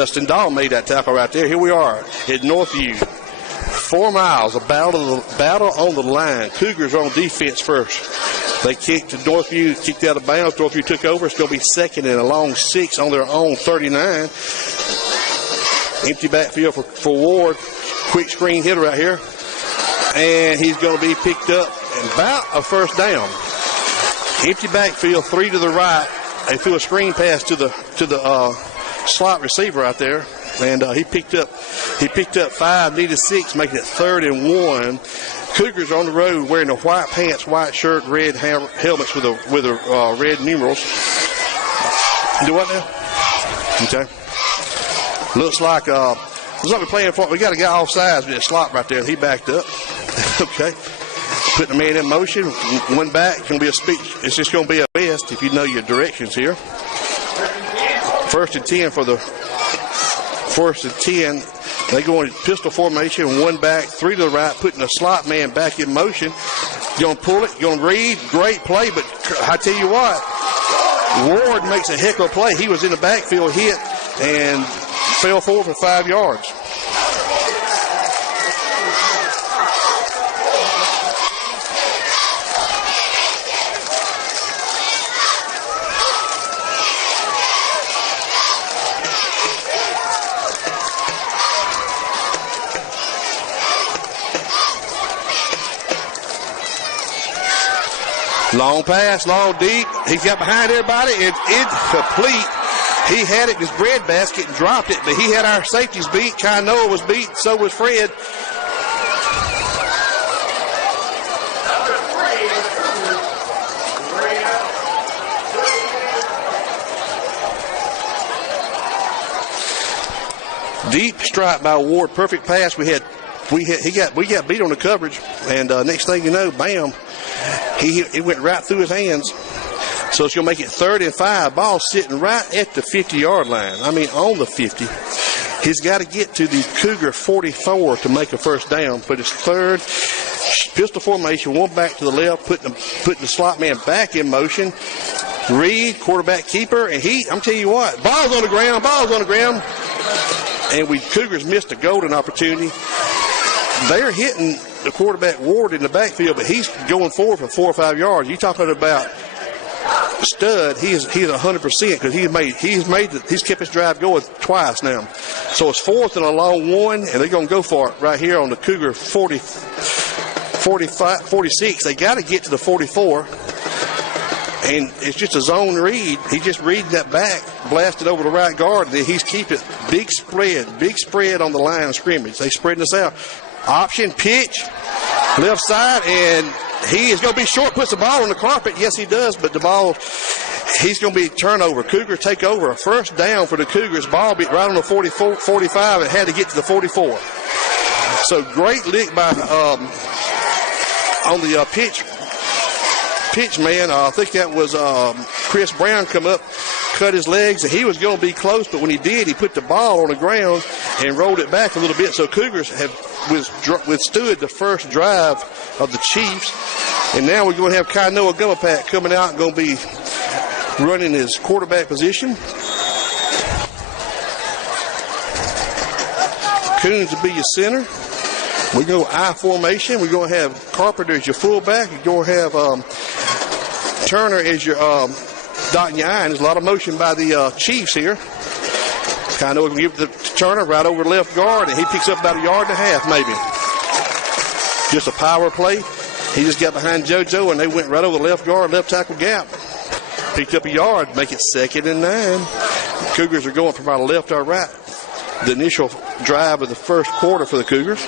Justin Dahl made that tackle right there. Here we are at Northview. 4 miles, a battle on the line. Cougars are on defense first. They kicked to Northview, kicked out of bounds. Northview took over. It's going to be second and a long 6 on their own 39. Empty backfield for Ward. Quick screen hitter right here. And he's going to be picked up and about a first down. Empty backfield, 3 to the right. They threw a screen pass to the slot receiver out there. And he picked up 5, needed 6, making it 3rd and 1. Cougars on the road wearing the white pants, white shirt, red helmets with the red numerals. Do what now? Okay. Looks like we're playing for. We got a guy off sides with a slot right there, and he backed up. Okay. Putting the man in motion. One back. It's going to be a speech. It's just going to be a best if you know your directions here. 1st and 10 for the. 1st and 10. They go in pistol formation, 1 back, 3 to the right, putting the slot man back in motion. You're going to pull it, you're going to read. Great play, but I tell you what, Ward makes a heck of a play. He was in the backfield, hit, and fell forward for 5 yards. Long pass, long deep. He got behind everybody. It's incomplete. He had it in his bread basket and dropped it, but he had our safeties beat. Kainoa was beat, so was Fred. Deep strike by Ward. Perfect pass. We got beat on the coverage, and next thing you know, bam. It went right through his hands. So it's going to make it 3rd and 5. Ball sitting right at the 50-yard line. I mean, on the 50. He's got to get to the Cougar 44 to make a first down. But it's 3rd. Pistol formation, 1 back to the left, putting the slot man back in motion. Reed, quarterback keeper. And I'm telling you what, ball's on the ground. And Cougars missed a golden opportunity. They're hitting the quarterback Ward in the backfield, but he's going forward for 4 or 5 yards. You're talking about stud. He's 100% because he's kept his drive going twice now. So it's 4th and a long 1, and they're going to go for it right here on the Cougar 46. They got to get to the 44, and it's just a zone read. He's just reading that back, blasted over the right guard, and then he's keeping big spread on the line of scrimmage. They spreading this out. Option, pitch, left side, and he is going to be short, puts the ball on the carpet. Yes, he does, but the ball, he's going to be turnover. Cougars take over. A first down for the Cougars. Ball be right on the 44, 45. It had to get to the 44. So great lick by on the pitch man. I think that was Chris Brown come up, cut his legs, and he was going to be close, but when he did, he put the ball on the ground and rolled it back a little bit. So Cougars have withstood the first drive of the Chiefs, and now we're going to have Kainoa Gumapak coming out and going to be running his quarterback position. Coons will be your center. We're going to I formation. We're going to have Carpenter as your fullback. You're going to have Turner as your dotting your I. And there's a lot of motion by the Chiefs here. Kainoa going to give it to Turner right over the left guard, and he picks up about 1.5 yards maybe. Just a power play. He just got behind JoJo, and they went right over the left guard, left tackle gap. Picked up 1 yard, make it 2nd and 9. Cougars are going from our left or right. The initial drive of the first quarter for the Cougars.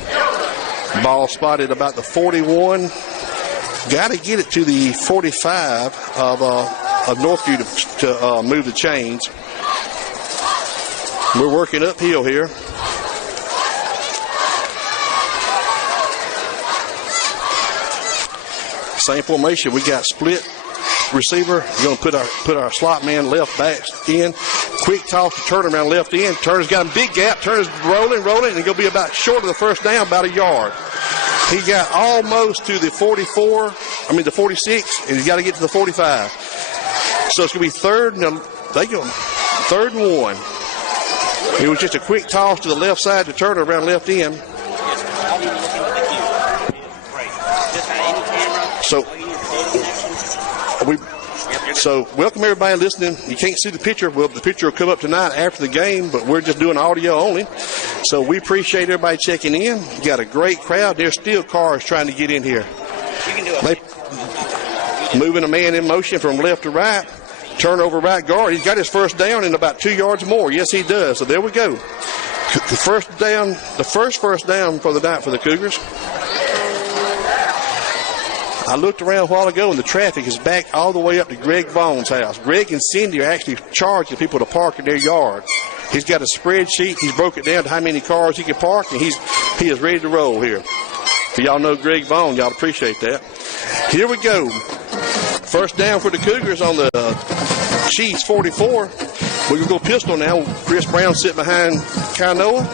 Ball spotted about the 41. Got to get it to the 45 of Northview to move the chains. We're working uphill here. Same formation. We got split receiver. We're going to put our slot man left back in. Quick toss to Turner around left end. Turner's got a big gap. Turner's rolling, and he's going to be about short of the first down, about 1 yard. He got almost to the 46, and he's got to get to the 45. So it's going to be third and 1. It was just a quick toss to the left side to turn around left end. So welcome everybody listening. You can't see the picture. Well, the picture will come up tonight after the game, but we're just doing audio only. So we appreciate everybody checking in. You got a great crowd. There's still cars trying to get in here. Moving a man in motion from left to right. Turnover right guard. He's got his first down in about 2 yards more. Yes, he does. So there we go. The first down for the night for the Cougars. I looked around a while ago, and the traffic is back all the way up to Greg Vaughn's house. Greg and Cindy are actually charging people to park in their yard. He's got a spreadsheet. He's broke it down to how many cars he can park, and he is ready to roll here. If y'all know Greg Vaughn, y'all appreciate that. Here we go. First down for the Cougars on the Chiefs 44. We're going to go pistol now. Chris Brown sitting behind Kainoa.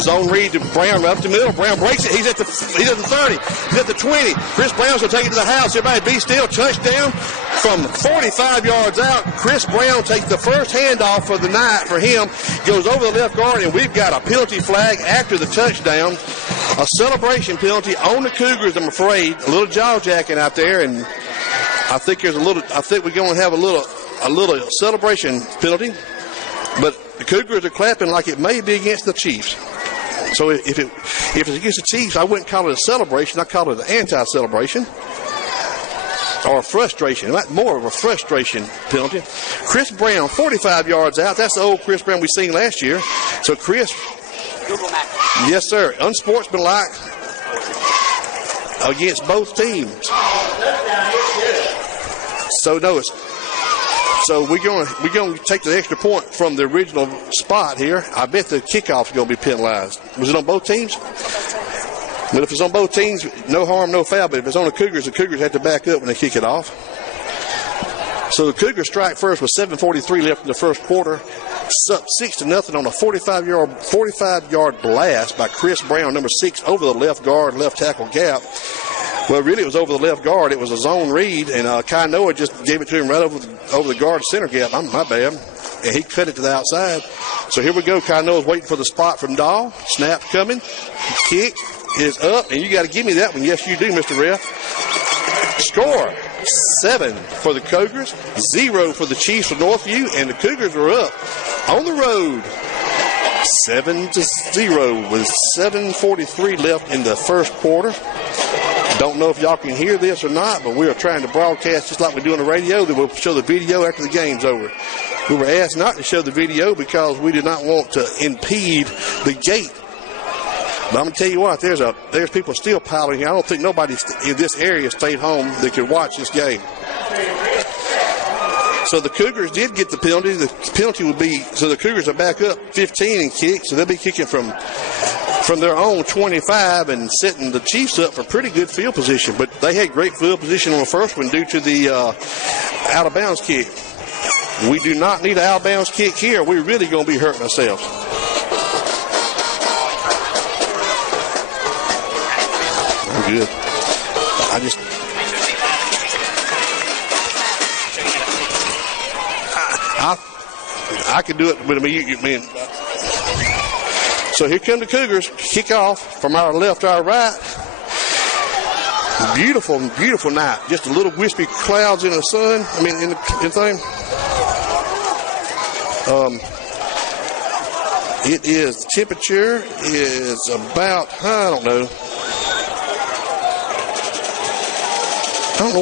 Zone read to Brown right up the middle. Brown breaks it. He's at the 30. He's at the 20. Chris Brown's going to take it to the house. Everybody be still. Touchdown from 45 yards out. Chris Brown takes the first handoff for the night for him. Goes over the left guard, and we've got a penalty flag after the touchdown. A celebration penalty on the Cougars, I'm afraid. A little jaw-jacking out there, and I think we're going to have a little celebration penalty. But the Cougars are clapping like it may be against the Chiefs. So if it's against the Chiefs, I wouldn't call it a celebration. I call it an anti-celebration or a frustration. More of a frustration penalty. Chris Brown, 45 yards out. That's the old Chris Brown we seen last year. So Chris, yes sir, unsportsmanlike against both teams. So we're going to take the extra point from the original spot here. I bet the kickoff's going to be penalized. Was it on both teams? But if it's on both teams, no harm, no foul. But if it's on the Cougars have to back up when they kick it off. So the Cougars strike first with 7:43 left in the first quarter. It's up 6-0 on a 45-yard blast by Chris Brown, number 6, over the left guard, left tackle gap. Well, really, it was over the left guard. It was a zone read, and Kainoa just gave it to him right over the guard center gap. My bad. And he cut it to the outside. So here we go. Kainoa's waiting for the spot from Dahl. Snap coming. Kick is up, and you got to give me that one. Yes, you do, Mr. Ref. Score, 7 for the Cougars, 0 for the Chiefs of Northview, and the Cougars are up on the road 7-0 with 7:43 left in the first quarter. Don't know if y'all can hear this or not, but we are trying to broadcast just like we do on the radio. That we'll show the video after the game's over. We were asked not to show the video because we did not want to impede the gate. But I'm going to tell you what, there's people still piling here. I don't think nobody in this area stayed home that could watch this game. So the Cougars did get the penalty. The penalty would be, so the Cougars are back up 15 and kick, so they'll be kicking from their own 25 and setting the Chiefs up for pretty good field position. But they had great field position on the first one due to the out-of-bounds kick. We do not need an out-of-bounds kick here. We're really going to be hurting ourselves. I'm good. I can do it, but I mean, so here come the Cougars. Kick off from our left to our right. Beautiful, beautiful night. Just a little wispy clouds in the sun. I mean, in the thing. It is, temperature is about, I don't know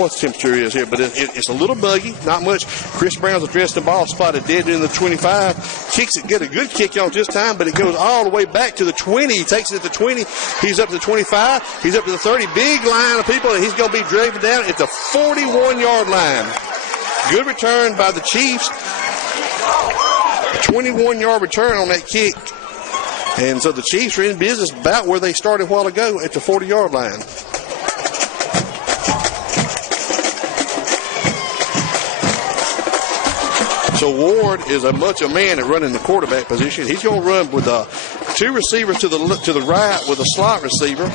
what the temperature is here, but it's a little buggy, not much. Chris Brown's addressed the ball, spotted dead in the 25. Kicks it, get a good kick on this time, but it goes all the way back to the 20. He takes it at the 20. He's up to the 25. He's up to the 30. Big line of people, and he's going to be dragged down at the 41-yard line. Good return by the Chiefs. A 21-yard return on that kick. And so the Chiefs are in business about where they started a while ago at the 40-yard line. So Ward is a man at running the quarterback position. He's going to run with 2 receivers to the right with a slot receiver.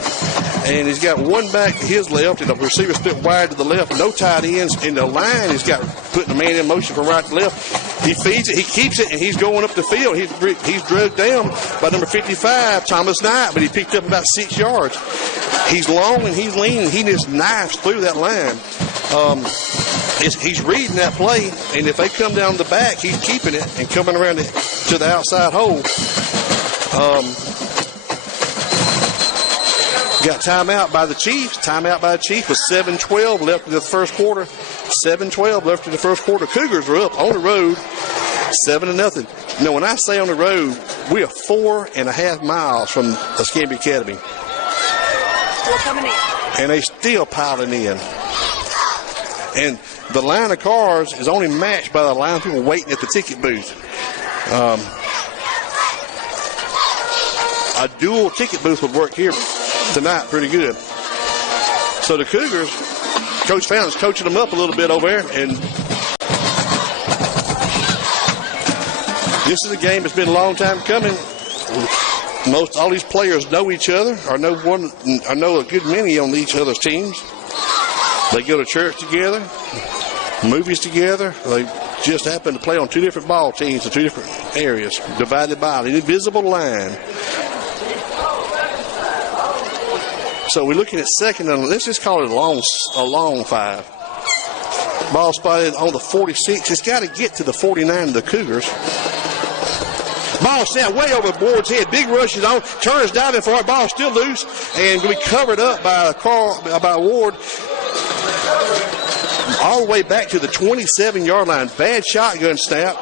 And he's got one back to his left, and the receiver split wide to the left. No tight ends. In the line, he's got putting the man in motion from right to left. He feeds it, he keeps it, and he's going up the field. He's drugged down by number 55, Thomas Knight, but he picked up about 6 yards. He's long and he's lean, and he just knifes through that line. He's reading that play, and if they come down the back, he's keeping it and coming around to the outside hole. Got timeout by the Chiefs. Timeout by the Chiefs with 7:12 left in the first quarter. 7:12 left in the first quarter. Cougars are up on the road, 7-0. Now, when I say on the road, we are 4.5 miles from Escambia Academy. Still coming in. And they still piling in. And the line of cars is only matched by the line of people waiting at the ticket booth. A dual ticket booth would work here tonight pretty good. So the Cougars, Coach Fountain's coaching them up a little bit over there, and this is a game that's been a long time coming. All these players know each other, or know a good many on each other's teams. They go to church together, movies together. They just happen to play on two different ball teams in two different areas, divided by an invisible line. So we're looking at second, and let's just call it a long 5. Ball spotted on the 46. It's got to get to the 49 of the Cougars. Ball sent way over Ward's head. Big rush is on. Turner's diving for it. Ball still loose and going to be covered up by Ward. All the way back to the 27-yard line. Bad shotgun snap.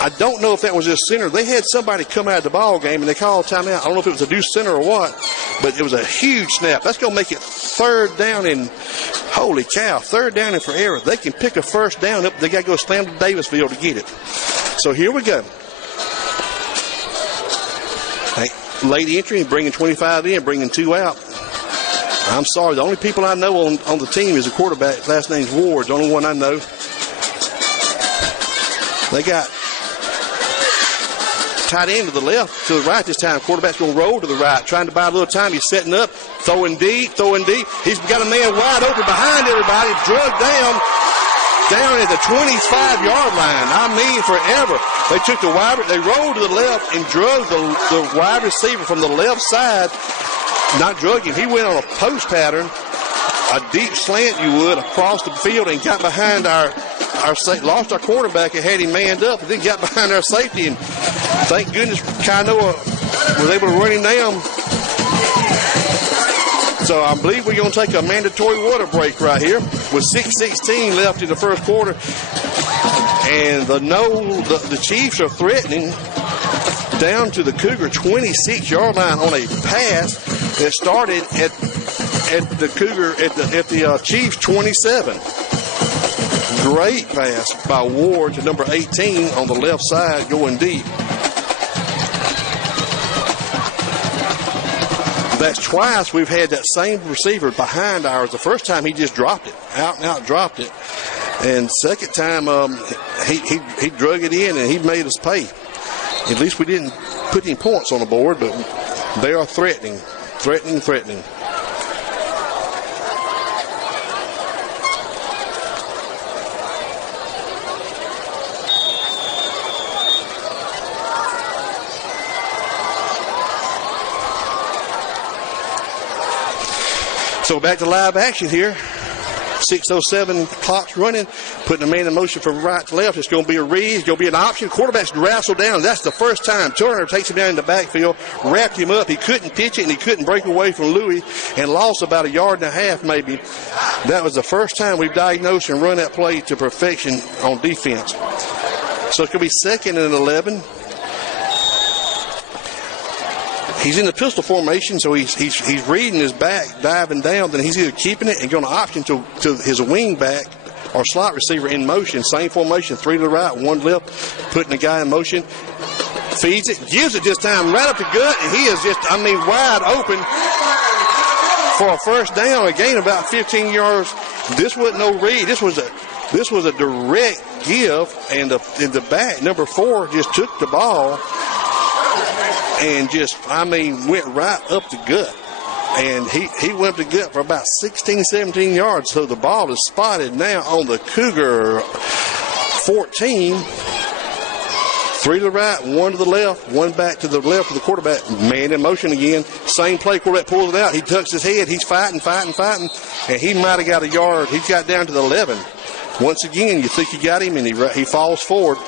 I don't know if that was his center. They had somebody come out of the ball game and they called timeout. I don't know if it was a deuce center or what, but it was a huge snap. That's going to make it third down and holy cow, third down and forever. They can pick a first down up. They got to go slam to Davisville to get it. So here we go. Late entry, bringing 25 in, bringing 2 out. I'm sorry, the only people I know on the team is a quarterback. Last name's Ward, the only one I know. They got tight end to the left, to the right this time. Quarterback's going to roll to the right, trying to buy a little time. He's setting up, throwing deep. He's got a man wide open behind everybody, drugged down at the 25-yard line. I mean, forever. They took the wide, they rolled to the left and drugged the wide receiver from the left side. Not drug him. He went on a post pattern, a deep slant, you would, across the field and got behind lost our quarterback and had him manned up, and then got behind our safety, and thank goodness Kainoa was able to run him down. So I believe we're going to take a mandatory water break right here with 6:16 left in the first quarter. And the Chiefs are threatening down to the Cougar 26-yard line on a pass that started at the Chiefs 27. Great pass by Ward to number 18 on the left side, going deep. That's twice we've had that same receiver behind ours. The first time he just dropped it, out and out dropped it. And second time he drug it in and he made us pay. At least we didn't put any points on the board, but they are threatening. So back to live action here. 6:07 clock's running, putting a man in motion from right to left. It's going to be a read. It's going to be an option. Quarterback's wrestled down. That's the first time. Turner takes him down in the backfield, wrapped him up. He couldn't pitch it, and he couldn't break away from Louis, and lost about 1.5 yards maybe. That was the first time we've diagnosed and run that play to perfection on defense. So it's going to be 2nd and 11. He's in the pistol formation, so he's reading his back, diving down. Then he's either keeping it and going to option to his wing back or slot receiver in motion. Same formation, 3 to the right, 1 left, putting the guy in motion. Feeds it, gives it this time right up the gut, and he is just, wide open for a first down. A gain about 15 yards. This wasn't no read. This was a direct give, and the back, number 4, just took the ball and just, went right up the gut. And he went to gut for about 16, 17 yards. So the ball is spotted now on the Cougar 14. 3 to the right, 1 to the left, 1 back to the left of the quarterback. Man in motion again. Same play, quarterback pulls it out. He tucks his head. He's fighting. And he might have got a yard. He's got down to the 11. Once again, you think you got him, and he falls forward.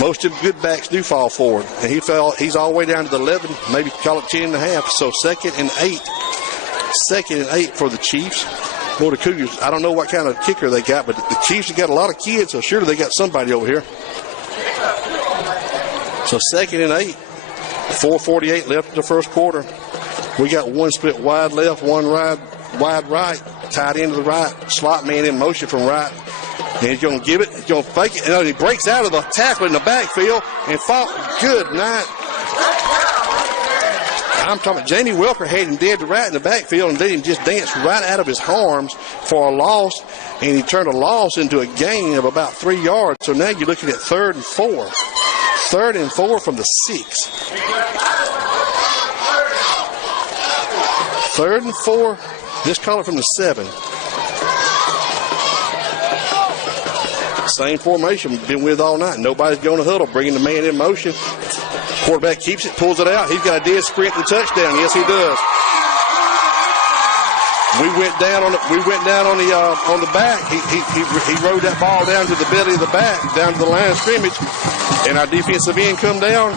Most of the good backs do fall forward. And he's all the way down to the 11, maybe call it 10 and a half. So 2nd and 8. 2nd and 8 for the Chiefs. Boy, the Cougars, I don't know what kind of kicker they got, but the Chiefs have got a lot of kids, so surely they got somebody over here. So 2nd and 8. 4:48 left in the first quarter. We got 1 split wide left, 1 wide right. Tight end to the right. Slot man in motion from right. And he's going to give it. He's going to fake it. And he breaks out of the tackle in the backfield and fought. Good night. I'm talking about Jamie Welker had him dead to right in the backfield and let him just dance right out of his arms for a loss. And he turned a loss into a gain of about 3 yards. So now you're looking at 3rd and 4. 3rd and 4 from the 6. 3rd and 4. Just call it from the 7. Same formation we've been with all night. Nobody's going to huddle, bringing the man in motion. Quarterback keeps it, pulls it out. He's got a dead sprint to touchdown. Yes, he does. We went down on the back. He rode that ball down to the belly of the back, down to the line of scrimmage, and our defensive end come down.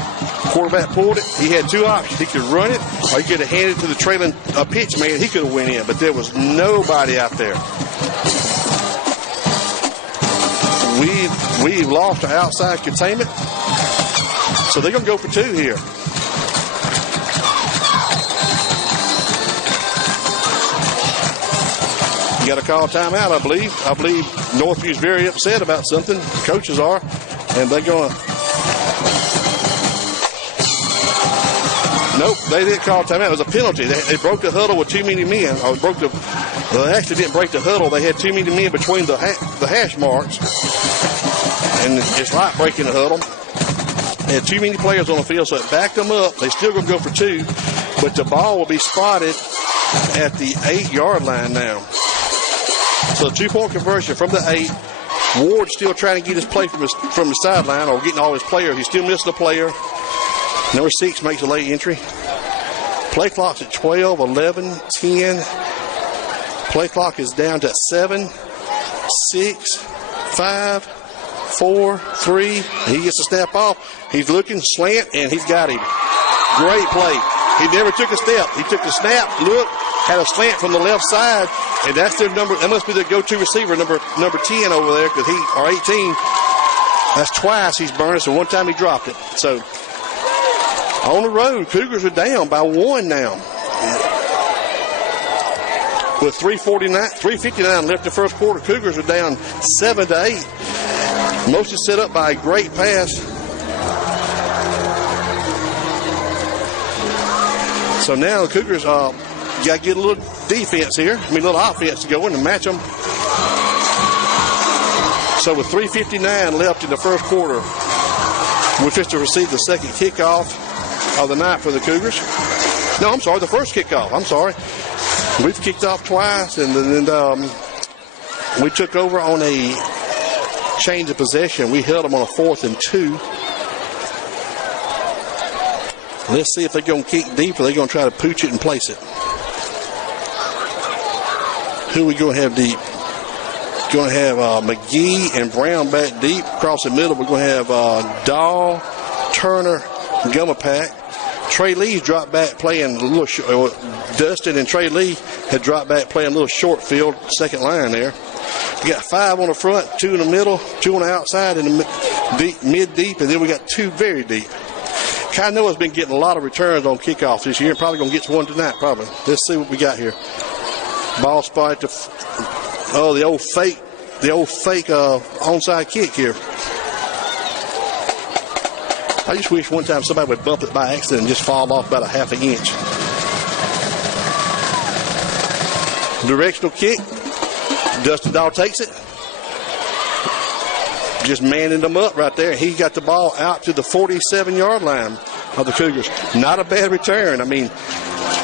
Quarterback pulled it. He had 2 options. He could run it, or he could have handed it to the trailing pitch man. He could have went in, but there was nobody out there. We've lost our outside containment, so they're going to go for 2 here. You got to call timeout, I believe. I believe Northview's very upset about something. The coaches are, and they're going to. Nope, they didn't call timeout. It was a penalty. They broke the huddle with too many men. They actually didn't break the huddle. They had too many men between the hash marks, and it's like breaking the huddle. They had too many players on the field, so it backed them up. They still going to go for 2, but the ball will be spotted at the 8-yard line now. So 2-point conversion from the 8. Ward's still trying to get his play from the sideline, or getting all his players. He's still missing a player. Number 6 makes a late entry. Play clock's at 12, 11, 10. Play clock is down to 7, 6, 5, 4, 3. He gets a snap off. He's looking, slant, and he's got him. Great play. He never took a step. He took the snap, looked, had a slant from the left side, and that's their number. That must be the go-to receiver, number 10 over there, or 18. That's twice he's burned us, and one time he dropped it. So on the road, Cougars are down by 1 now. With 3:59 left in the first quarter, Cougars are down 7-8. Most is set up by a great pass. So now the Cougars got to get a little defense here. A little offense to go in and match them. So with 3:59 left in the first quarter, we're just to receive the second kickoff of the night for the Cougars. No, I'm sorry, the first kickoff. I'm sorry. We've kicked off twice, and then we took over on a change of possession. We held them on a 4th and 2. Let's see if they're going to kick deep or they're going to try to pooch it and place it. Who are we going to have deep? Going to have McGee and Brown back deep. Across the middle, we're going to have Dahl, Turner, Gumapak. Trey Lee's dropped back playing a little short. Dustin and Trey Lee had dropped back playing a little short field, second line there. We got 5 on the front, 2 in the middle, 2 on the outside, and the mid-deep, and then we got 2 very deep. Kainoa's been getting a lot of returns on kickoffs this year, and probably going to get one tonight, probably. Let's see what we got here. Ball spot to, the old fake onside kick here. I just wish one time somebody would bump it by accident and just fall off about a half an inch. Directional kick. Dustin Dahl takes it. Just manning them up right there. He got the ball out to the 47-yard line of the Cougars. Not a bad return.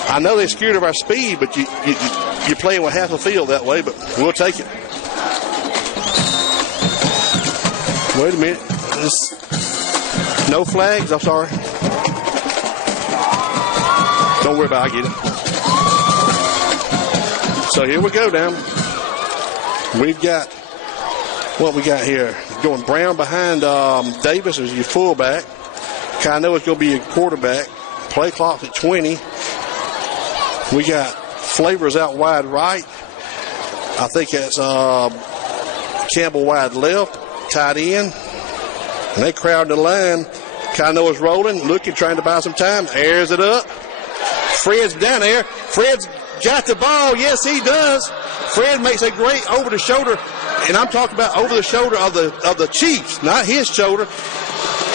I know they're scared of our speed, but you're playing with half the field that way, but we'll take it. Wait a minute. No flags, I'm sorry. Don't worry about it, I get it. So here we go now. We've got what we got here. Going Brown behind Davis as your fullback. Kainoa's going to be your quarterback. Play clock's at 20. We got Flavors out wide right. I think that's Campbell wide left. Tight end. And they crowd the line. Kainoa's rolling, looking, trying to buy some time. Airs it up. Fred's down there. Fred's got the ball. Yes, he does. Fred makes a great over-the-shoulder, and I'm talking about over-the-shoulder of the Chiefs, not his shoulder.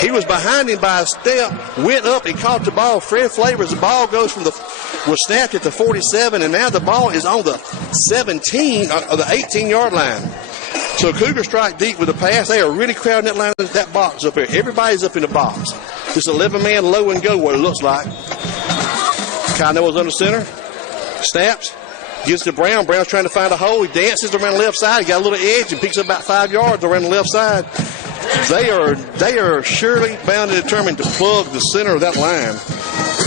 He was behind him by a step, went up and caught the ball. Fred Flavors, the ball was snapped at the 47, and now the ball is on the 17 of the 18-yard line. So Cougars strike deep with the pass. They are really crowding that box up here. Everybody's up in the box. This 11-man low and go, what it looks like. Kainoa's under center. Snaps. Gives to Brown. Brown's trying to find a hole. He dances around the left side. He got a little edge and picks up about 5 yards around the left side. They are surely bound and determined to plug the center of that line.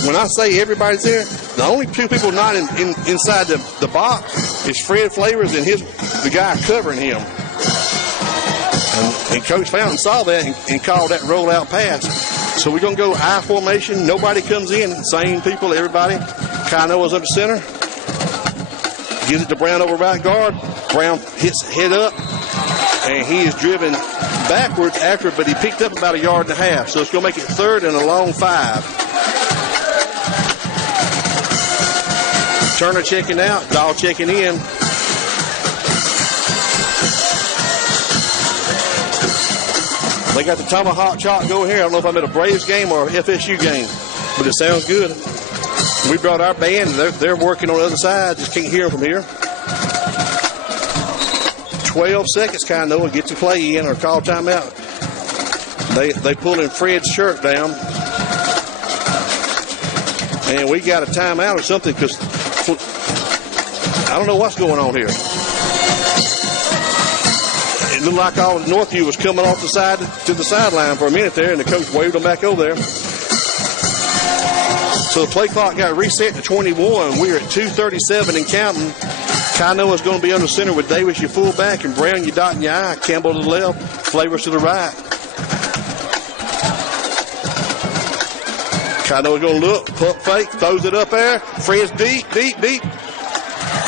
When I say everybody's there, the only two people not inside the box is Fred Flavors and the guy covering him. And Coach Fountain saw that and called that rollout pass. So we're going to go I formation. Nobody comes in. Same people, everybody. Kainoa's under center. Gives it to Brown over right guard. Brown hits head up. And he is driven backwards after it, but he picked up about 1.5 yards. So it's going to make it third and a long 5. Turner checking out. Dahl checking in. They got the tomahawk chop going here. I don't know if I'm at a Braves game or a FSU game, but it sounds good. We brought our band, and they're working on the other side. Just can't hear them from here. 12 seconds, Kainoa gets to play in or call timeout. They pulling Fred's shirt down. And we got a timeout or something because I don't know what's going on here. It looked like all Northview was coming off the side to the sideline for a minute there, and the coach waved them back over there. So the play clock got reset to 21. We're at 2:37 and counting. Kainoa's going to be under center with Davis, your fullback, and Brown, your dot and your I. Campbell to the left, Flavors to the right. Kainoa's going to look, pump fake, throws it up there. Fred's deep.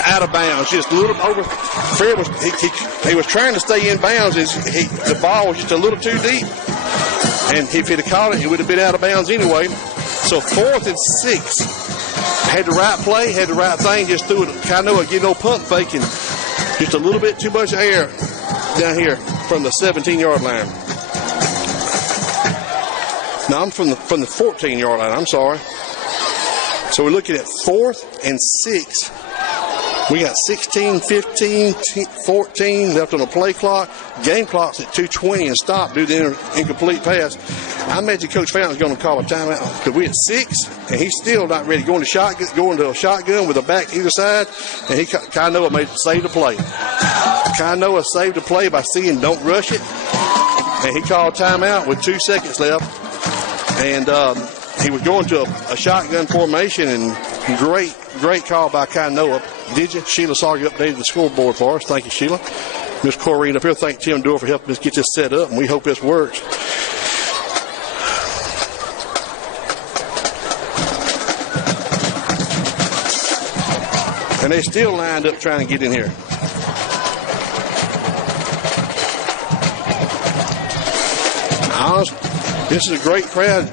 Out of bounds, just a little over. Fred he was trying to stay in bounds. The ball was just a little too deep. And if he'd have caught it, it would have been out of bounds anyway. So 4th and 6. Had the right play, had the right thing, just threw it. Kainoa get no pump faking. Just a little bit too much air down here from the 17-yard line. No, I'm from the 14-yard line. I'm sorry. So we're looking at 4th and 6. We got 16, 15, 14 left on the play clock. Game clock's at 2:20 and stopped due to the incomplete pass. I imagine Coach Fountain's going to call a timeout because we're at 6, and he's still not ready. Going to a shotgun with a back either side, and Kainoa saved the play. Kainoa saved the play by seeing don't rush it, and he called timeout with 2 seconds left. And he was going to a shotgun formation, and great call by Kainoa. Did you? Sheila saw you updated the scoreboard for us. Thank you, Sheila. Miss Corrine up here. Thank Tim Dorr for helping us get this set up, and we hope this works. And they still lined up trying to get in here. This is a great crowd.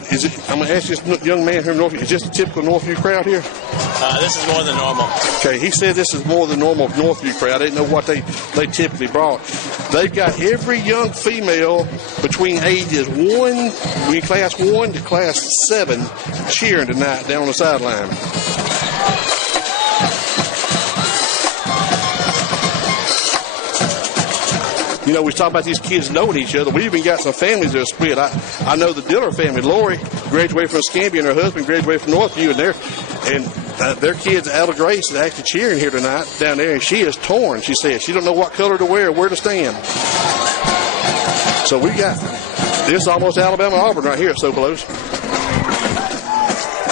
I'm going to ask this young man here in Northview, is this a typical Northview crowd here? This is more than normal. Okay, he said this is more than normal Northview crowd. I didn't know what they typically brought. They've got every young female between ages class 1 to class 7 cheering tonight down on the sideline. You know, we talk about these kids knowing each other. We even got some families that are split. I know the Diller family. Lori graduated from Escambia, and her husband graduated from Northview, and their kids, Ella Grace, is actually cheering here tonight down there, and she is torn, she says. She don't know what color to wear or where to stand. So we got this almost Alabama-Auburn right here. It's so close.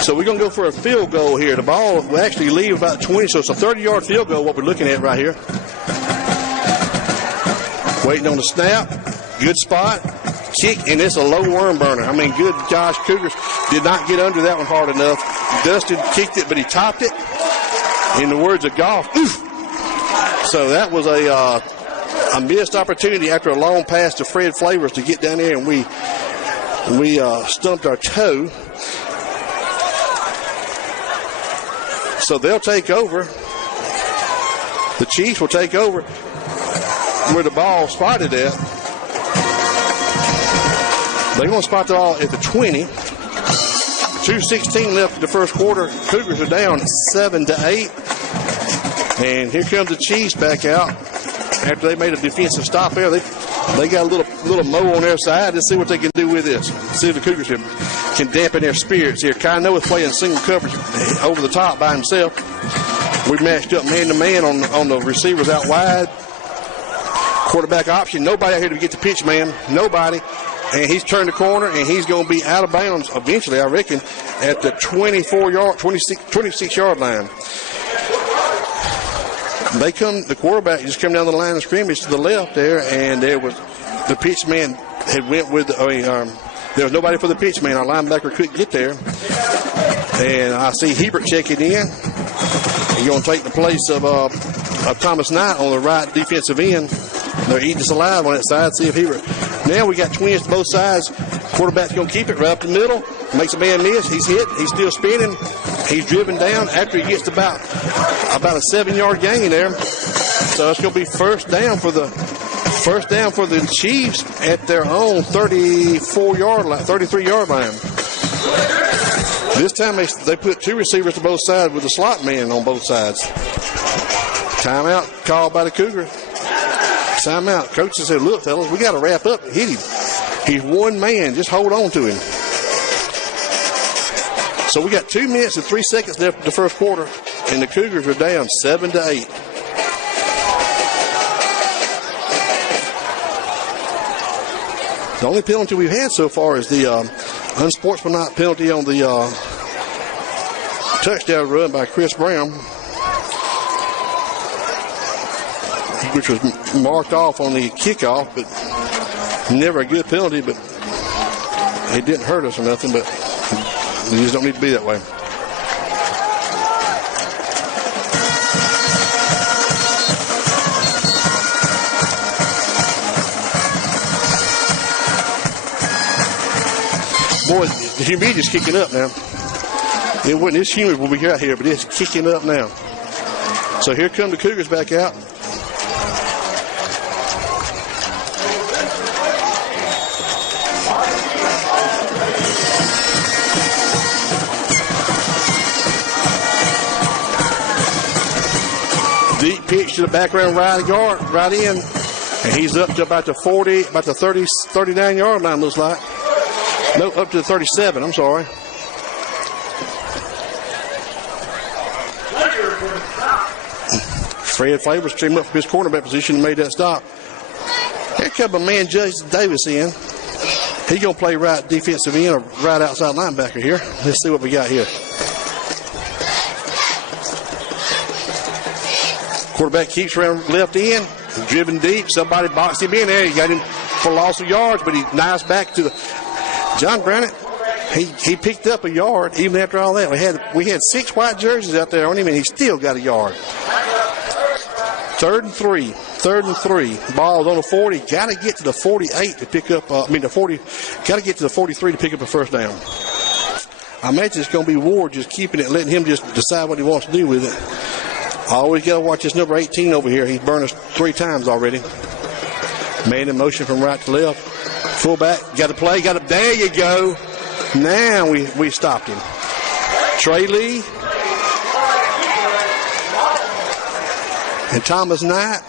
So we're going to go for a field goal here. The ball will actually leave about 20, so it's a 30-yard field goal, what we're looking at right here. Waiting on the snap. Good spot. Kick, and it's a low worm burner. I mean, good gosh, Cougars did not get under that one hard enough. Dustin kicked it, but he topped it. In the words of golf, oof. So that was a missed opportunity after a long pass to Fred Flavors to get down there, and we stumped our toe. So they'll take over. The Chiefs will take over where the ball spotted at. They're going to spot the ball at the 20. 2:16 left in the first quarter. Cougars are down 7-8. And here comes the Chiefs back out after they made a defensive stop there. They got a little mo on their side. Let's see what they can do with this. See if the Cougars can dampen their spirits here. Kai Noah playing single coverage over the top by himself. We matched up man-to-man on the receivers out wide. Quarterback option. Nobody out here to get the pitch, man. Nobody. And he's turned the corner, and he's going to be out of bounds eventually, I reckon, at the 26-yard line. The quarterback just come down the line of scrimmage to the left there, and there was the pitch man had went with, there was nobody for the pitch man. Our linebacker couldn't get there. And I see Hebert checking in. He's going to take the place of Thomas Knight on the right defensive end. They're eating us alive on that side. See if Hebert. Now we got twins to both sides. Quarterback's going to keep it right up the middle. Makes a man miss. He's hit. He's still spinning. He's driven down after he gets to about a 7-yard gain there. So it's going to be first down for the Chiefs at their own 33-yard line. This time they put two receivers to both sides with a slot man on both sides. Timeout called by the Cougars. Timeout. Coach said, look, fellas, we got to wrap up and hit him. He's one man. Just hold on to him. So we got 2 minutes and 3 seconds left in the first quarter, and the Cougars are down 7-8. The only penalty we've had so far is the unsportsmanlike penalty on the touchdown run by Chris Brown, which was marked off on the kickoff, but never a good penalty, but it didn't hurt us or nothing, but you just don't need to be that way. Boy, the humidity's kicking up now. It wasn't this humid when we got here, but it's kicking up now. So here come the Cougars back out. Deep pitch to the background right guard, right in. And he's up to about the 39-yard line, looks like. No, up to the 37, I'm sorry. Fred Flavors came up from his cornerback position and made that stop. Here comes a man, Jason Davis, in. He's going to play right defensive end or right outside linebacker here. Let's see what we got here. Quarterback keeps around left end, driven deep. Somebody boxed him in there. He got him for loss of yards, but he nice back to the John Granite. He picked up a yard even after all that. We had 6 white jerseys out there on him, and he still got a yard. 3rd and 3. Ball's on the 40. Got to get to the 48 to pick up. Got to get to the 43 to pick up a first down. I imagine it's going to be Ward just keeping it, letting him just decide what he wants to do with it. Always got to watch this number 18 over here. He's burned us 3 times already. Man in motion from right to left. Fullback, got to play. There you go. Now we stopped him. Trey Lee and Thomas Knight.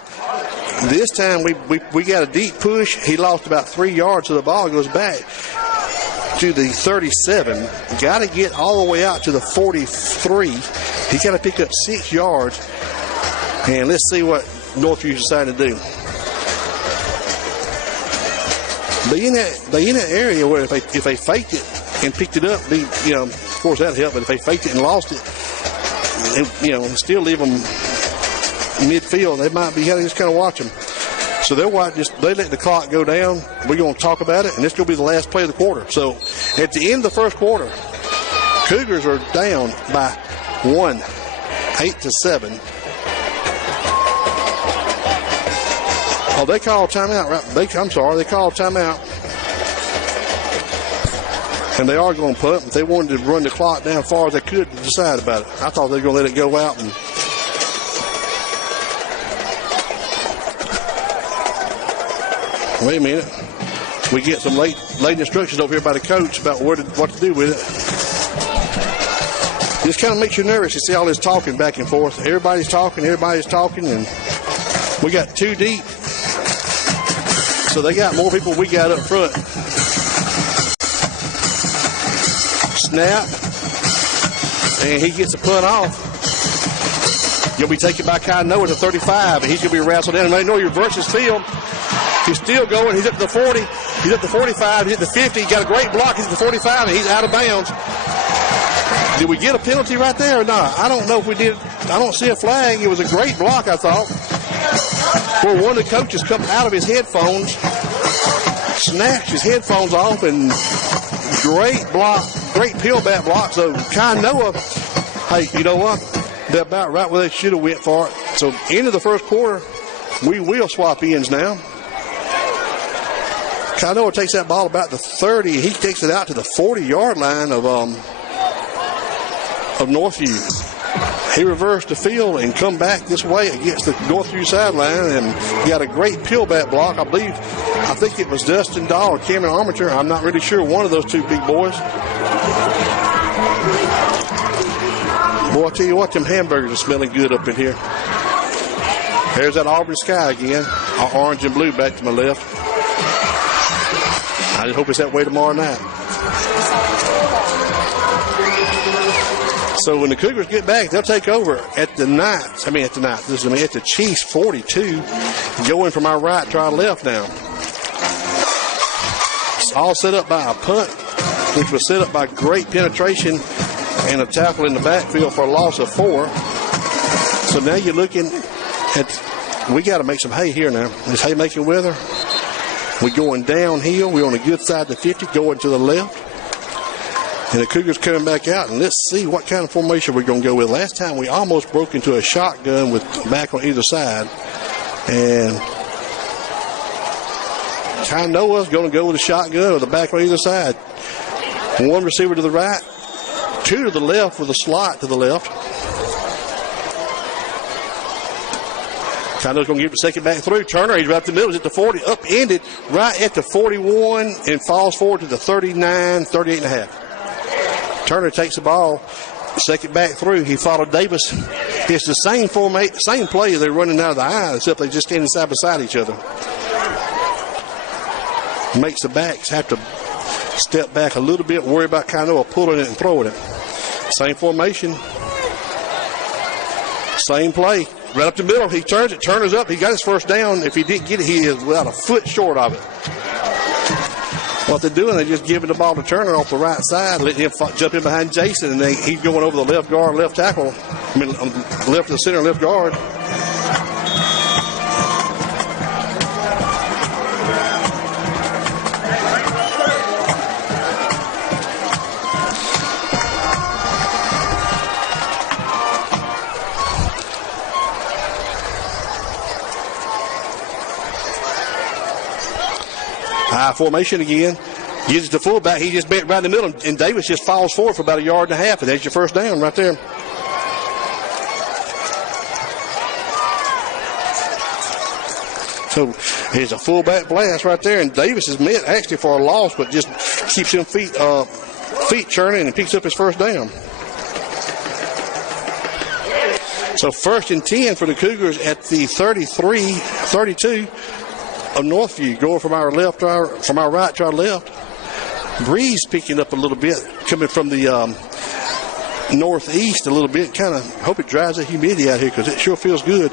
This time we got a deep push. He lost about 3 yards, so the ball goes back to the 37. Got to get all the way out to the 43. He got to pick up 6 yards. And let's see what Northview decided to do. They in that area where if they faked it and picked it up, of course that'd help. But if they faked it and lost it, and still leave them midfield, they might be. Just kind of watch them. So they let the clock go down. We're going to talk about it, and this is going to be the last play of the quarter. So at the end of the first quarter, Cougars are down by 1, 8-7. Oh, they called timeout, right? They called timeout. And they are going to punt. They wanted to run the clock down as far as they could to decide about it. I thought they were going to let it go out. And wait a minute. We get some late instructions over here by the coach about what to do with it. Just kind of makes you nervous. You see all this talking back and forth. Everybody's talking, and we got 2 deep. So they got more people we got up front. Snap. And he gets a punt off. You'll be taken by Kai Noah to 35, and he's going to be wrestled in. And they know he reverses his field. He's still going. He's up to the 40. He's up to 45. He's at the 50. He got a great block. He's at the 45, and he's out of bounds. Did we get a penalty right there or not? I don't know if we did. I don't see a flag. It was a great block, I thought. Where one of the coaches come out of his headphones, snatched his headphones off, and great block, great peelback block. So Kai Noah, hey, you know what? They're about right where they should have went for it. So end of the first quarter, we will swap ends now. Kai Noah takes that ball about the 30. He takes it out to the 40-yard line of Northview. He reversed the field and come back this way against the Northview sideline and got a great peelback block. I think it was Dustin Dahl or Cameron Armature. I'm not really sure. One of those 2 big boys. Boy, I tell you what, them hamburgers are smelling good up in here. There's that Auburn sky again. Orange and blue back to my left. I just hope it's that way tomorrow night. So when the Cougars get back, they'll take over at the Chiefs 42, going from our right to our left now. It's all set up by a punt, which was set up by great penetration and a tackle in the backfield for a loss of 4. So now you're looking at, we got to make some hay here now. It's haymaking weather. We're going downhill. We're on the good side of the 50, going to the left. And the Cougars coming back out, and let's see what kind of formation we're going to go with. Last time we almost broke into a shotgun with back on either side. And Kai Noah's going to go with a shotgun with the back on either side. 1 receiver to the right, 2 to the left with a slot to the left. Kai Noah's going to give it a second back through. Turner, he's right up the middle. He's at the 40, upended right at the 41 and falls forward to the 39, 38 and a half. Turner takes the ball, second back through. He followed Davis. It's the same play they're running out of the eye, except they just standing side by side each other. Makes the backs have to step back a little bit, worry about Kai Noah pulling it and throwing it. Same formation. Same play. Right up the middle. He turns it. Turner's up. He got his first down. If he didn't get it, he is without a foot short of it. What they're doing, they're just giving the ball to Turner off the right side, letting him jump in behind Jason, and he's going over the left guard, left tackle. Left to the center, left guard. High formation again. Gives it to fullback. He just bent right in the middle, and Davis just falls forward for about 1.5 yards, and that's your first down right there. So here's a fullback blast right there, and Davis is met actually for a loss, but just keeps him feet churning and picks up his first down. So 1st and 10 for the Cougars at the 32 of Northview, going from our right to our left. Breeze picking up a little bit, coming from the northeast a little bit. Kind of hope it dries the humidity out here because it sure feels good.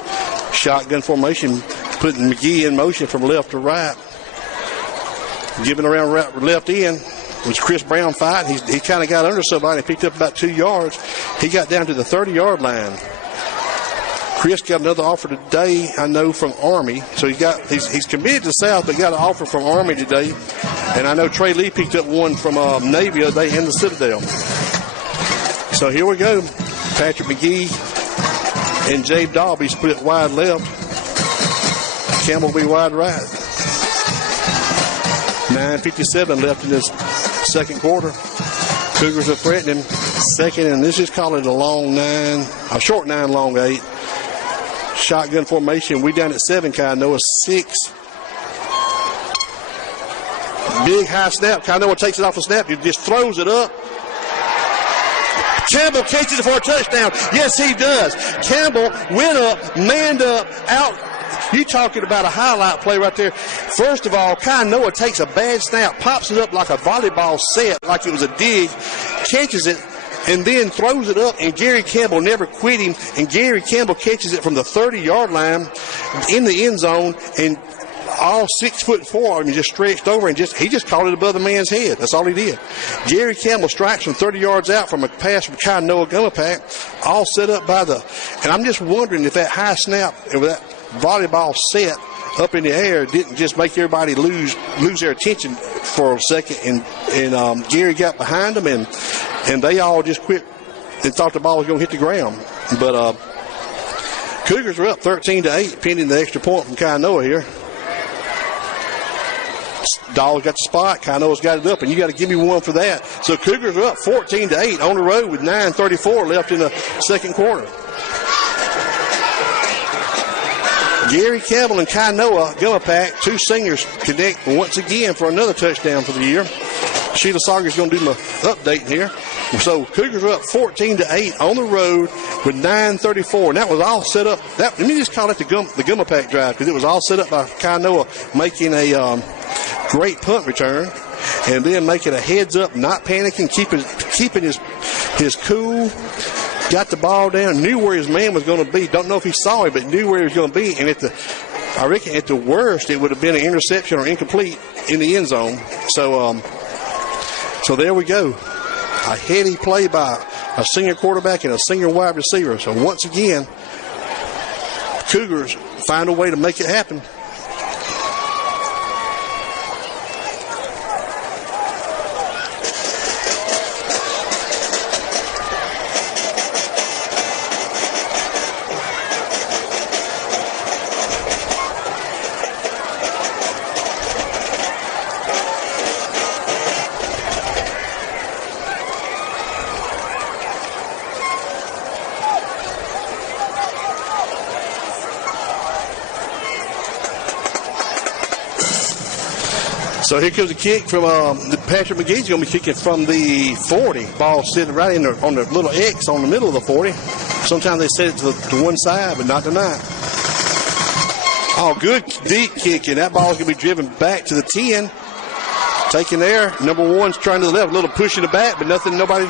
Shotgun formation, putting McGee in motion from left to right. Giving around left end was Chris Brown fighting. He kind of got under somebody and picked up about 2 yards. He got down to the 30-yard line. Chris got another offer today, I know, from Army. So he's committed to South, but got an offer from Army today. And I know Trey Lee picked up one from Navy the other day in the Citadel. So here we go. Patrick McGee and Jabe Dahl be split wide left. Campbell be wide right. 9:57 left in this second quarter. Cougars are threatening second, and this is calling it a short 9, long 8. Shotgun formation. We down at 7, Kainoa 6. Big high snap. Kainoa takes it off the snap. He just throws it up. Campbell catches it for a touchdown. Yes, he does. Campbell went up, manned up, out. You talking about a highlight play right there. First of all, Kainoa takes a bad snap, pops it up like a volleyball set, like it was a dig, catches it, and then throws it up, and Gary Campbell never quit him, and Gary Campbell catches it from the 30-yard line in the end zone, and all 6'4" of him just stretched over and he just caught it above the man's head. That's all he did. Gary Campbell strikes from 30 yards out from a pass from Kainoa Gumapack, all set up and I'm just wondering if that high snap, if that volleyball set up in the air didn't just make everybody lose their attention for a second, and Gary got behind them, and they all just quit and thought the ball was going to hit the ground. But Cougars are up 13-8, pending the extra point from Kainoa here. Dahl's got the spot. Kainoa's got it up, and you got to give me one for that. So Cougars are up 14-8 on the road with 9:34 left in the second quarter. Gary Campbell and Kainoa Gumapack, 2 seniors, connect once again for another touchdown for the year. Sheila Sauger's going to do my update here. So Cougars are up 14-8 on the road with 9:34, and that was all set up. Let me just call it the Gumapack drive, because it was all set up by Kainoa making a great punt return, and then making a heads up, not panicking, keeping his cool. Got the ball down, knew where his man was going to be. Don't know if he saw him, but knew where he was going to be. And I reckon at the worst, it would have been an interception or incomplete in the end zone. So there we go. A heady play by a senior quarterback and a senior wide receiver. So once again, Cougars find a way to make it happen. So here comes a kick from Patrick McGee's going to be kicking from the 40. Ball sitting right on the little X on the middle of the 40. Sometimes they set it to one side, but not tonight. Oh, good deep kick, and that ball is going to be driven back to the 10. Taking there. Number 1's trying to the left. A little push in the back, but nobody.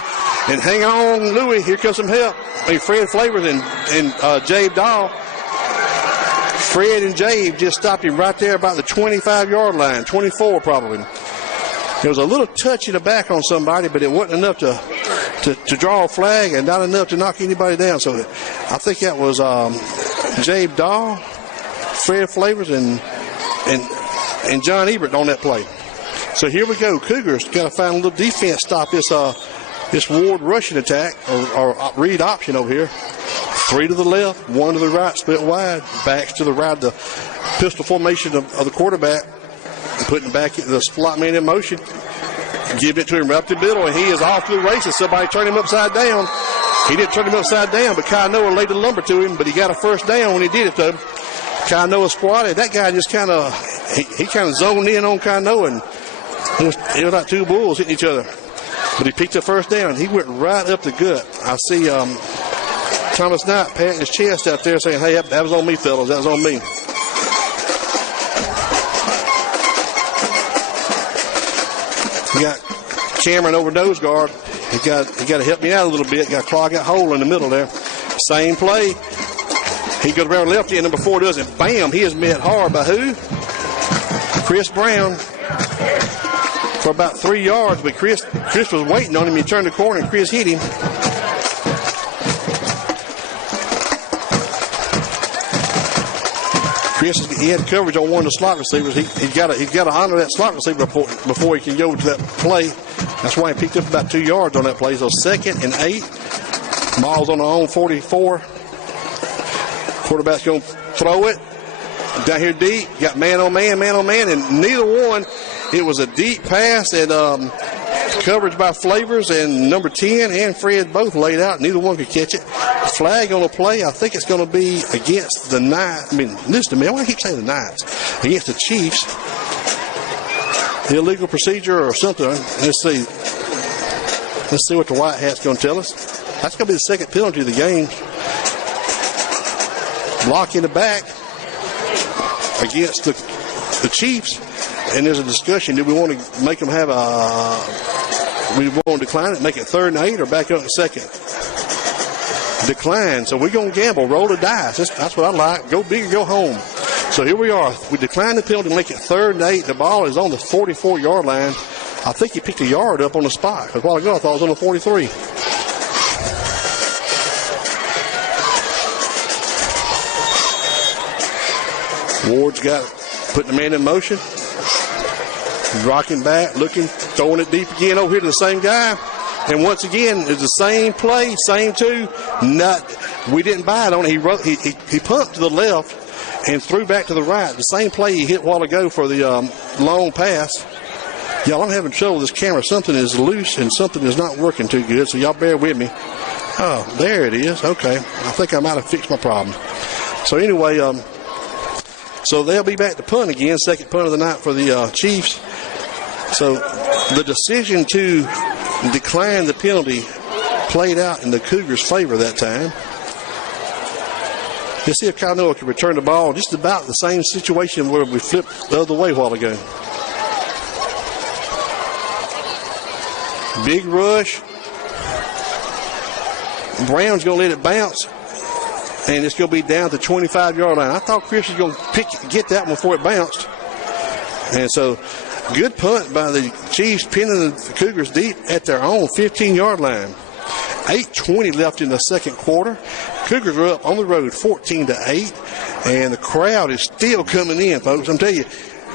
And hang on, Louis. Here comes some help. Fred Flavors and Jabe Dahl. Fred and Jabe just stopped him right there about the 25-yard line, 24 probably. There was a little touch in the back on somebody, but it wasn't enough to draw a flag and not enough to knock anybody down. So I think that was Jabe Dahl, Fred Flavors, and John Ebert on that play. So here we go. Cougars got to find a little defense stop this Ward rushing attack or read option over here. 3 to the left, 1 to the right, split wide. Backs to the right, the pistol formation of the quarterback. Putting back the slot man in motion. Giving it to him right up the middle, and he is off to the races. Somebody turned him upside down. He didn't turn him upside down, but Kainoa laid the lumber to him, but he got a first down when he did it, though. Kainoa squatted. That guy just kind of, he kind of zoned in on Kainoa, and it was like 2 bulls hitting each other. But he picked the first down. He went right up the gut. I see Thomas Knight patting his chest out there saying, hey, that was on me, fellas. That was on me. We got Cameron over nose guard. He got to help me out a little bit. Got to clog that hole in the middle there. Same play. He goes around lefty, and number 4 does it. Bam! He is met hard by who? Chris Brown for about 3 yards, but Chris was waiting on him. He turned the corner, and Chris hit him. He had coverage on one of the slot receivers. He's got to honor that slot receiver before he can go to that play. That's why he picked up about 2 yards on that play. So 2nd and 8. Miles on the own 44. Quarterback's going to throw it. Down here deep. Got man on man, and neither one. It was a deep pass and coverage by Flavors, and number 10 and Fred both laid out. Neither one could catch it. Flag on the play. I think it's going to be against the Knights. I mean, listen to me. I want to keep saying the Knights. Against the Chiefs. Illegal procedure or something. Let's see. Let's see what the white hat's going to tell us. That's going to be the second penalty of the game. Block in the back against the Chiefs. And there's a discussion. Do we want to make them have we want to decline it, make it 3rd and 8, or back up to 2nd? Decline. So we're going to gamble, roll the dice. That's what I like. Go big or go home. So here we are. We decline the penalty, make it 3rd and 8. The ball is on the 44-yard line. I think he picked a yard up on the spot. A while ago, I thought it was on the 43. Ward's putting the man in motion. Rocking back, looking, throwing it deep again over here to the same guy. And once again, it's the same play, same two. We didn't buy it on it. He pumped to the left and threw back to the right. The same play he hit a while ago for the long pass. Y'all, I'm having trouble with this camera. Something is loose and something is not working too good, so y'all bear with me. Oh, there it is. Okay. I think I might have fixed my problem. So anyway, so they'll be back to punt again, second punt of the night for the Chiefs. So the decision to decline the penalty played out in the Cougars' favor that time. Let's see if Kainoa can return the ball. Just about the same situation where we flipped the other way a while ago. Big rush. Brown's going to let it bounce. And it's going to be down to the 25-yard line. I thought Chris was going to get that one before it bounced. And so, good punt by the Chiefs, pinning the Cougars deep at their own 15-yard line. 8:20 left in the second quarter. Cougars are up on the road 14-8. And the crowd is still coming in, folks. I'm telling you,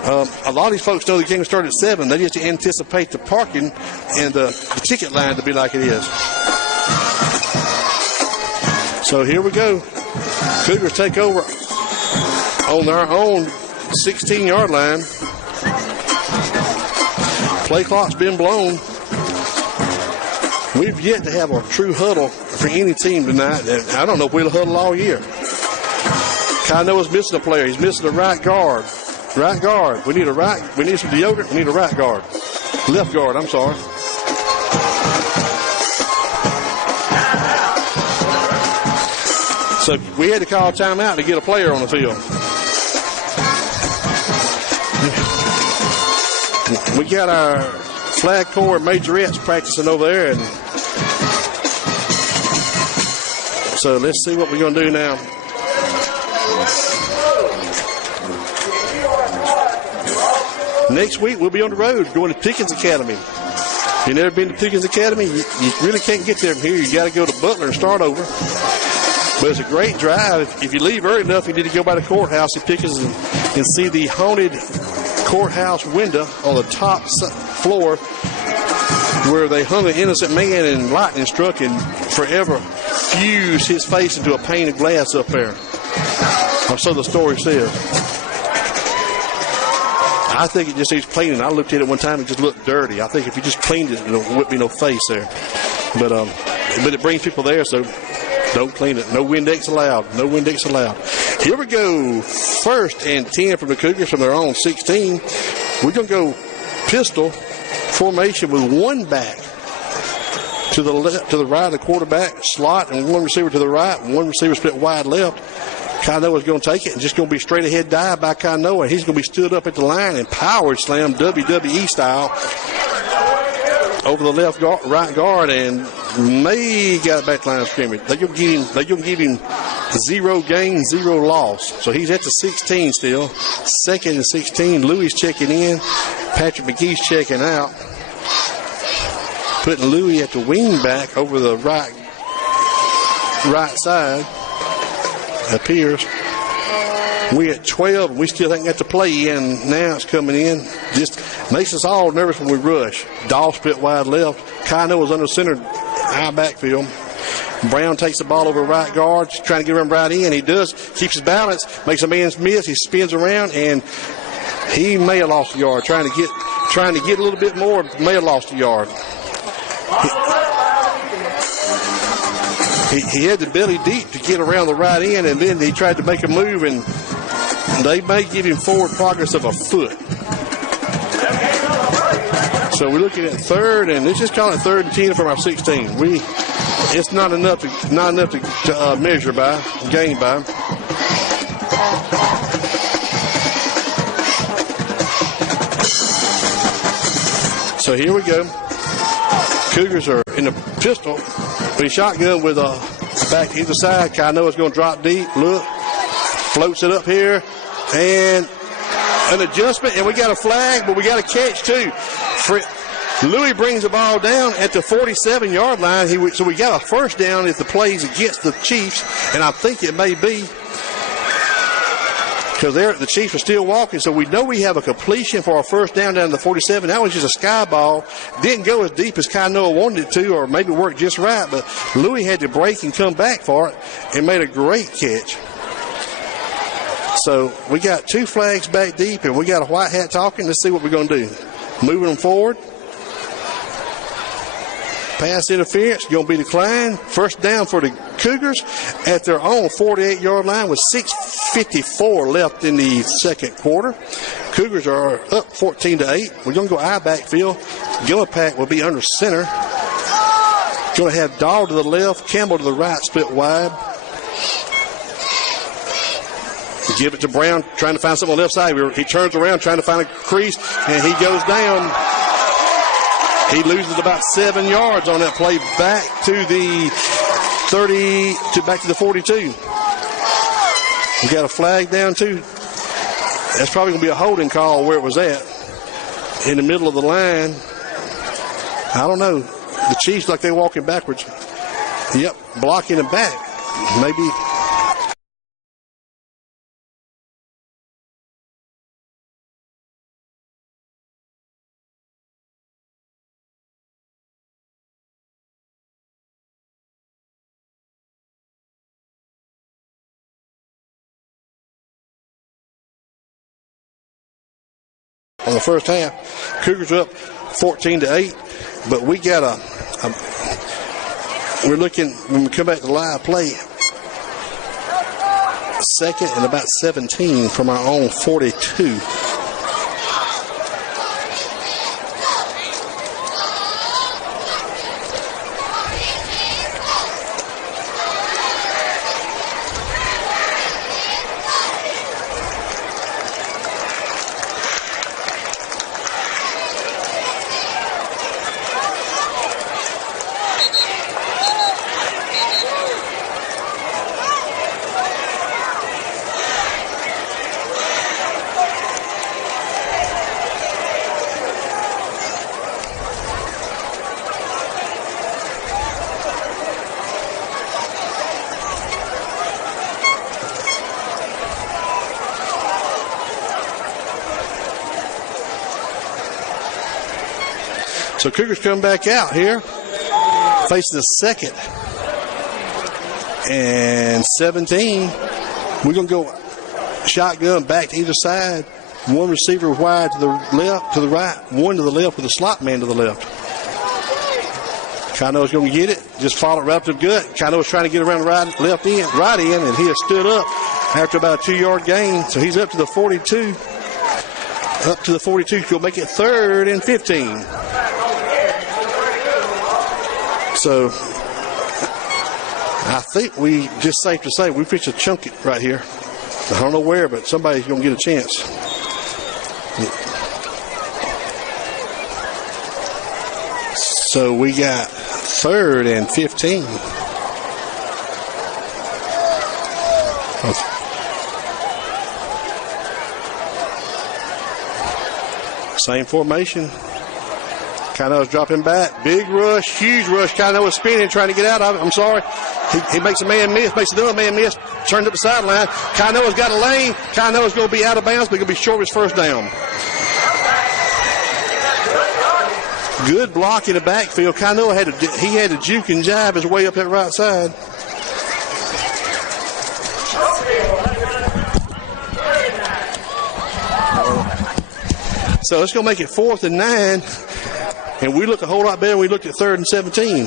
a lot of these folks know the game started at 7. They just anticipate the parking and the ticket line to be like it is. So here we go. Cougars take over on their own 16-yard line. Play clock's been blown. We've yet to have a true huddle for any team tonight. I don't know if we'll huddle all year. Kainoa's missing a player. He's missing a right guard. Right guard. We need some deodorant. We need a right guard. Left guard, I'm sorry. So we had to call timeout to get a player on the field. We got our flag corps majorettes practicing over there, and so let's see what we're going to do now. Next week we'll be on the road going to Pickens Academy. If you've never been to Pickens Academy, you really can't get there from here. You got to go to Butler and start over. But it's a great drive. If you leave early enough, you need to go by the courthouse in Pickens and see the haunted courthouse window on the top floor where they hung an innocent man and lightning struck and forever fused his face into a pane of glass up there. Or so the story says. I think it just needs cleaning. I looked at it one time, it just looked dirty. I think if you just cleaned it, there wouldn't be no face there. But it brings people there, so don't clean it. No Windex allowed. No Windex allowed. Here we go. 1st and 10 from the Cougars from their own 16. We're going to go pistol formation with one back to the left, to the right of the quarterback slot, and one receiver to the right, and one receiver split wide left. Kainoa's going to take it and just going to be straight ahead dive by Kainoa. He's going to be stood up at the line and power slam WWE style. over the left guard, right guard, and may got it back to line of scrimmage. They're going to give him 0 gain, 0 loss. So he's at the 16 still. 2nd and 16. Louis checking in. Patrick McGee's checking out. Putting Louis at the wing back over the right side. Appears. We at 12. We still haven't got the play in. Now it's coming in. Just makes us all nervous when we rush. Dahl split wide left. Kano is under center high backfield. Brown takes the ball over right guard, trying to get him right in. He does. Keeps his balance. Makes a man miss. He spins around, and he may have lost a yard. Trying to get a little bit more. May have lost a yard. He had the belly deep to get around the right end, and then he tried to make a move, and they may give him forward progress of a foot. So we're looking at 3rd, and let's just call it 3rd and 10 from our 16. It's not enough to measure by, gain by. So here we go. Cougars are in the pistol. We shotgun with a back to either side. Kano is going to drop deep. Look. Floats it up here. And an adjustment. And we got a flag, but we got a catch too. Louis brings the ball down at the 47-yard line. So we got a first down if the play's against the Chiefs. And I think it may be. Because the Chiefs are still walking, so we know we have a completion for our first down to the 47. That was just a sky ball. Didn't go as deep as Kanoa wanted it to, or maybe worked just right, but Louis had to break and come back for it and made a great catch. So we got 2 flags back deep, and we got a white hat talking. Let's see what we're going to do. Moving them forward. Pass interference, going to be declined. First down for the Cougars at their own 48-yard line with 6:54 left in the second quarter. Cougars are up 14-8. We're going to go I backfield. Gillipack will be under center. Going to have Dahl to the left, Campbell to the right, split wide. Give it to Brown, trying to find something on the left side. He turns around, trying to find a crease, and he goes down. He loses about 7 yards on that play back to the 42. We got a flag down too. That's probably going to be a holding call where it was at. In the middle of the line. I don't know. The Chiefs like they're walking backwards. Yep, blocking them back. Maybe. On the first half, Cougars up 14-8, but we got we're looking, when we come back to live play, 2nd and about 17 from our own 42. So Cougars come back out here, facing the 2nd and 17. We're going to go shotgun back to either side. One receiver wide to the left, to the right, one to the left with a slot man to the left. Kano's going to get it. Just follow it right up to the gut. Kano's trying to get around the right end, and he has stood up after about a 2-yard gain. So he's up to the 42. Up to the 42. He'll make it 3rd and 15. So I think we just safe to say we fixed to chunk it right here. I don't know where, but somebody's going to get a chance. So we got 3rd and 15. Same formation. Kano's dropping back. Big rush, huge rush. Kano is spinning, trying to get out of it. I'm sorry. He makes a man miss, makes another man miss. Turned up the sideline. Kano's got a lane. Kano's going to be out of bounds, but going to be short of his first down. Good block in the backfield. Kano had to juke and jive his way up that right side. So it's going to make it 4th and 9. And we look a whole lot better when we looked at 3rd and 17.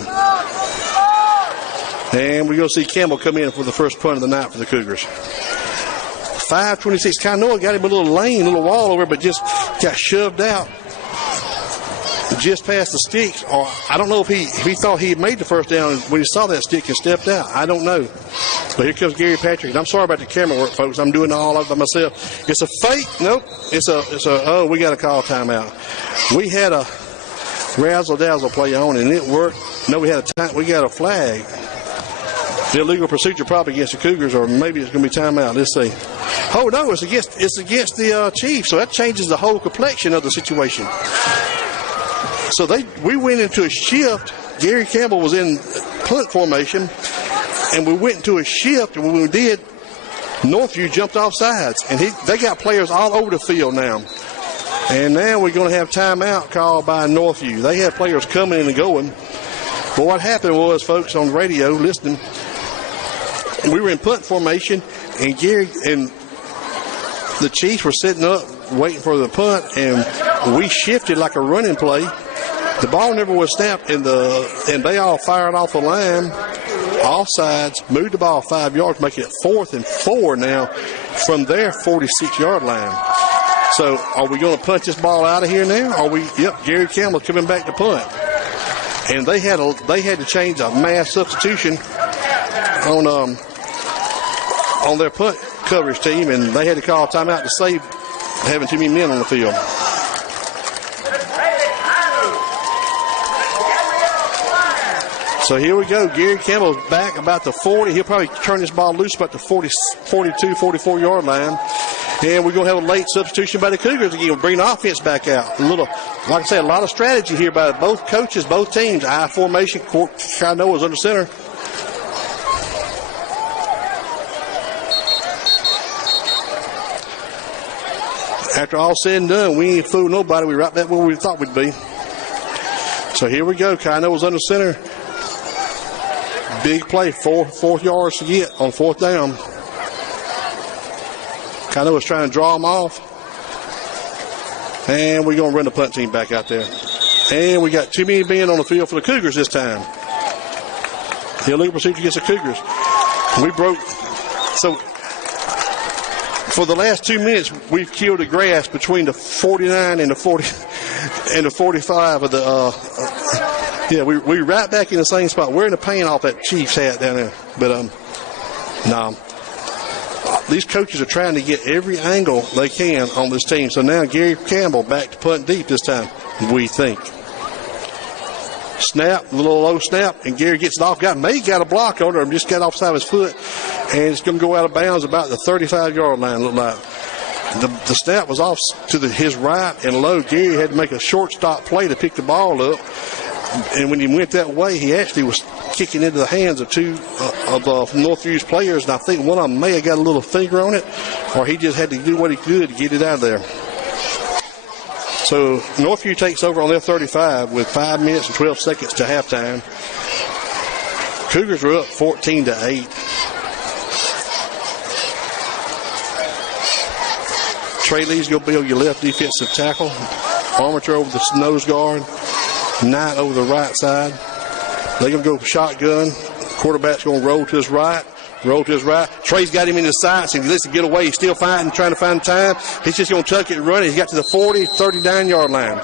And we're going to see Campbell come in for the first punt of the night for the Cougars. 5:26. Kanoa got him a little lane, a little wall over, but just got shoved out just past the sticks. Or I don't know if he thought he had made the first down when he saw that stick and stepped out. I don't know. But here comes Gary Patrick. And I'm sorry about the camera work, folks. I'm doing it all by myself. It's a fake. Nope. Oh, we got to call timeout. We had a razzle-dazzle play on, and it worked. No, we got a flag. The illegal procedure probably against the Cougars, or maybe it's going to be timeout. Let's see. Oh, no, it's against the Chiefs, so that changes the whole complexion of the situation. So we went into a shift. Gary Campbell was in punt formation, and we went into a shift, and when we did, Northview jumped off sides, and they got players all over the field now. And now we're going to have timeout called by Northview. They had players coming and going. But what happened was, folks on the radio listening, we were in punt formation, and Gary and the Chiefs were sitting up waiting for the punt, and we shifted like a running play. The ball never was snapped, and they all fired off the line, offsides, moved the ball 5 yards, making it 4th and 4 now from their 46-yard line. So are we going to punt this ball out of here now? Yep, Gary Campbell coming back to punt. And they had to change a mass substitution on their punt coverage team, and they had to call a timeout to save having too many men on the field. So here we go. Gary Campbell's back about the 40. He'll probably turn this ball loose about the 42, 44-yard line. And we're going to have a late substitution by the Cougars again. We'll bring the offense back out. Like I said, a lot of strategy here by both coaches, both teams. I formation. Kano is under center. After all said and done, we ain't fooled nobody. We're right back where we thought we'd be. So here we go. Kano is under center. Big play, 4 yards to get on 4th down. Kano was trying to draw them off. And we're going to run the punt team back out there. And we got too many men on the field for the Cougars this time. The illegal procedure against the Cougars. We broke. So for the last 2 minutes, we've killed the grass between the 49 and the 40 and the 45 of the. We're right back in the same spot. We're in the paint off that Chiefs hat down there. But no. These coaches are trying to get every angle they can on this team. So now Gary Campbell back to punt deep this time, we think. Snap, a little low snap, and Gary gets it off. Got a block on him, just got off the side of his foot, and it's going to go out of bounds about the 35-yard line, look like. The snap was off to his right and low. Gary had to make a short stop play to pick the ball up. And when he went that way, he actually was kicking into the hands of two of Northview's players, and I think one of them may have got a little finger on it, or he just had to do what he could to get it out of there. So Northview takes over on their 35 with 5 minutes and 12 seconds to halftime. Cougars are up 14-8. Trey Lee's going to be on your left defensive tackle. Armature over the nose guard. Knight over the right side. They're going to go shotgun. Quarterback's going to roll to his right. Trey's got him in his sights, and he lets him get away. He's still fighting, trying to find time. He's just going to tuck it and run it. He got to the 40, 39-yard line.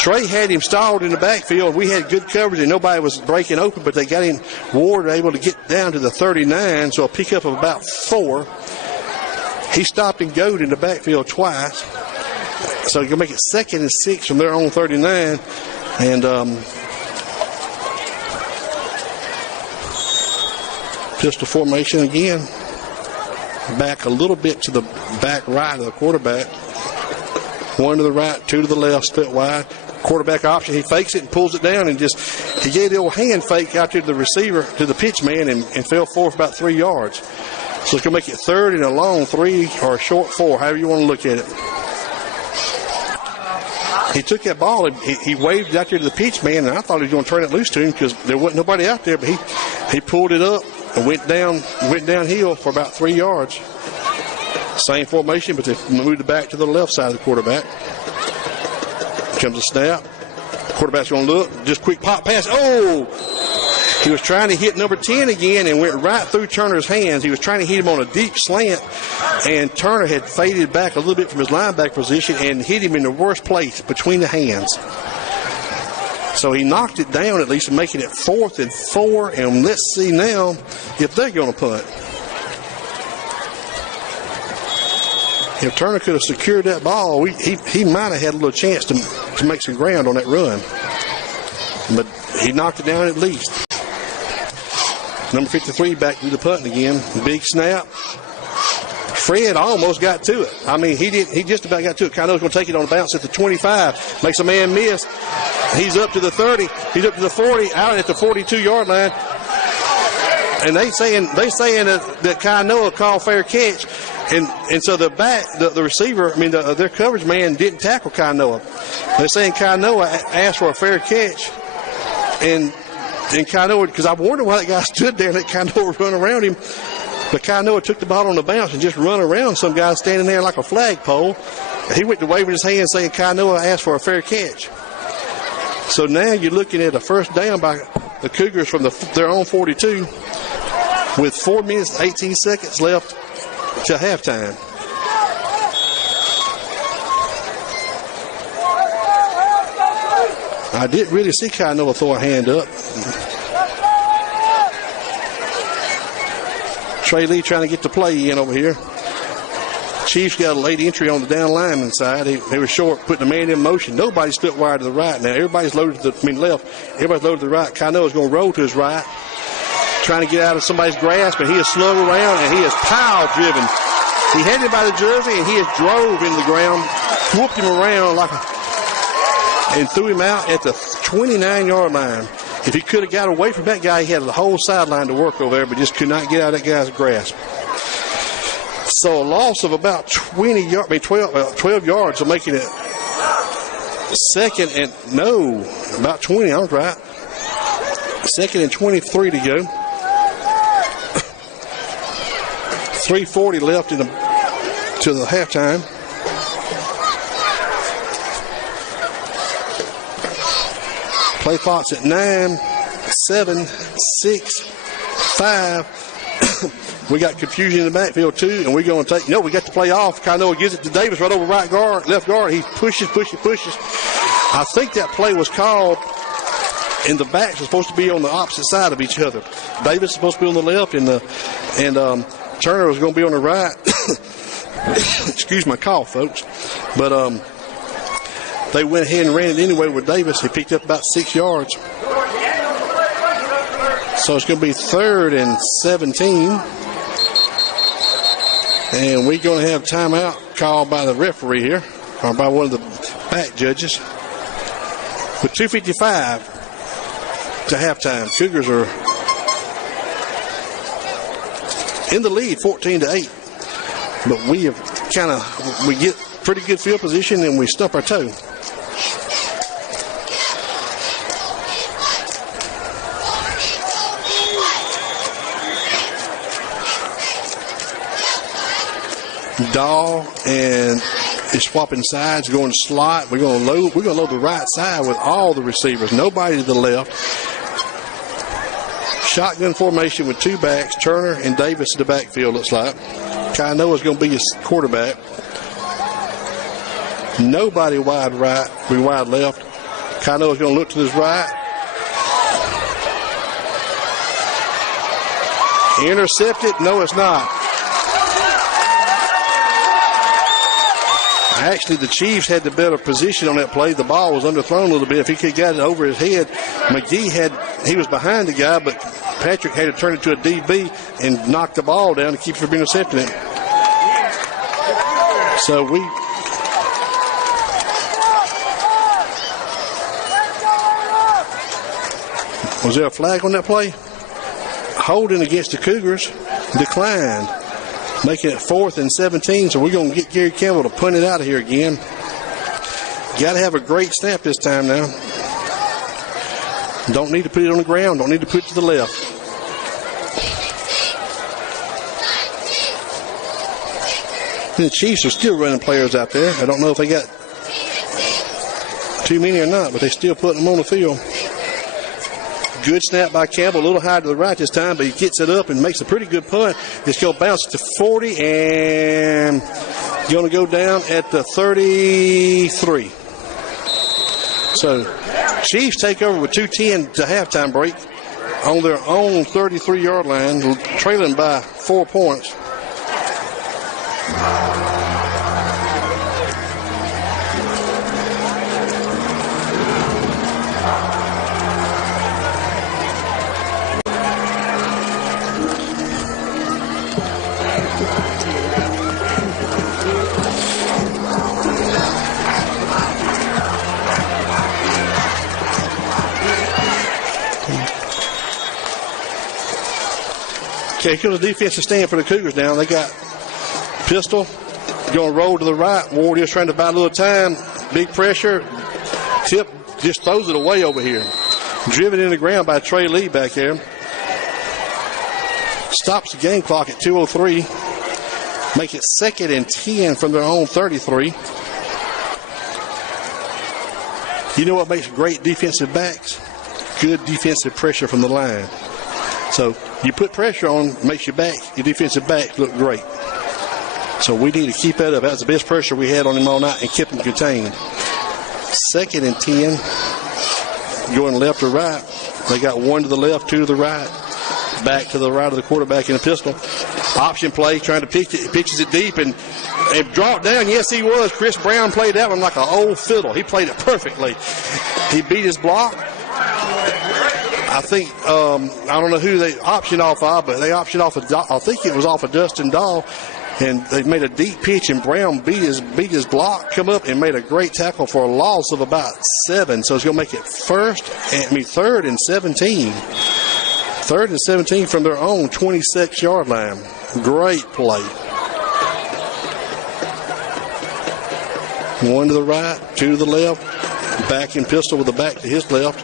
Trey had him stalled in the backfield. We had good coverage, and nobody was breaking open, but they got him. Ward able to get down to the 39, so a pickup of about 4. He stopped and goed in the backfield twice. So you're going to make it 2nd and 6 from their own 39. And pistol formation again. Back a little bit to the back right of the quarterback. One to the right, two to the left, split wide. Quarterback option, he fakes it and pulls it down and he gave the old hand fake out to the receiver, to the pitch man, and fell forward for about 3 yards. So it's going to make it third and a long 3 or a short 4, however you want to look at it. He took that ball and he waved it out there to the pitch man, and I thought he was going to turn it loose to him because there wasn't nobody out there, but he pulled it up and went downhill for about 3 yards. Same formation, but they moved it back to the left side of the quarterback. Comes a snap. Quarterback's going to look. Just quick pop pass. Oh! He was trying to hit number 10 again and went right through Turner's hands. He was trying to hit him on a deep slant, and Turner had faded back a little bit from his linebacker position and hit him in the worst place, between the hands. So he knocked it down at least, making it 4th and 4. And let's see now if they're going to punt. If Turner could have secured that ball, he might have had a little chance to make some ground on that run. But he knocked it down at least. Number 53 back to the punting again. Big snap. Fred almost got to it. I mean, he just about got to it. Kano's going to take it on the bounce at the 25. Makes a man miss. He's up to the 30. He's up to the 40. Out at the 42-yard line. And they saying that Kano called fair catch. And so the receiver, their coverage man didn't tackle Kanoa. They're saying Kanoa asked for a fair catch. And Kanoa, because I wondered why that guy stood there and let Kanoa run around him. But Kanoa took the ball on the bounce and just run around some guy standing there like a flagpole. He went to waving his hand saying Kanoa asked for a fair catch. So now you're looking at a first down by the Cougars from their own 42 with 4 minutes, 18 seconds left to halftime. I didn't really see Kanoa throw a hand up. Trey Lee trying to get the play in over here. Chiefs got a late entry on the down lineman side. They were short, putting the man in motion. Nobody split wide to the right now. Everybody's loaded to the left. Everybody's loaded to the right. Kanoa's going to roll to his right, trying to get out of somebody's grasp, and he is slung around, and he is pile driven. He had him by the jersey, and he has drove into the ground, whooped him around and threw him out at the 29-yard line. If he could have got away from that guy, he had the whole sideline to work over there, but just could not get out of that guy's grasp. So a loss of about 12 yards, so making it about 20, I was right. 2nd and 23 to go. 3:40 left to the halftime. Play clock's at 9, 7, 6, 5. We got confusion in the backfield too, and we're going to take. We got the play off. Kanoa gives it to Davis right over left guard. He pushes. I think that play was called, and the backs are supposed to be on the opposite side of each other. Davis is supposed to be on the left, and Turner was going to be on the right. Excuse my cough, folks. But they went ahead and ran it anyway with Davis. He picked up about 6 yards. So it's going to be 3rd and 17. And we're going to have timeout called by the referee here, or by one of the back judges. With 2:55 to halftime. Cougars are in the lead, 14-8. But we get pretty good field position and we stump our toe. Dahl and is swapping sides, going slot. We're going to load the right side with all the receivers. Nobody to the left. Shotgun formation with 2 backs, Turner and Davis in the backfield, looks like. Kanoa is going to be his quarterback. Nobody wide right, wide left. Kanoa is going to look to his right. Intercepted? No, it's not. Actually, the Chiefs had the better position on that play. The ball was underthrown a little bit. If he could get it over his head, he was behind the guy, but Patrick had to turn it to a DB and knock the ball down to keep it from intercepting it. So was there a flag on that play? Holding against the Cougars declined, making it 4th and 17. So we're going to get Gary Campbell to punt it out of here again. Got to have a great snap this time now. Don't need to put it on the ground. Don't need to put it to the left. And the Chiefs are still running players out there. I don't know if they got too many or not, but they're still putting them on the field. Good snap by Campbell, a little high to the right this time, but he gets it up and makes a pretty good punt. It's going to bounce to 40 and going to go down at the 33. So Chiefs take over with 2:10 to halftime break on their own 33-yard line, trailing by 4 points. Okay, here's the defensive stand for the Cougars now. They got pistol, going to roll to the right. Ward is trying to buy a little time. Big pressure. Tip just throws it away over here. Driven in the ground by Trey Lee back there. Stops the game clock at 2:03. Make it 2nd and 10 from their own 33. You know what makes great defensive backs? Good defensive pressure from the line. So you put pressure on, makes your defensive back look great. So we need to keep that up. That was the best pressure we had on him all night and kept him contained. 2nd and 10. Going left or right. They got 1 to the left, 2 to the right. Back to the right of the quarterback in a pistol. Option play, trying to pitch it. Pitches it deep and draw it down. Yes, he was. Chris Brown played that one like an old fiddle. He played it perfectly. He beat his block. I think, I don't know who they optioned off of, but they optioned off of, I think it was off of Dustin Dahl, and they made a deep pitch, and Brown beat his block, come up and made a great tackle for a loss of about 7. So it's going to make it 3rd and 17. 3rd and 17 from their own 26-yard line. Great play. 1 to the right, 2 to the left. Back in pistol with the back to his left.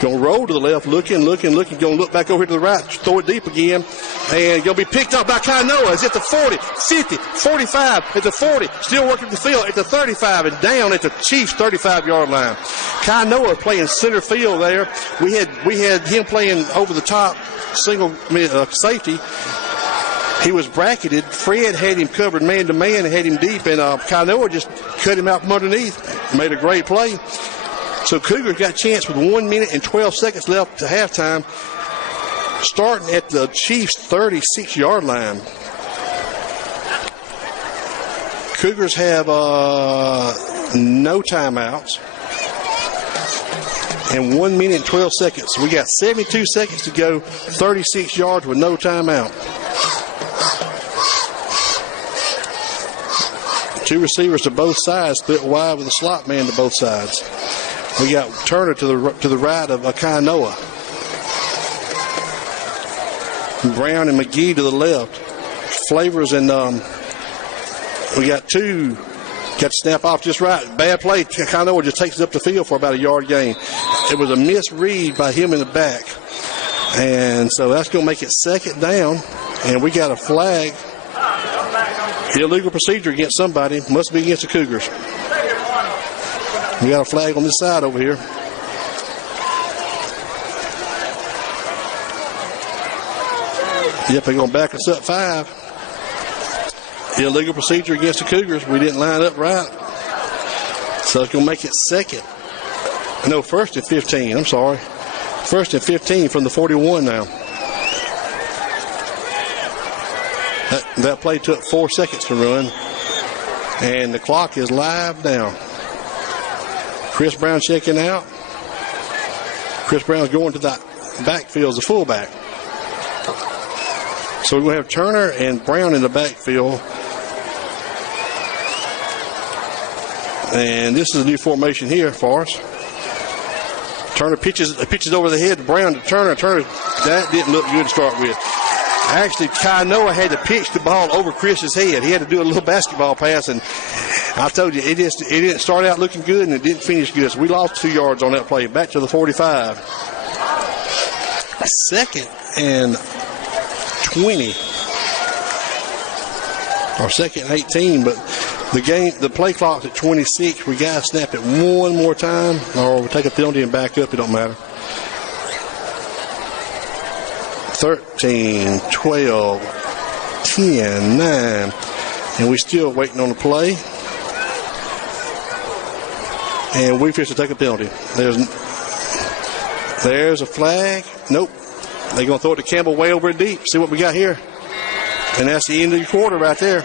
Going to roll to the left, looking. Going to look back over to the right, throw it deep again. And going to be picked up by Kainoa. It's at the 40, 50, 45, at the 40. Still working the field at the 35 and down at the Chiefs' 35-yard line. Kainoa playing center field there. We had him playing over the top single safety. He was bracketed. Fred had him covered man-to-man and had him deep. And Kainoa just cut him out from underneath. Made a great play. So Cougars got a chance with 1 minute and 12 seconds left to halftime, starting at the Chiefs' 36-yard line. Cougars have no timeouts and 1 minute and 12 seconds. We got 72 seconds to go, 36 yards with no timeout. 2 receivers to both sides, split wide with a slot man to both sides. We got Turner to the right of Kainoa. Brown and McGee to the left. Flavors and we got 2. Got to snap off just right. Bad play. Kainoa just takes it up the field for about a yard gain. It was a misread by him in the back. And so that's going to make it 2nd down. And we got a flag. Illegal procedure against somebody. Must be against the Cougars. We got a flag on this side over here. Yep, they're going to back us up 5. Illegal procedure against the Cougars. We didn't line up right. So it's going to make it 2nd. No, 1st and 15. I'm sorry. 1st and 15 from the 41 now. That play took 4 seconds to run. And the clock is live now. Chris Brown checking out. Chris Brown's going to the backfield as a fullback. So we're going to have Turner and Brown in the backfield. And this is a new formation here for us. Turner pitches over the head to Brown to Turner. Turner, that didn't look good to start with. Actually, Kai Noah had to pitch the ball over Chris's head. He had to do a little basketball pass, and I told you, it didn't start out looking good, and it didn't finish good. So we lost 2 yards on that play. Back to the 45. Second and 20. Or second and 18, but the play clock's at 26. We got to snap it one more time, or we'll take a penalty and back up. It don't matter. 13, 12, 10, 9. And we're still waiting on the play. And we fix to take a penalty. There's a flag. Nope. They're going to throw it to Campbell way over deep. See what we got here. And that's the end of the quarter right there.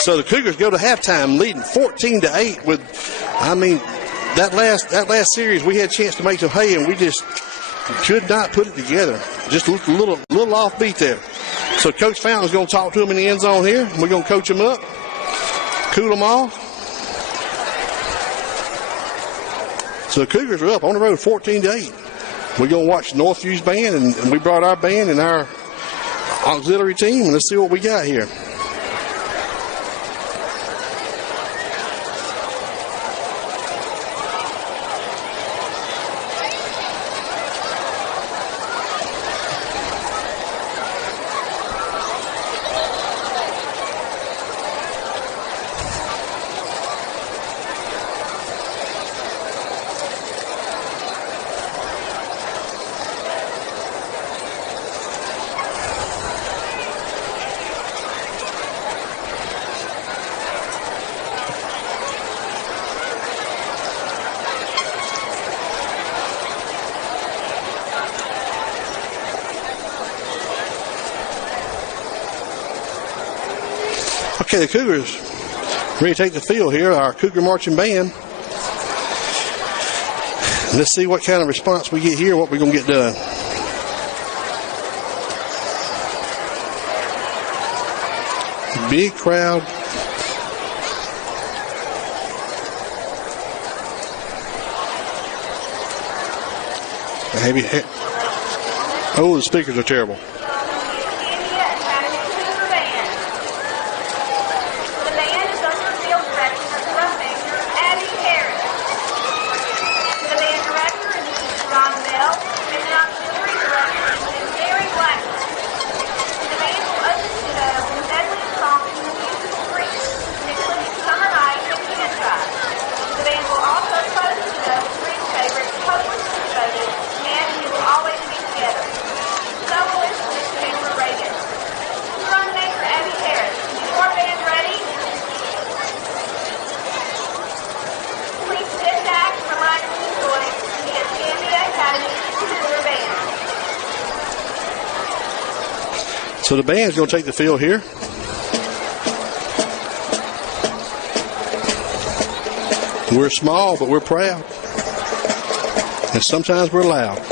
So the Cougars go to halftime leading 14-8 with, that last series we had a chance to make some hay, and we just could not put it together. Just a little offbeat there. So Coach Fountain's going to talk to him in the end zone here. We're going to coach him up, cool them off. So the Cougars are up on the road 14-8. We're going to watch Northview's band, and we brought our band and our auxiliary team, and let's see what we got here. Okay, the Cougars ready to take the field here, our Cougar Marching Band. Let's see what kind of response we get here, what we're going to get done. Big crowd. Oh, the speakers are terrible. So the band's going to take the field here. We're small, but we're proud. And sometimes we're loud.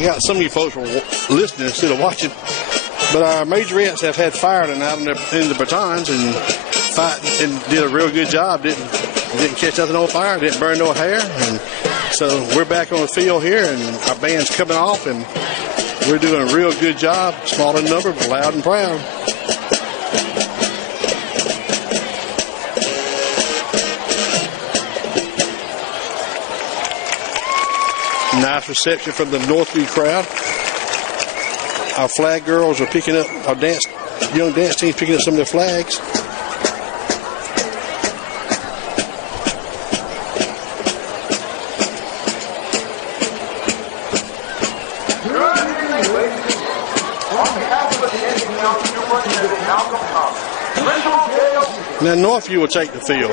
forgot some of you folks were listening instead of watching. But our majorettes have had fire tonight in the batons and fight and did a real good job. Didn't catch nothing on fire. Didn't burn no hair. And so we're back on the field here, and our band's coming off, and we're doing a real good job. Small in number, but loud and proud. Nice reception from the Northview crowd. Our flag girls are picking up, our young dance team's picking up some of their flags. Now Northview will take the field.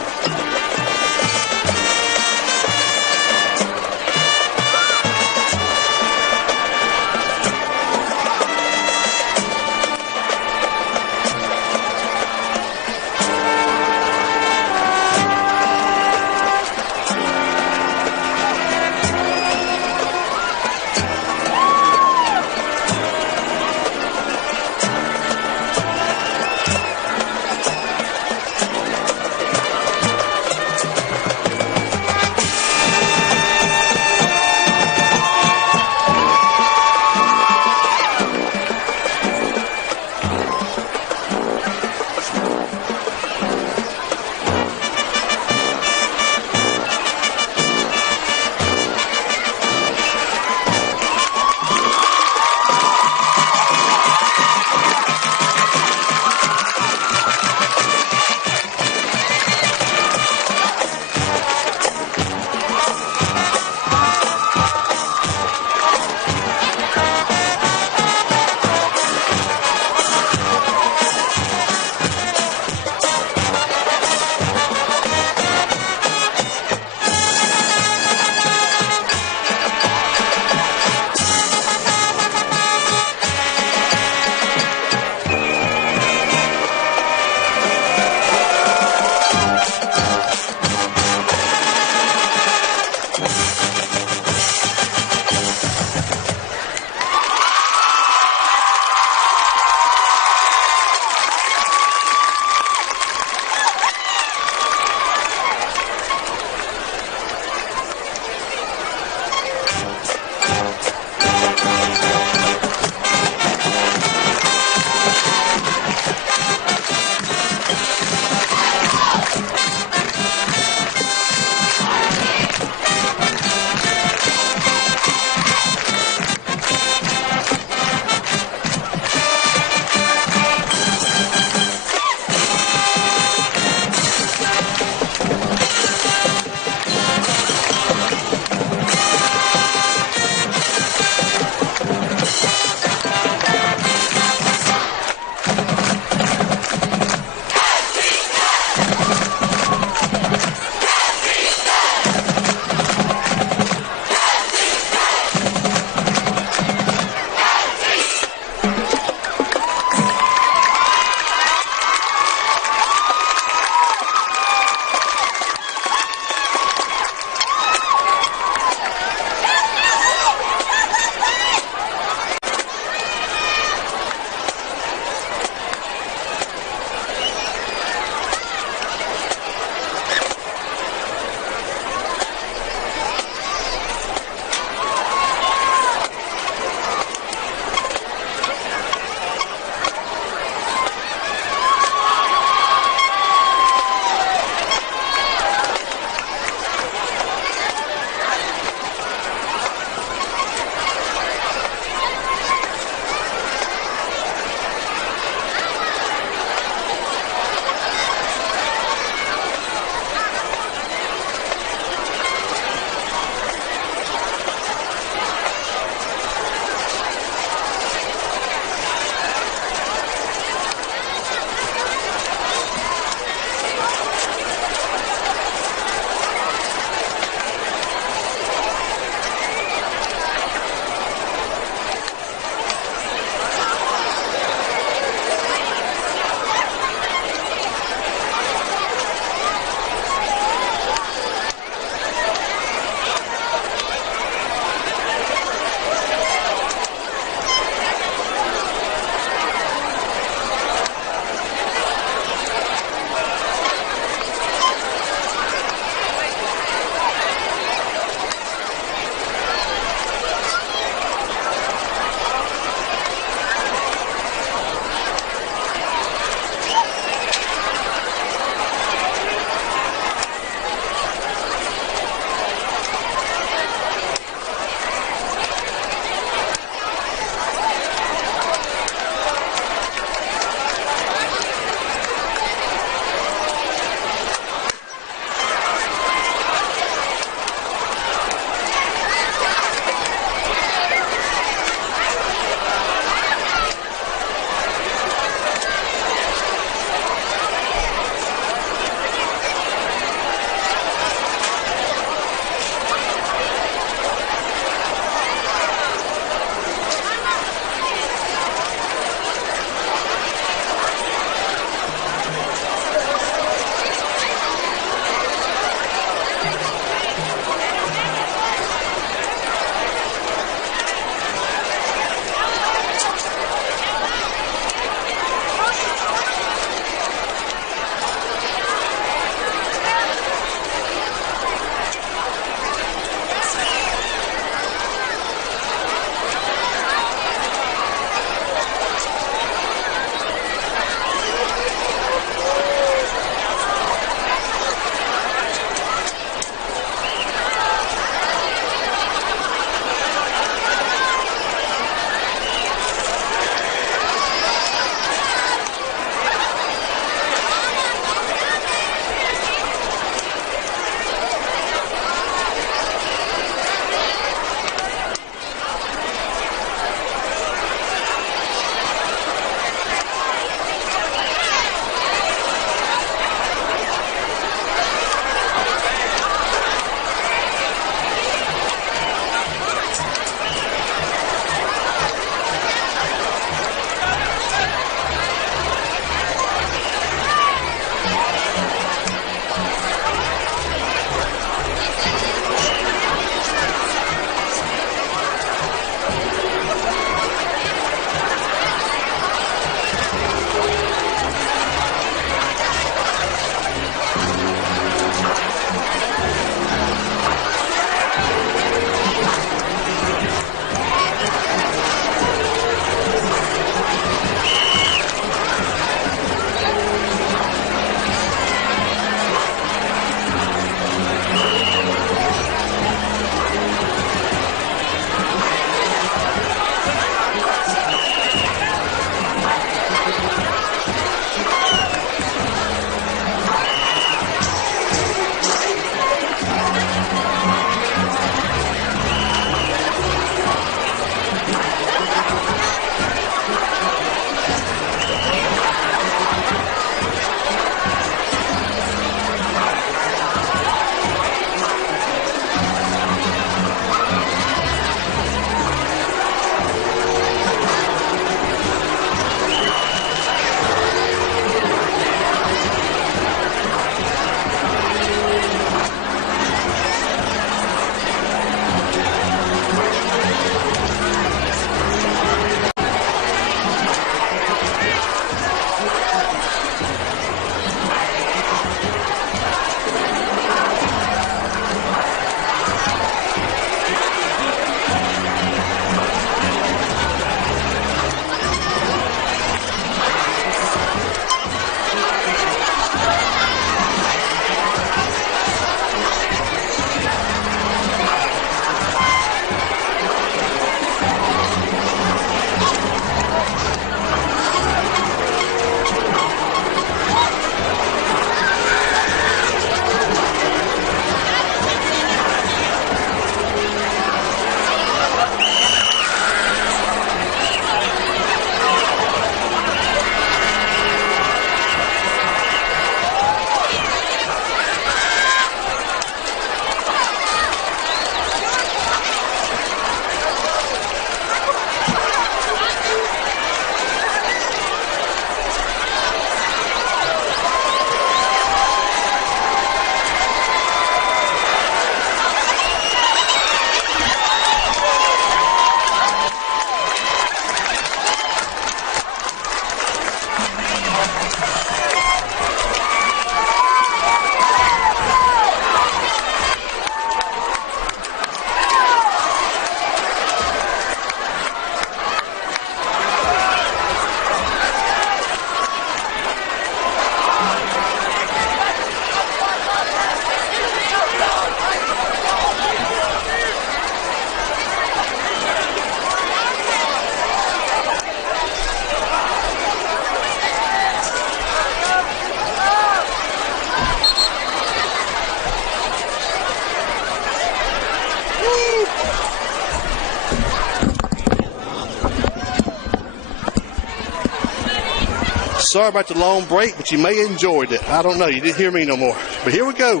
sorry about the long break, but you may have enjoyed it. I don't know. You didn't hear me no more. But here we go.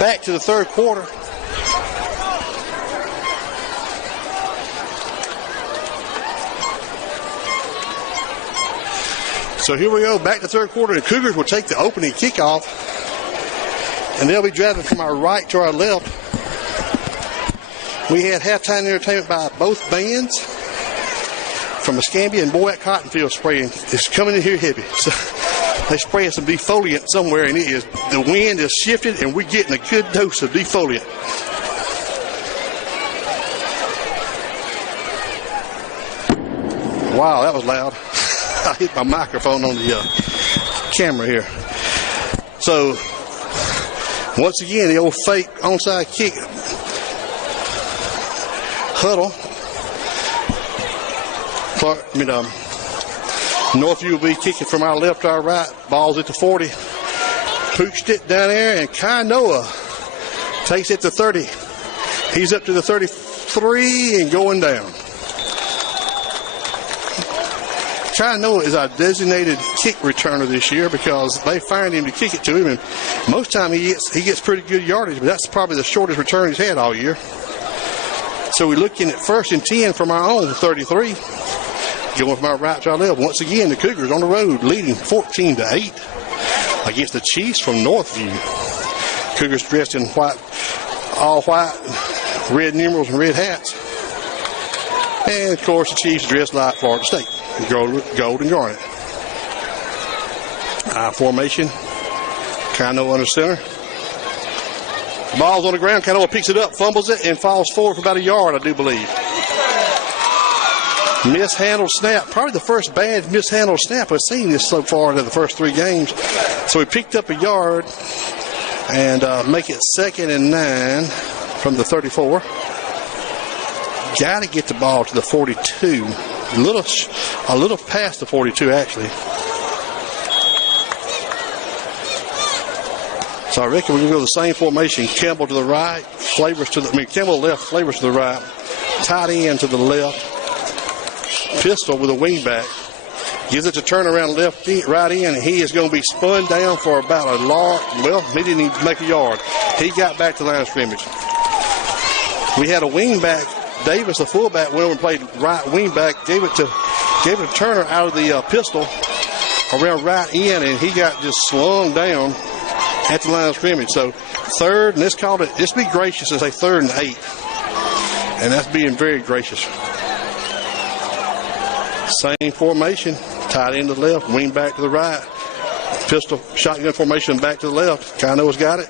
Back to the third quarter. So here we go, back to third quarter. The Cougars will take the opening kickoff, and they'll be driving from our right to our left. We had halftime entertainment by both bands from Escambia and Boyd Cottonfield spraying. It's coming in here heavy. So they spraying some defoliant somewhere, and the wind is shifted, and we're getting a good dose of defoliant. Wow, that was loud. I hit my microphone on the camera here. So, once again, the old fake onside kick. Huddle. Northview will be kicking from our left to our right. Ball's at the 40. Pooched it down there, and Kainoa takes it to 30. He's up to the 33 and going down. Kainoa is our designated kick returner this year because they find him to kick it to him, and most time he gets pretty good yardage, but that's probably the shortest return he's had all year. So we're looking at 1st and 10 from our own 33, going from our right to our left. Once again, the Cougars on the road, leading 14-8 against the Chiefs from Northview. Cougars dressed in white, all white, red numerals and red hats, and of course the Chiefs dressed like Florida State. Gold and garnet. Formation. Kainoa under center. Ball's on the ground. Kainoa picks it up, fumbles it, and falls forward for about a yard, I do believe. Mishandled snap. Probably the first bad mishandled snap I've seen this so far in the first 3 games. So we picked up a yard and make it 2nd and 9 from the 34. Got to get the ball to the 42. A little past the 42, actually. So I reckon we're going to go the same formation. Campbell to the right, Campbell left, Flavors to the right, tight end to the left, pistol with a wingback. Gives it to turn around right in, and he is going to be spun down for about a large. Well, he didn't even make a yard. He got back to the line of scrimmage. We had a wingback. Davis, the fullback, went over and played right wingback, gave it to Turner out of the pistol around right in, and he got just slung down at the line of scrimmage. So 3rd, and let's be gracious and say 3rd and 8. And that's being very gracious. Same formation, tight end to the left, wing back to the right, pistol shotgun formation back to the left. Kainoa's got it.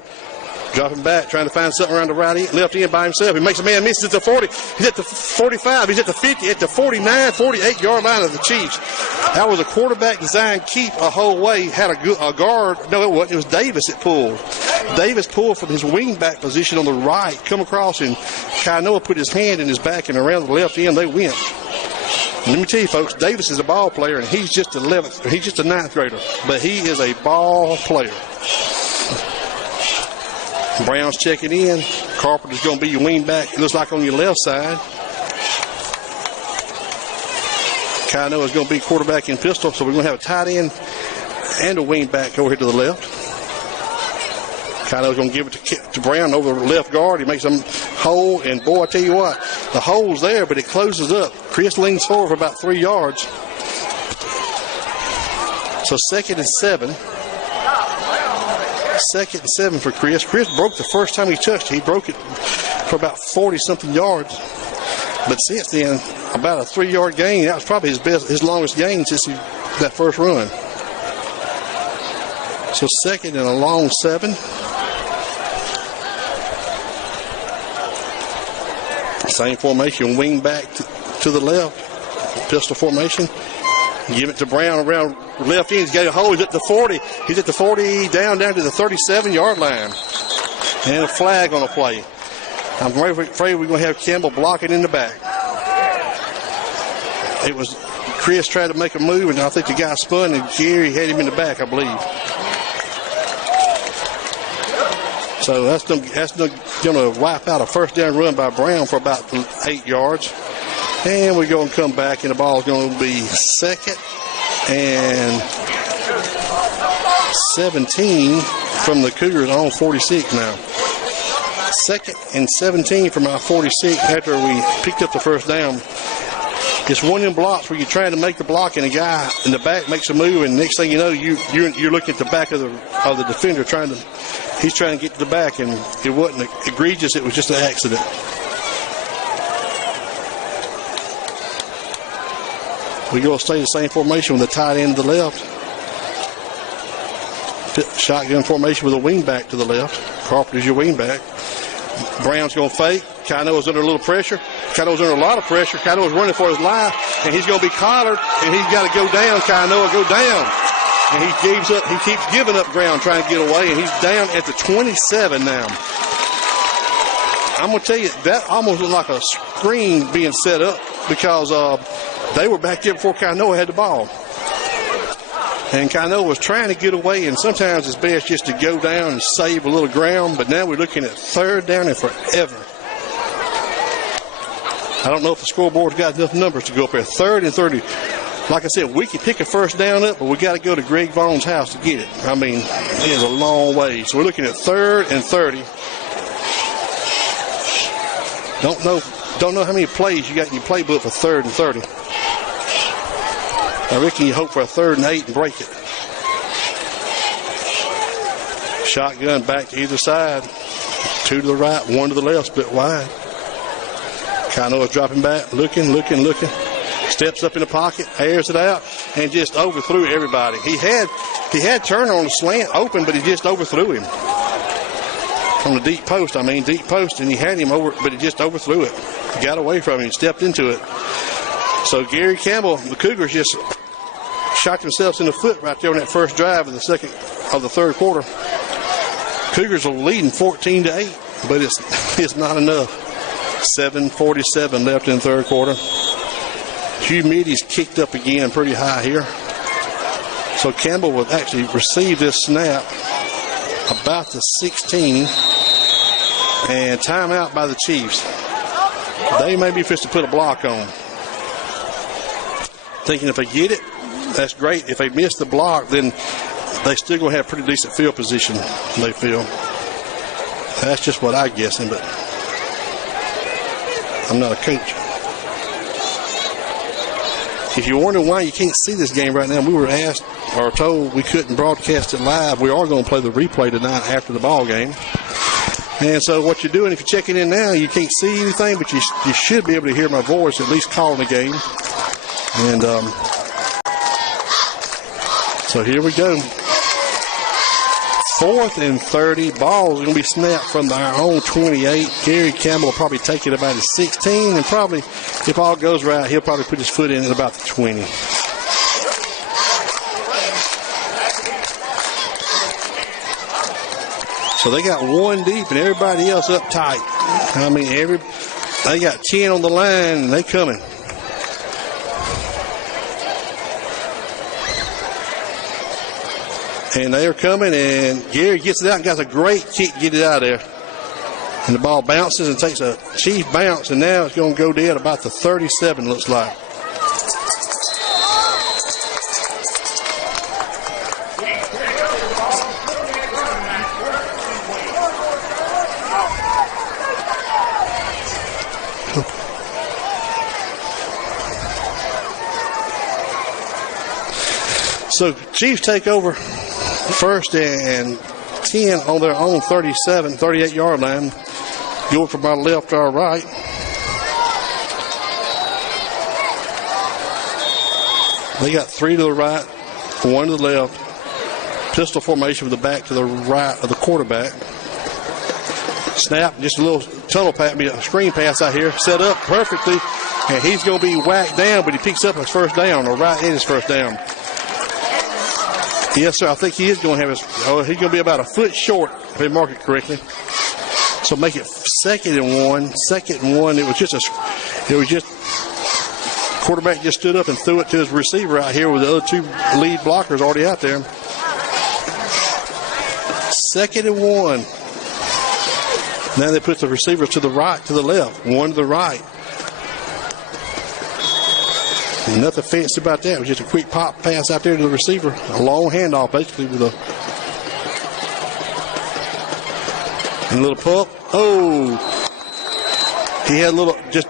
Dropping back, trying to find something around the left end by himself. He makes a man, misses at the 40. He's at the 45. He's at the 50, at the 49, 48-yard line of the Chiefs. That was a quarterback designed keep a whole way. Had a guard. No, it wasn't. It was Davis that pulled. Davis pulled from his wing-back position on the right, come across, and Kainoa put his hand in his back, and around the left end they went. Let me tell you, folks, Davis is a ball player, and he's just a 9th grader. But he is a ball player. Brown's checking in. Carpenter's going to be your wing back. It looks like on your left side. Kainoa is going to be quarterback in pistol, so we're going to have a tight end and a wing back over here to the left. Kainoa's going to give it to Brown over the left guard. He makes a hole, and boy, I tell you what, the hole's there, but it closes up. Chris leans forward for about 3 yards. So 2nd and 7. 2nd and 7 for Chris. Chris broke the first time he touched it. He broke it for about 40-something yards. But since then, about a 3-yard gain. That was probably his longest gain since that first run. So 2nd and a long 7. Same formation, wing back to the left. Pistol formation. Give it to Brown around left end. He's got a hole. He's at the 40. He's at the 40, down to the 37-yard line. And a flag on the play. I'm afraid we're going to have Campbell blocking in the back. It was Chris tried to make a move, and I think the guy spun, and Gary had him in the back, I believe. So that's going to wipe out a first down run by Brown for about 8 yards. And we're going to come back, and the ball is going to be 2nd and 17 from the Cougars on 46 now. 2nd and 17 from our 46 after we picked up the first down. It's one of them blocks where you're trying to make the block and a guy in the back makes a move, and next thing you know, you're looking at the back of the defender he's trying to get to the back, and it wasn't egregious, it was just an accident. We're going to stay the same formation with the tight end to the left. Shotgun formation with a wing back to the left. Carpenter's your wing back. Brown's going to fake. Kano's under a little pressure. Kano's under a lot of pressure. Kano's running for his life, and he's going to be collared, and he's got to go down. Kano will go down. And he gives up. He keeps giving up ground trying to get away, and he's down at the 27 now. I'm going to tell you, that almost looked like a screen being set up because they were back there before Kano had the ball. And Kano was trying to get away, and sometimes it's best just to go down and save a little ground, but now we're looking at 3rd down and forever. I don't know if the scoreboard's got enough numbers to go up there. 3rd and 30. Like I said, we can pick a first down up, but we got to go to Greg Vaughn's house to get it. I mean, it is a long way. So we're looking at 3rd and 30. Don't know how many plays you got in your playbook for 3rd and 30. I reckon you hope for a 3rd and 8 and break it. Shotgun back to either side. 2 to the right, 1 to the left, split wide. Kano is dropping back, looking. Steps up in the pocket, airs it out, and just overthrew everybody. He had Turner on the slant open, but he just overthrew him. On the deep post, and he had him over, but he just overthrew it. He got away from him, stepped into it. So Gary Campbell, the Cougars just shot themselves in the foot right there on that first drive of the 3rd quarter. Cougars are leading 14-8, but it's not enough. 7:47 left in the 3rd quarter. Humidity's kicked up again pretty high here. So Campbell will actually receive this snap about the 16, and timeout by the Chiefs. They may be fixed to put a block on. Thinking if they get it, that's great. If they miss the block, then they still going to have pretty decent field position, they feel. That's just what I'm guessing, but I'm not a coach. If you're wondering why you can't see this game right now, we were asked or told we couldn't broadcast it live. We are going to play the replay tonight after the ball game. And so what you're doing, if you're checking in now, you can't see anything, but you should be able to hear my voice, at least calling the game. And so here we go. 4th and 30. Ball is going to be snapped from our own 28. Gary Campbell will probably take it about his 16, and probably, if all goes right, he'll probably put his foot in at about the 20. So they got 1 deep and everybody else up tight. I mean, they got 10 on the line, and they coming. And they are coming, and Gary gets it out and got a great kick to get it out of there. And the ball bounces and takes a Chief bounce, and now it's going to go dead about the 37, looks like. So Chiefs take over 1st and 10 on their own 38-yard line. Going from our left to our right. They got 3 to the right, 1 to the left. Pistol formation with the back to the right of the quarterback. Snap, just a little tunnel pass, a screen pass out here, set up perfectly, and he's going to be whacked down, but he picks up his first down, or right in his first down. Yes, sir. I think he is going to have he's going to be about a foot short if they mark it correctly. So make it 2nd and 1. 2nd and 1. It was just quarterback just stood up and threw it to his receiver out here with the other 2 lead blockers already out there. 2nd and 1. Now they put the receivers to the right, to the left. 1 to the right. Nothing fancy about that. It was just a quick pop pass out there to the receiver. A long handoff, basically, with a And a little pump. Oh. He had a little, just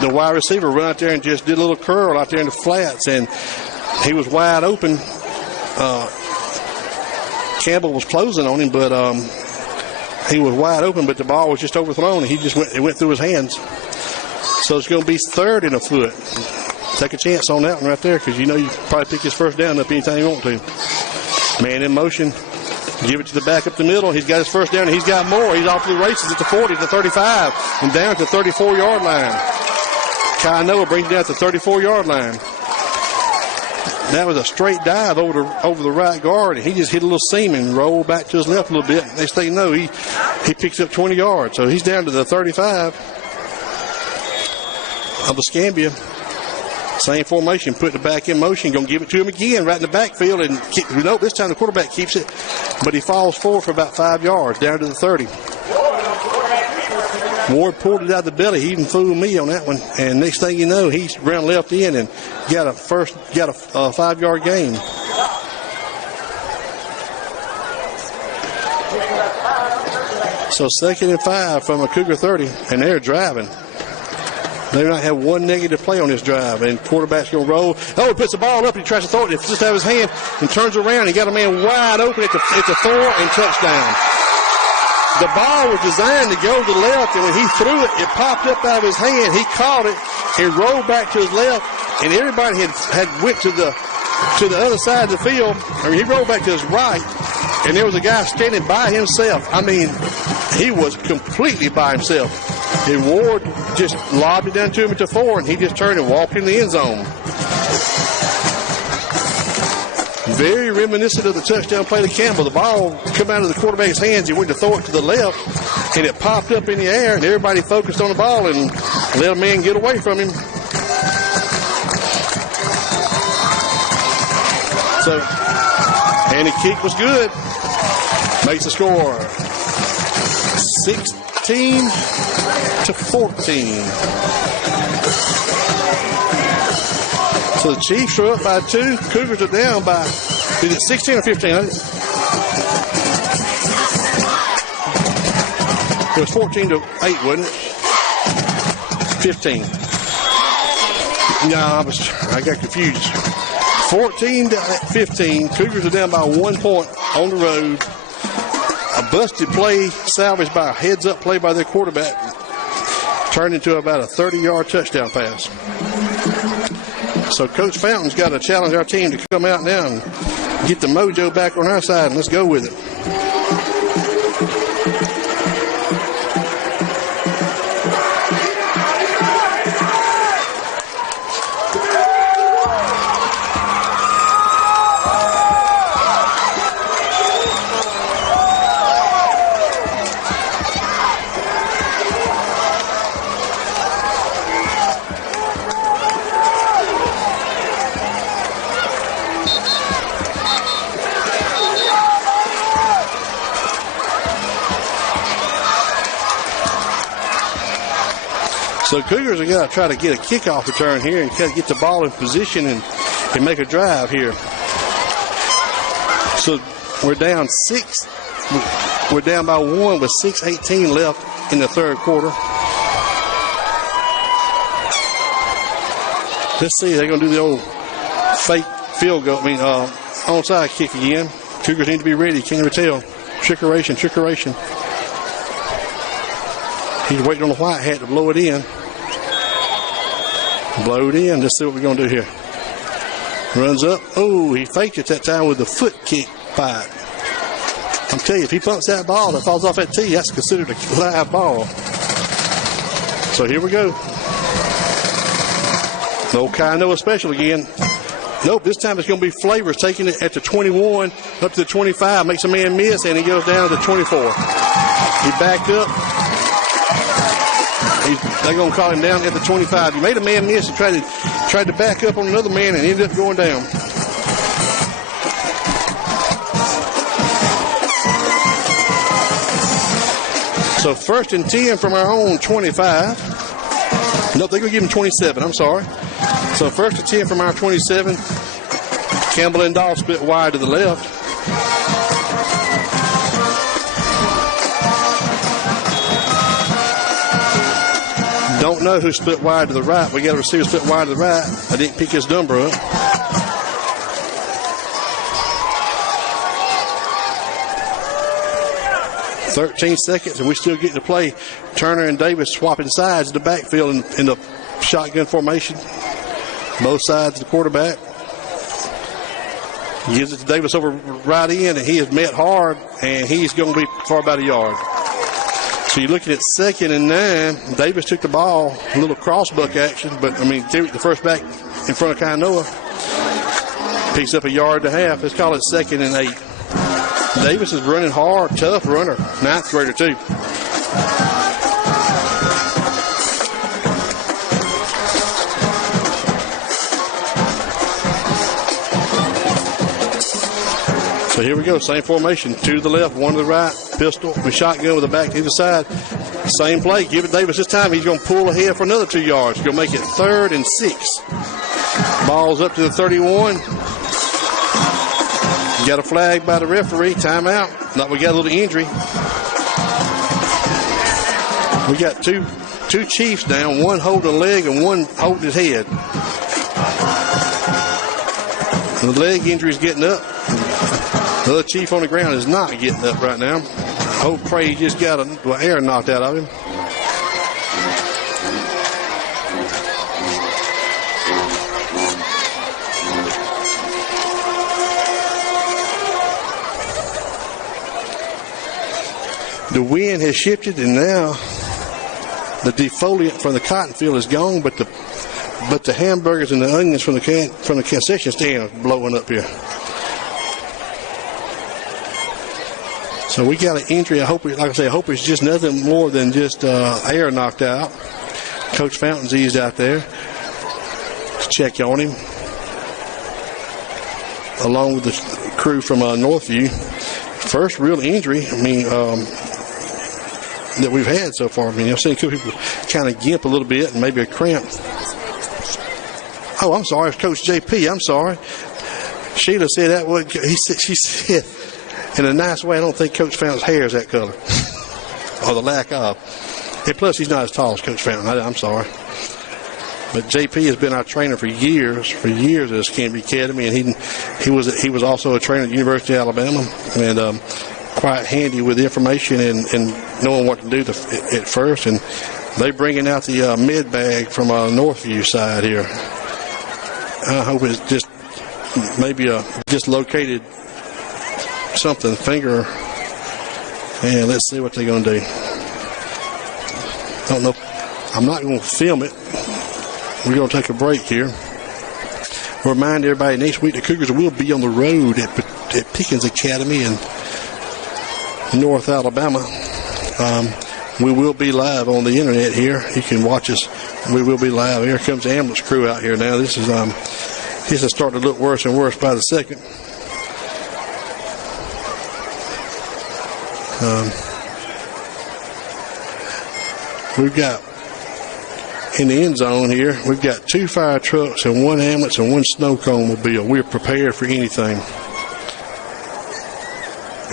the wide receiver run out there and just did a little curl out there in the flats. And he was wide open. Campbell was closing on him, but he was wide open, but the ball was just overthrown, and it went through his hands. So it's going to be 3rd and a foot. Take a chance on that one right there, because you know you can probably pick his first down up anytime you want to. Man in motion. Give it to the back up the middle. He's got his first down, and he's got more. He's off to the races at the 40, the 35, and down to the 34-yard line. Kai Noah brings it down to the 34-yard line. That was a straight dive over the right guard, and he just hit a little seam and rolled back to his left a little bit. Next thing you know, he picks up 20 yards. So he's down to the 35 of Escambia. Same formation, put the back in motion, going to give it to him again right in the backfield. And nope, this time the quarterback keeps it, but he falls forward for about 5 yards, down to the 30. Ward pulled it out of the belly. He even fooled me on that one. And next thing you know, he's ran left in and got a 5-yard gain. So 2nd and 5 from a Cougar 30, and they're driving. They do not have one negative play on this drive, and quarterback's going to roll. Oh, he puts the ball up, and he tries to throw it. It's just out of his hand and turns around. He got a man wide open at the 4 and touchdown. The ball was designed to go to the left, and when he threw it, it popped up out of his hand. He caught it and rolled back to his left, and everybody had went to the other side of the field. I mean, he rolled back to his right, and there was a guy standing by himself. I mean, he was completely by himself. And Ward just lobbed it down to him at the 4, and he just turned and walked in the end zone. Very reminiscent of the touchdown play to Campbell. The ball come out of the quarterback's hands. He went to throw it to the left, and it popped up in the air, and everybody focused on the ball and let a man get away from him. So, and the kick was good. Makes the score 16-14. So the Chiefs are up by 2. Cougars are down by, is it 16 or 15? It was 14-8, wasn't it? 15. No, I got confused. 14-15. Cougars are down by 1 point on the road. A busted play salvaged by a heads-up play by their quarterback. Turned into about a 30-yard touchdown pass. So Coach Fountain's got to challenge our team to come out now and get the mojo back on our side, and let's go with it. So Cougars are going to try to get a kickoff return here and kind of get the ball in position and make a drive here. So we're down 6. We're down by 1 with 6:18 left in the third quarter. Let's see. They're going to do the old fake field goal. Onside kick again. Cougars need to be ready. Can't even tell. Trickeration. He's waiting on the white hat to blow it in. Blow it in. Let's see what we're going to do here. Runs up. Oh, he faked it that time with the foot kick fight. I'm telling you, if he pumps that ball that falls off that tee, that's considered a live ball. So here we go. No Kai Noah special again. Nope, this time it's going to be Flavors taking it at the 21 up to the 25. Makes a man miss, and he goes down to the 24. He backed up. They're going to call him down at the 25. He made a man miss and tried to back up on another man and ended up going down. So 1st and 10 from our own 25. Nope, they're going to give him 27. I'm sorry. So 1st and 10 from our 27. Campbell and Dahl split wide to the left. Don't know who split wide to the right. We got a receiver split wide to the right. I didn't pick his number up. "13 seconds, and we still getting to play." Turner and Davis swapping sides in the backfield in the shotgun formation. Both sides of the quarterback. Gives it to Davis over right in, and he is met hard, and he's going to be for about a yard. So you're looking at 2nd and 9. Davis took the ball, a little crossbuck action, but, the first back in front of Kainoa. Picks up a yard and a half. Let's call it 2nd and 8. Davis is running hard, tough runner. 9th grader, too. So here we go, same formation, 2 to the left, 1 to the right, pistol, with shotgun with the back to either side. Same play, give it Davis this time. He's going to pull ahead for another 2 yards. He's going to make it 3rd and 6. Ball's up to the 31. Got a flag by the referee, timeout. Now we got a little injury. We got two Chiefs down, one holding a leg and one holding his head. The leg injury's getting up. The other Chief on the ground is not getting up right now. Hope pray he just got air knocked out of him. The wind has shifted, and now the defoliant from the cotton field is gone, but the hamburgers and the onions from the concession stand are blowing up here. So we got an injury. I hope it's just nothing more than just air knocked out. Coach Fountain's eased out there to check on him, along with the crew from Northview. First real injury, that we've had so far. I've seen a couple people kind of gimp a little bit and maybe a cramp. Oh, I'm sorry. It's Coach JP. I'm sorry. Sheila said that. She said, in a nice way, I don't think Coach Fountain's hair is that color. Or the lack of. And plus, he's not as tall as Coach Fountain. I'm sorry. But JP has been our trainer for years at Escambia Academy, and he was also a trainer at the University of Alabama, and quite handy with information and knowing what to do at first. And they bringing out the mid bag from Northview side here. I hope it's just maybe a dislocated something finger, and let's see what they're going to do. Don't know. I'm not going to film it. We're going to take a break here. Remind everybody, next week the Cougars will be on the road at Pickens Academy in North Alabama. We will be live on the internet here. You can watch us. We will be live. Here comes the ambulance crew out here now. This is starting to look worse and worse by the second. We've got in the end zone here, we've got 2 fire trucks and 1 ambulance and 1 snow cone mobile. We're prepared for anything.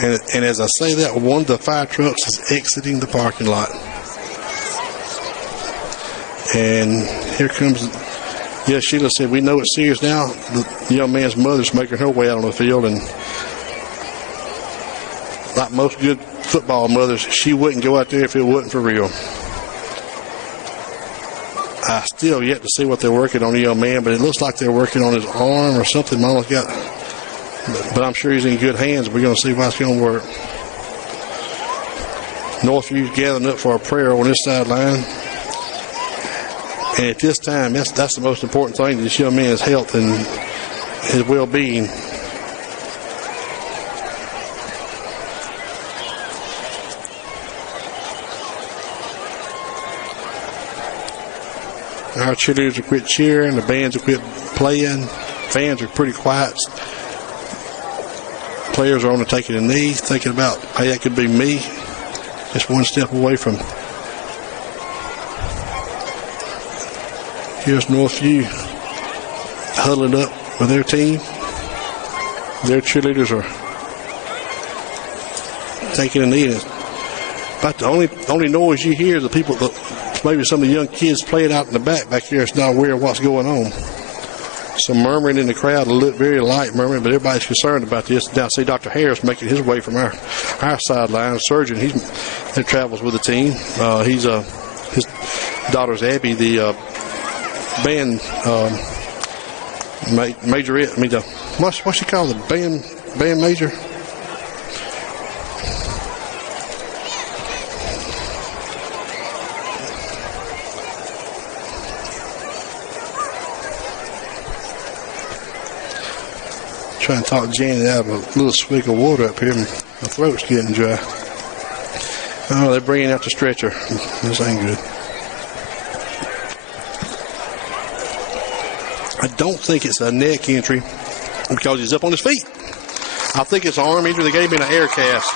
And as I say that, one of the fire trucks is exiting the parking lot. And here comes, Sheila said, we know it's serious now. The young man's mother's making her way out on the field, and like most good football mothers, she wouldn't go out there if it wasn't for real. I still yet to see what they're working on the young man, but it looks like they're working on his arm or something. Mama's got, but I'm sure he's in good hands. We're going to see why it's going to work. Northview's gathering up for a prayer on this sideline. And at this time, that's the most important thing to this young man's health and his well-being. Our cheerleaders will quit cheering. The bands will quit playing. Fans are pretty quiet. Players are only taking a knee, thinking about, hey, that could be me. Just one step away from. Here's Northview huddling up with their team. Their cheerleaders are taking a knee. About the only noise you hear is the people, maybe some of the young kids playing out in the back here. It's not aware of what's going on. Some murmuring in the crowd, very light murmuring, but everybody's concerned about this. Now, see Dr. Harris making his way from our sideline. Surgeon, he travels with the team. His daughter's Abby, the band majorette. I mean, what's she called? The band major. Trying to talk Janet out of a little swig of water up here. My throat's getting dry. Oh, they're bringing out the stretcher. This ain't good. I don't think it's a neck injury because he's up on his feet. I think it's an arm injury. They gave him an air cast.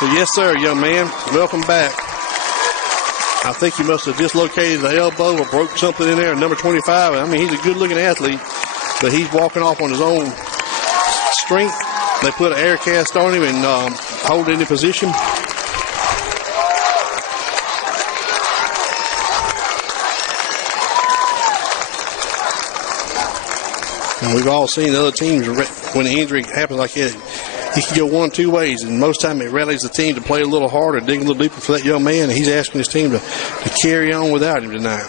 So, yes, sir, young man. Welcome back. I think he must have dislocated the elbow or broke something in there. Number 25. I mean, he's a good-looking athlete. But he's walking off on his own strength. They put an air cast on him and hold it in position. And we've all seen the other teams when the injury happens like that. He can go one of two ways, and most time it rallies the team to play a little harder, dig a little deeper for that young man, and he's asking his team to carry on without him tonight.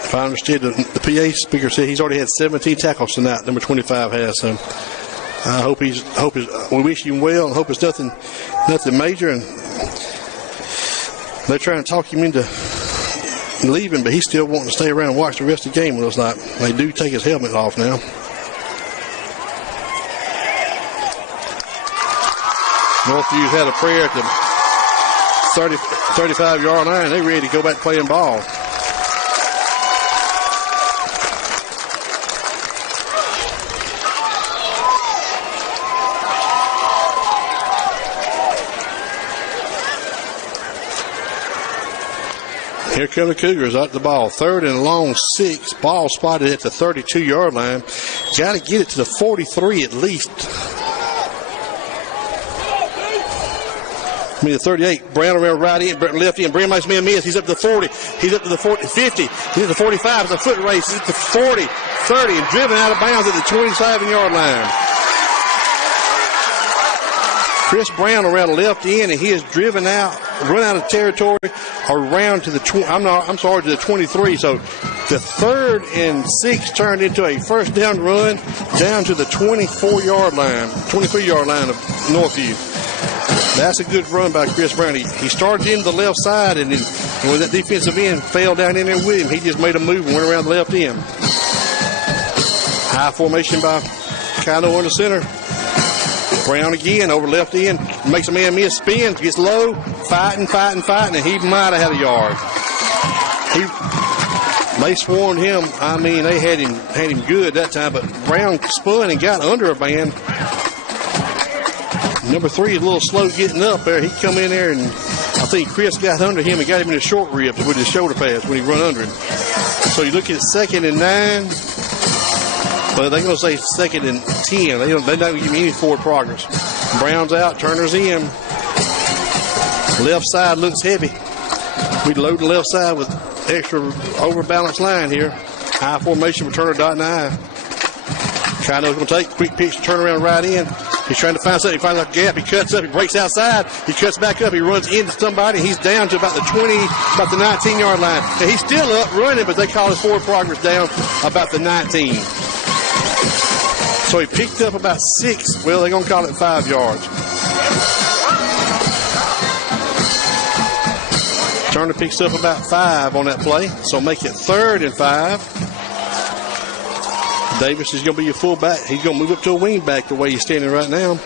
If I understood, the PA speaker said he's already had 17 tackles tonight. Number 25 has. So I hope we wish him well and hope it's nothing major. And they're trying to talk him into leaving, but he's still wanting to stay around and watch the rest of the game. It looks like they do take his helmet off now. Northview's had a prayer at the 35-yard line. They're ready to go back playing ball. Here come the Cougars out the ball. 3rd and long 6. Ball spotted at the 32-yard line. Got to get it to the 43 at least. I mean, the 38. Brown around right in, left in. Brown makes me a miss. He's up to the 40. He's up to the 40, 50. He's at the 45. It's a foot race. He's at the 40, 30, and driven out of bounds at the 27-yard line. Chris Brown around the left end, and he is driven out, run out of territory, around to the to the 23. So the 3rd and 6 turned into a first down run down to the 23-yard line of Northview. That's a good run by Chris Brown. He started in the left side, and when that defensive end fell down in there with him, he just made a move and went around the left end. High formation by Kano in the center. Brown again over left end, makes a man miss, spins, gets low, fighting, and he might have had a yard. They swarmed him. I mean, they had him good that time, but Brown spun and got under a man. Number 3 is a little slow getting up there. He come in there, and I think Chris got under him and got him in the short ribs with his shoulder pads when he run under him. So you look at 2nd and 9. But they're going to say 2nd and 10. They don't give me any forward progress. Brown's out. Turner's in. Left side looks heavy. We load the left side with extra overbalanced line here. High formation for Turner, dot and I. Kano's going to take quick pitch, turn around right in. He's trying to find something. He finds a gap. He cuts up. He breaks outside. He cuts back up. He runs into somebody. He's down to about the 19-yard line. And he's still up running, but they call his forward progress down about the 19. So he picked up about 6. Well, they're going to call it 5 yards. Turner picks up about 5 on that play. So make it 3rd and 5. Davis is going to be your fullback. He's going to move up to a wing back the way he's standing right now.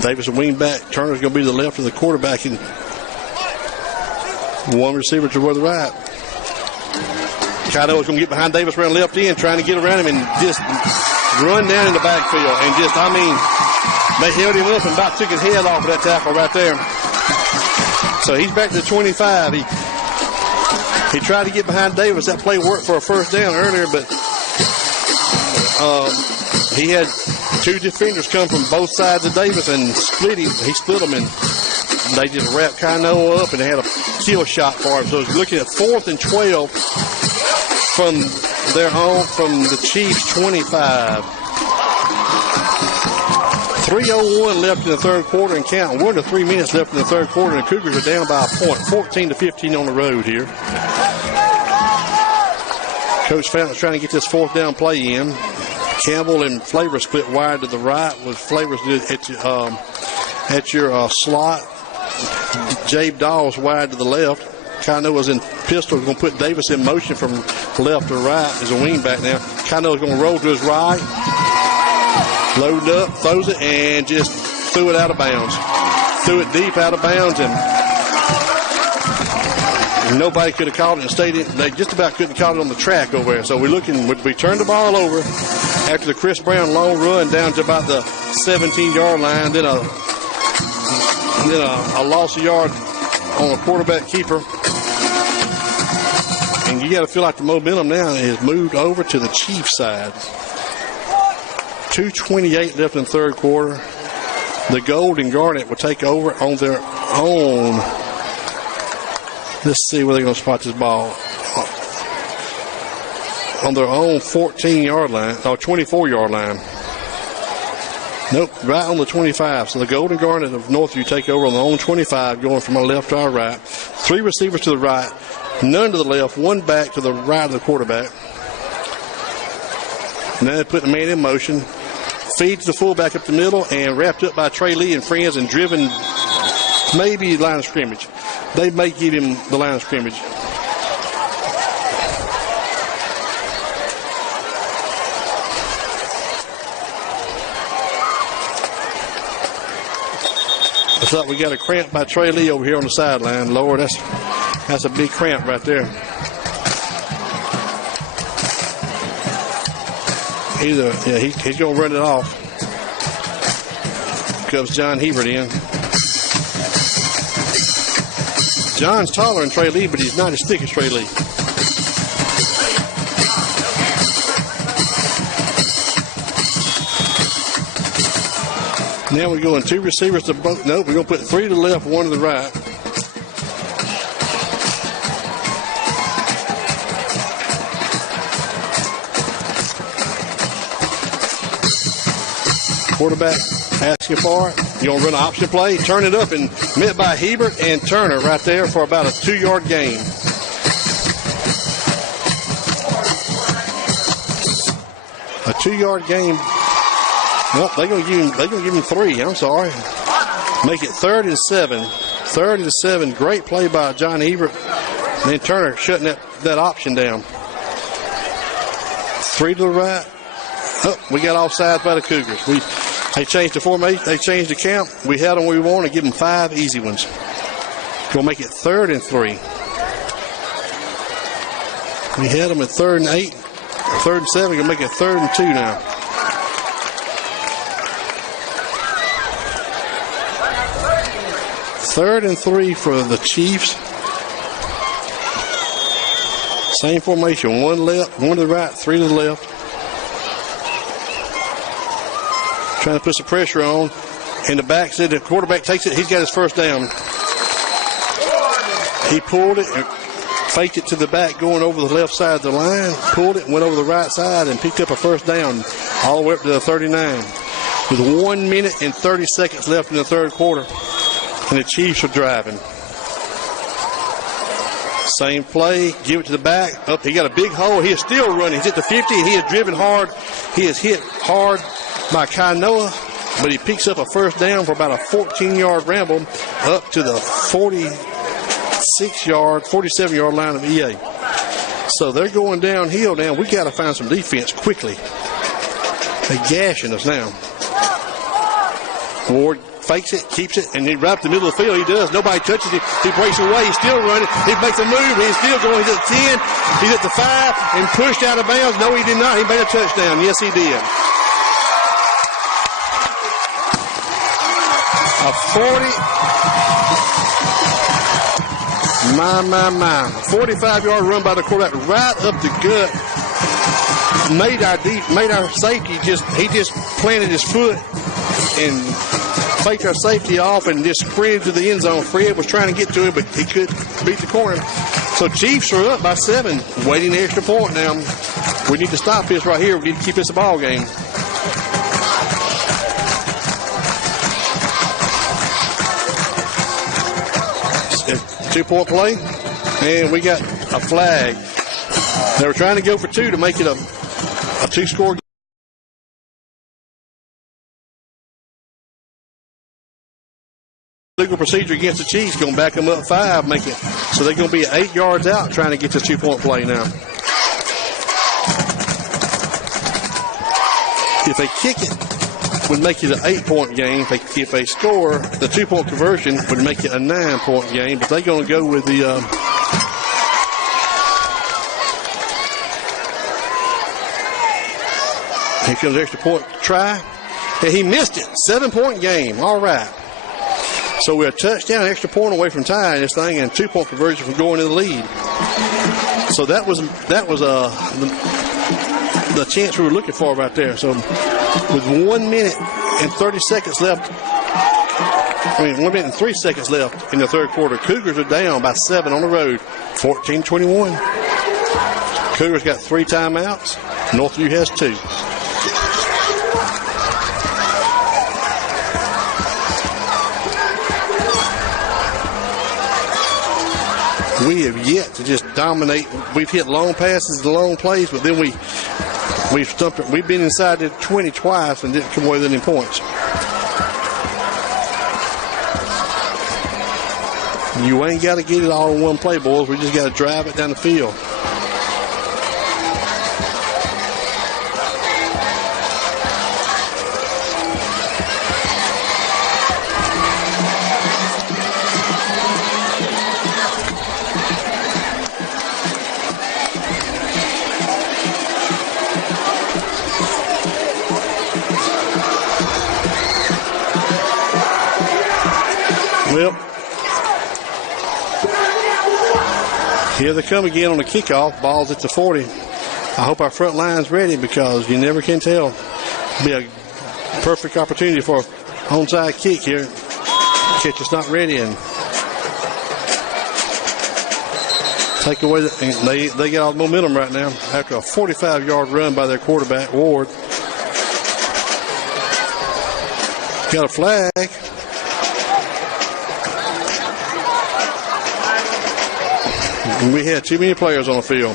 Davis a wing back. Turner's going to be the left of the quarterback. And one receiver to the right. Kaido is going to get behind Davis around left end, trying to get around him and just run down in the backfield. And they held him up and about took his head off of that tackle right there. So he's back to the 25. He tried to get behind Davis. That play worked for a first down earlier, but he had two defenders come from both sides of Davis and split him. He split them, and they just wrapped Kainoa up, and they had a kill shot for him. So he's looking at 4th and 12 from the Chiefs' 25. 3:01 left in the third quarter and counting. 1 to 3 minutes left in the third quarter, and the Cougars are down by a point, 14-15 on the road here. Coach Fountain's trying to get this 4th down play in. Campbell and Flavor split wide to the right with Flavors at your slot. Jabe Dawes wide to the left. Kainoa's in pistol. Going to put Davis in motion from left to right as a wingback now. Kainoa's going to roll to his right. Loaded up, throws it, and just threw it out of bounds. Threw it deep out of bounds, and nobody could have caught it and stayed in. They just about couldn't caught it on the track over there. So we turned the ball over after the Chris Brown long run down to about the 17-yard line, then a loss of yard on a quarterback keeper. And you got to feel like the momentum now is moved over to the Chiefs side. 2:28 left in the third quarter. The Gold and Garnet will take over on their own. Let's see where they're going to spot this ball. On their own 14-yard line, or 24-yard line. Nope, right on the 25. So the Gold and Garnet of Northview take over on their own 25, going from our left to our right. 3 receivers to the right, none to the left, 1 back to the right of the quarterback. Now they put the man in motion. Feeds the fullback up the middle and wrapped up by Trey Lee and friends and driven maybe line of scrimmage. They may give him the line of scrimmage. Looks like we got a cramp by Trey Lee over here on the sideline. Lord, that's a big cramp right there. He's going to run it off. Comes John Hebert in. John's taller than Trey Lee, but he's not as thick as Trey Lee. Now we're going 2 receivers to both. Nope, we're going to put 3 to the left, 1 to the right. Quarterback asking for it. You're going to run an option play, turn it up, and met by Hebert and Turner right there for about a 2-yard gain. A 2-yard gain. Well, they're going to give him 3. I'm sorry. Make it 3rd and 7. 3rd and 7. Great play by John Hebert. And then Turner shutting that option down. 3 to the right. Oh, we got offsides by the Cougars. They changed the formation. They changed the count. We had them where we want to give them 5 easy ones. Going to make it 3rd and 3. We had them at 3rd and 8. 3rd and 7. Going to make it 3rd and 2 now. Third and 3 for the Chiefs. Same formation. 1 left, 1 to the right, 3 to the left. Trying to put some pressure on. In the back, said the quarterback takes it. He's got his first down. He pulled it, faked it to the back, going over the left side of the line. Pulled it, went over the right side, and picked up a first down all the way up to the 39. With 1 minute and 30 seconds left in the third quarter. And the Chiefs are driving. Same play. Give it to the back. Up. He got a big hole. He is still running. He's at the 50. He is driven hard. He is hit hard by Kainoa, but he picks up a first down for about a 14-yard ramble up to the 47-yard line of EA. So they're going downhill now. We got to find some defense quickly. They're gashing us now. Ward fakes it, keeps it, and he right up the middle of the field. He does. Nobody touches him. He breaks away. He's still running. He makes a move. He's still going. He's at 10. He's at the 5 and pushed out of bounds. No, he did not. He made a touchdown. Yes, he did. A My. 45-yard run by the quarterback right up the gut. Made our safety he just planted his foot and faked our safety off and just sprinted to the end zone. Fred was trying to get to him, but he couldn't beat the corner. So Chiefs are up by 7, waiting the extra point now. We need to stop this right here. We need to keep this a ball game. Two-point play, and we got a flag. They were trying to go for 2 to make it a 2-score game. Legal procedure against the Chiefs, going to back them up 5, make it so they're going to be 8 yards out trying to get this 2-point play now. If they kick it, would make it an 8-point game. If they score, the 2-point conversion would make it a 9-point game. But they're going to go with the here comes the extra point try. And he missed it. 7-point game. All right. So we're a touchdown, extra point away from tying this thing, and 2-point conversion from going to the lead. So that was the chance we were looking for right there. So with 1 minute and 30 seconds left, 1 minute and 3 seconds left in the third quarter, Cougars are down by 7 on the road, 14-21. Cougars got 3 timeouts. Northview has 2. We have yet to just dominate. We've hit long passes and long plays, but then we've stumped it. We've been inside the 20 twice and didn't come away with any points. You ain't got to get it all in one play, boys. We just got to drive it down the field. Well, here they come again on the kickoff. Ball's at the 40. I hope our front line's ready because you never can tell. It'll be a perfect opportunity for an onside kick here. Catch is not ready and take away they get all the momentum right now after a 45-yard run by their quarterback, Ward. Got a flag. We had too many players on the field.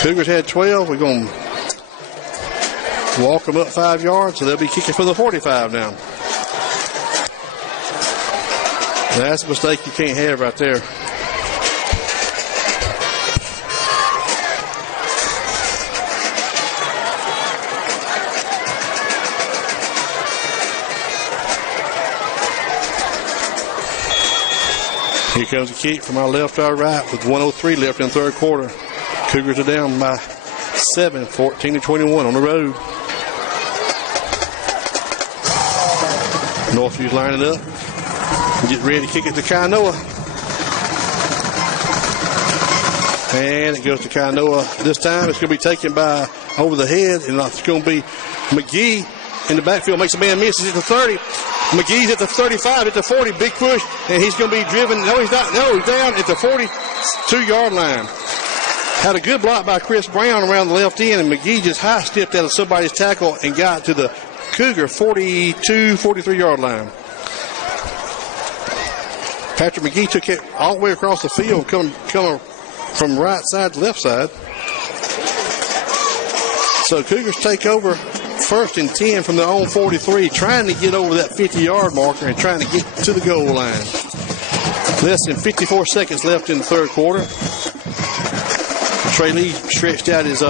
Cougars had 12. We're going to walk them up 5 yards, so they'll be kicking for the 45 now. That's a mistake you can't have right there. Here comes a kick from our left to our right with 1:03 left in the third quarter. Cougars are down by 7, 14-21 on the road. Northview's lining up. Get ready to kick it to Kainoa. And it goes to Kainoa. This time it's going to be taken by over the head, and it's going to be McGee in the backfield. Makes a man miss. He's at the 30. McGee's at the 35, at the 40, big push, and he's going to be driven. No, he's not. No, he's down at the 42-yard line. Had a good block by Chris Brown around the left end, and McGee just high-stepped out of somebody's tackle and got to the Cougar 42, 43-yard line. Patrick McGee took it all the way across the field, coming from right side to left side. So Cougars take over 1st and 10 from their own 43, trying to get over that 50-yard marker and trying to get to the goal line. Less than 54 seconds left in the third quarter. Trey Lee stretched out his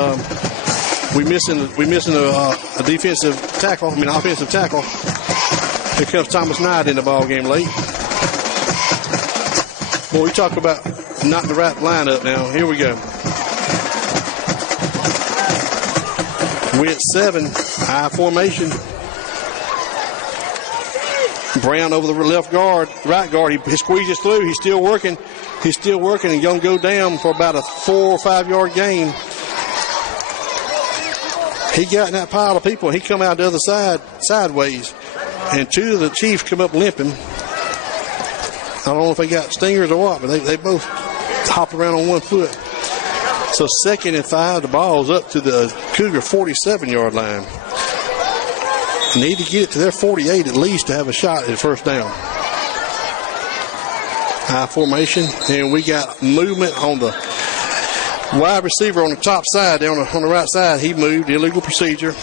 we missing a defensive tackle. Offensive tackle. Here comes Thomas Knight in the ball game late. Boy, we talk about not the right lineup now. Here we go. We're at 7, high formation. Brown over the left guard, right guard. He squeezes through. He's still working. He's still working and going to go down for about a 4 or 5 yard gain. He got in that pile of people, and he come out the other side, sideways. And 2 of the Chiefs come up limping. I don't know if they got stingers or what, but they both hopped around on 1 foot. So 2nd and 5, the ball's up to the Cougar 47-yard line. Need to get it to their 48 at least to have a shot at first down. High formation, and we got movement on the wide receiver on the top side, down on the right side. He moved, illegal procedure.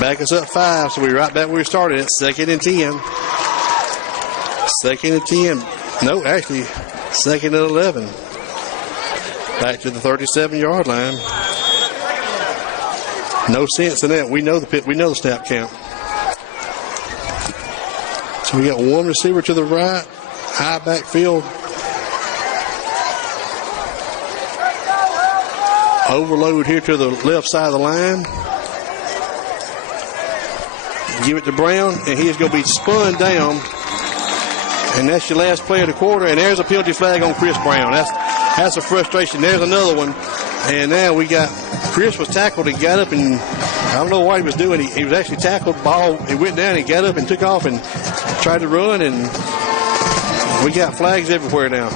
Back us up 5, so we're right back where we started at 2nd and 10. 2nd and 10. No, actually, 2nd and 11. Back to the 37-yard line. No sense in that. We know the snap count. So we got 1 receiver to the right. High backfield. Overload here to the left side of the line. Give it to Brown, and he's going to be spun down. And that's your last play of the quarter. And there's a penalty flag on Chris Brown. That's a frustration. There's another one. And now we got Chris was tackled and got up, and I don't know what he was doing. He was actually tackled. Ball. He went down and got up and took off and tried to run, and we got flags everywhere now.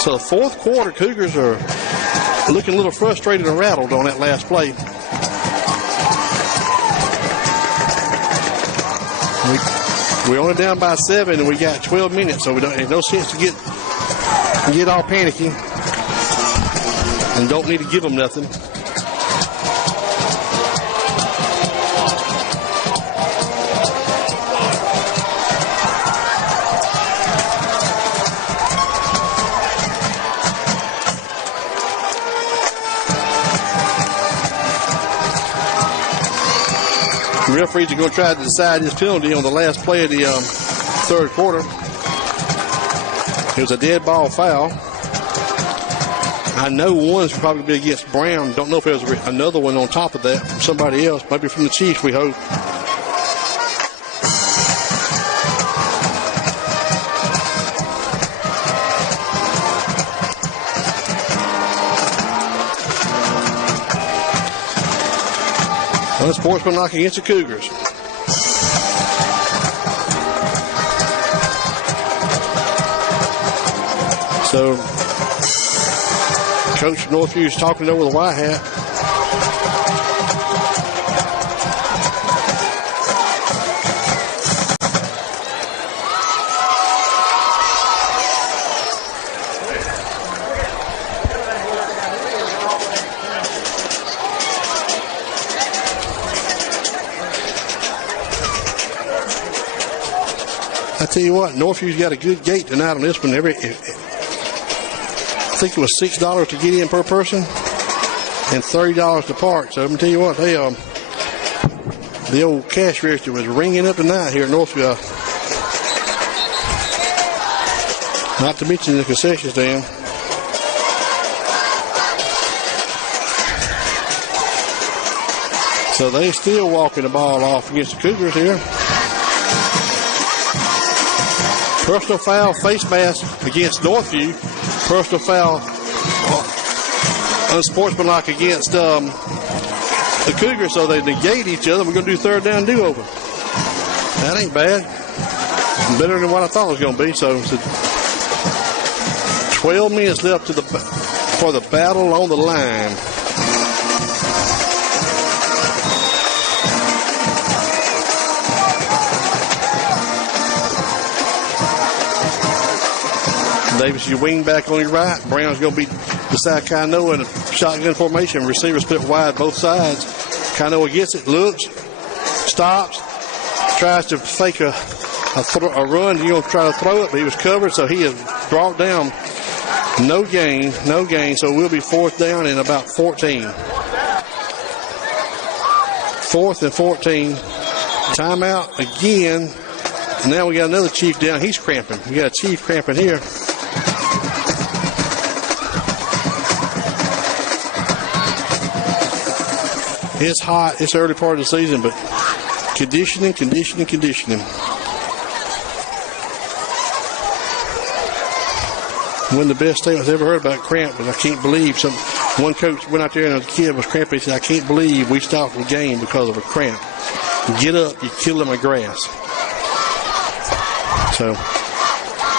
So the 4th quarter, Cougars are looking a little frustrated and rattled on that last play. We're only down by 7, and we got 12 minutes, so there's no sense to get all panicky, and don't need to give them nothing. The referees are going to try to decide this penalty on the last play of the 3rd quarter. It was a dead ball foul. I know one's probably be against Brown. Don't know if there's another one on top of that from somebody else. Maybe from the Chiefs, we hope. Unsportsmanlike against the Cougars. So, Coach Northview is talking over the white hat. I tell you what, Northview's got a good gate tonight on this one. I think it was $6 to get in per person and $30 to park. So I'm gonna tell you what, the old cash register was ringing up tonight here at Northview. Not to mention the concession stand. So they still walking the ball off against the Cougars here. Personal foul, face mask against Northview. Personal foul, unsportsmanlike against the Cougars, so they negate each other. We're going to do 3rd down do-over. That ain't bad. Better than what I thought it was going to be. So 12 minutes left for the battle on the line. Davis, your wing back on your right. Brown's going to be beside Kainoa in a shotgun formation. Receivers split wide both sides. Kainoa gets it, looks, stops, tries to fake a run. He's going to try to throw it, but he was covered, so he is brought down. No gain. So we'll be 4th down in about 14. 4th and 14. Timeout again. Now we got another Chief down. He's cramping. We got a Chief cramping here. It's hot. It's early part of the season, but conditioning. One of the best statements I ever heard about cramp was, I can't believe one coach went out there and a kid was cramping. He said, I can't believe we stopped the game because of a cramp. Get up, you're killing my grass. So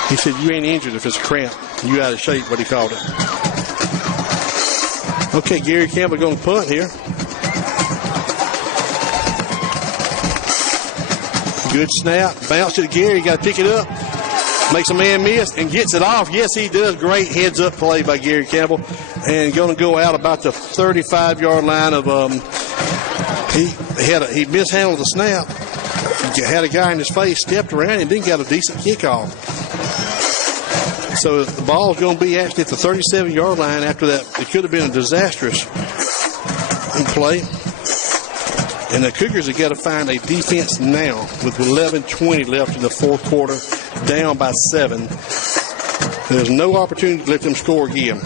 he said, you ain't injured if it's a cramp. You out of shape, what he called it. Okay, Gary Campbell going to punt here. Good snap. Bounce to Gary. You got to pick it up. Makes a man miss and gets it off. Yes, he does. Great heads-up play by Gary Campbell. And going to go out about the 35-yard line of he mishandled the snap. Had a guy in his face, stepped around, and didn't get a decent kickoff. So the ball's going to be actually at the 37-yard line after that. It could have been a disastrous play. And the Cougars have got to find a defense now with 11:20 left in the fourth quarter, down by 7. There's no opportunity to let them score again.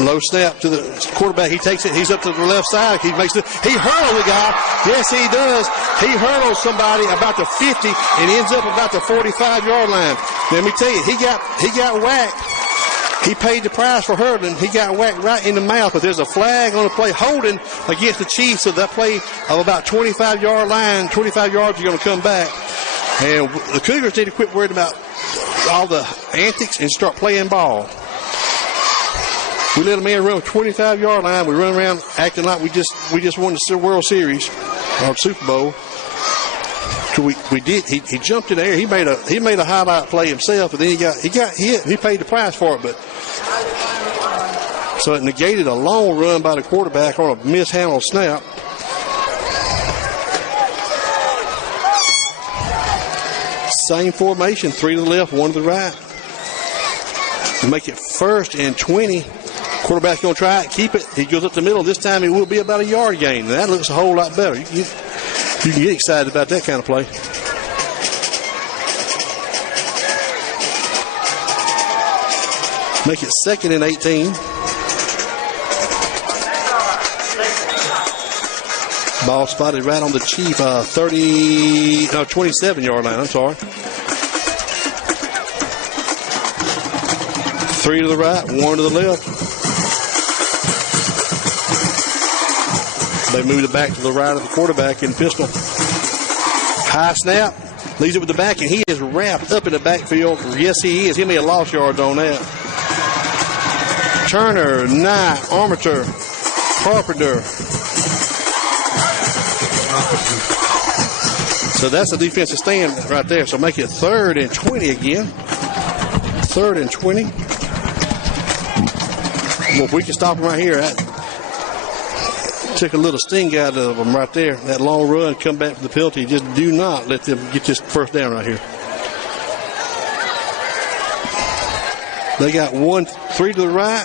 Low snap to the quarterback. He takes it. He's up to the left side. He hurdles the guy. Yes, he does. He hurdles somebody about the 50 and ends up about the 45-yard line. Let me tell you, he got whacked. He paid the price for hurdling. He got whacked right in the mouth. But there's a flag on the play holding against the Chiefs. So that play of about 25-yard line, 25 yards, you're going to come back. And the Cougars need to quit worrying about all the antics and start playing ball. We let a man run a 25-yard line. We run around acting like we just won the World Series or Super Bowl. So we did. He jumped in the air. He made a highlight play himself, and then he got hit. He paid the price for it, but so it negated a long run by the quarterback on a mishandled snap. Same formation, 3 to the left, 1 to the right. Make it 1st and 20. Quarterback's going to try it, keep it. He goes up the middle. This time it will be about a yard gain. And that looks a whole lot better. You can get excited about that kind of play. Make it 2nd and 18. Ball spotted right on the Chief 27-yard line. I'm sorry. 3 to the right, 1 to the left. They moved it back to the right of the quarterback in pistol. High snap. Leaves it with the back, and he is wrapped up in the backfield. Yes, he is. He may have lost yards on that. Turner, Nye, Armature, Carpenter. So that's a defensive stand right there. So make it 3rd and 20 again. 3rd and 20. Well, if we can stop them right here, that took a little sting out of them right there. That long run, come back for the penalty. Just do not let them get this first down right here. They got 3 to the right,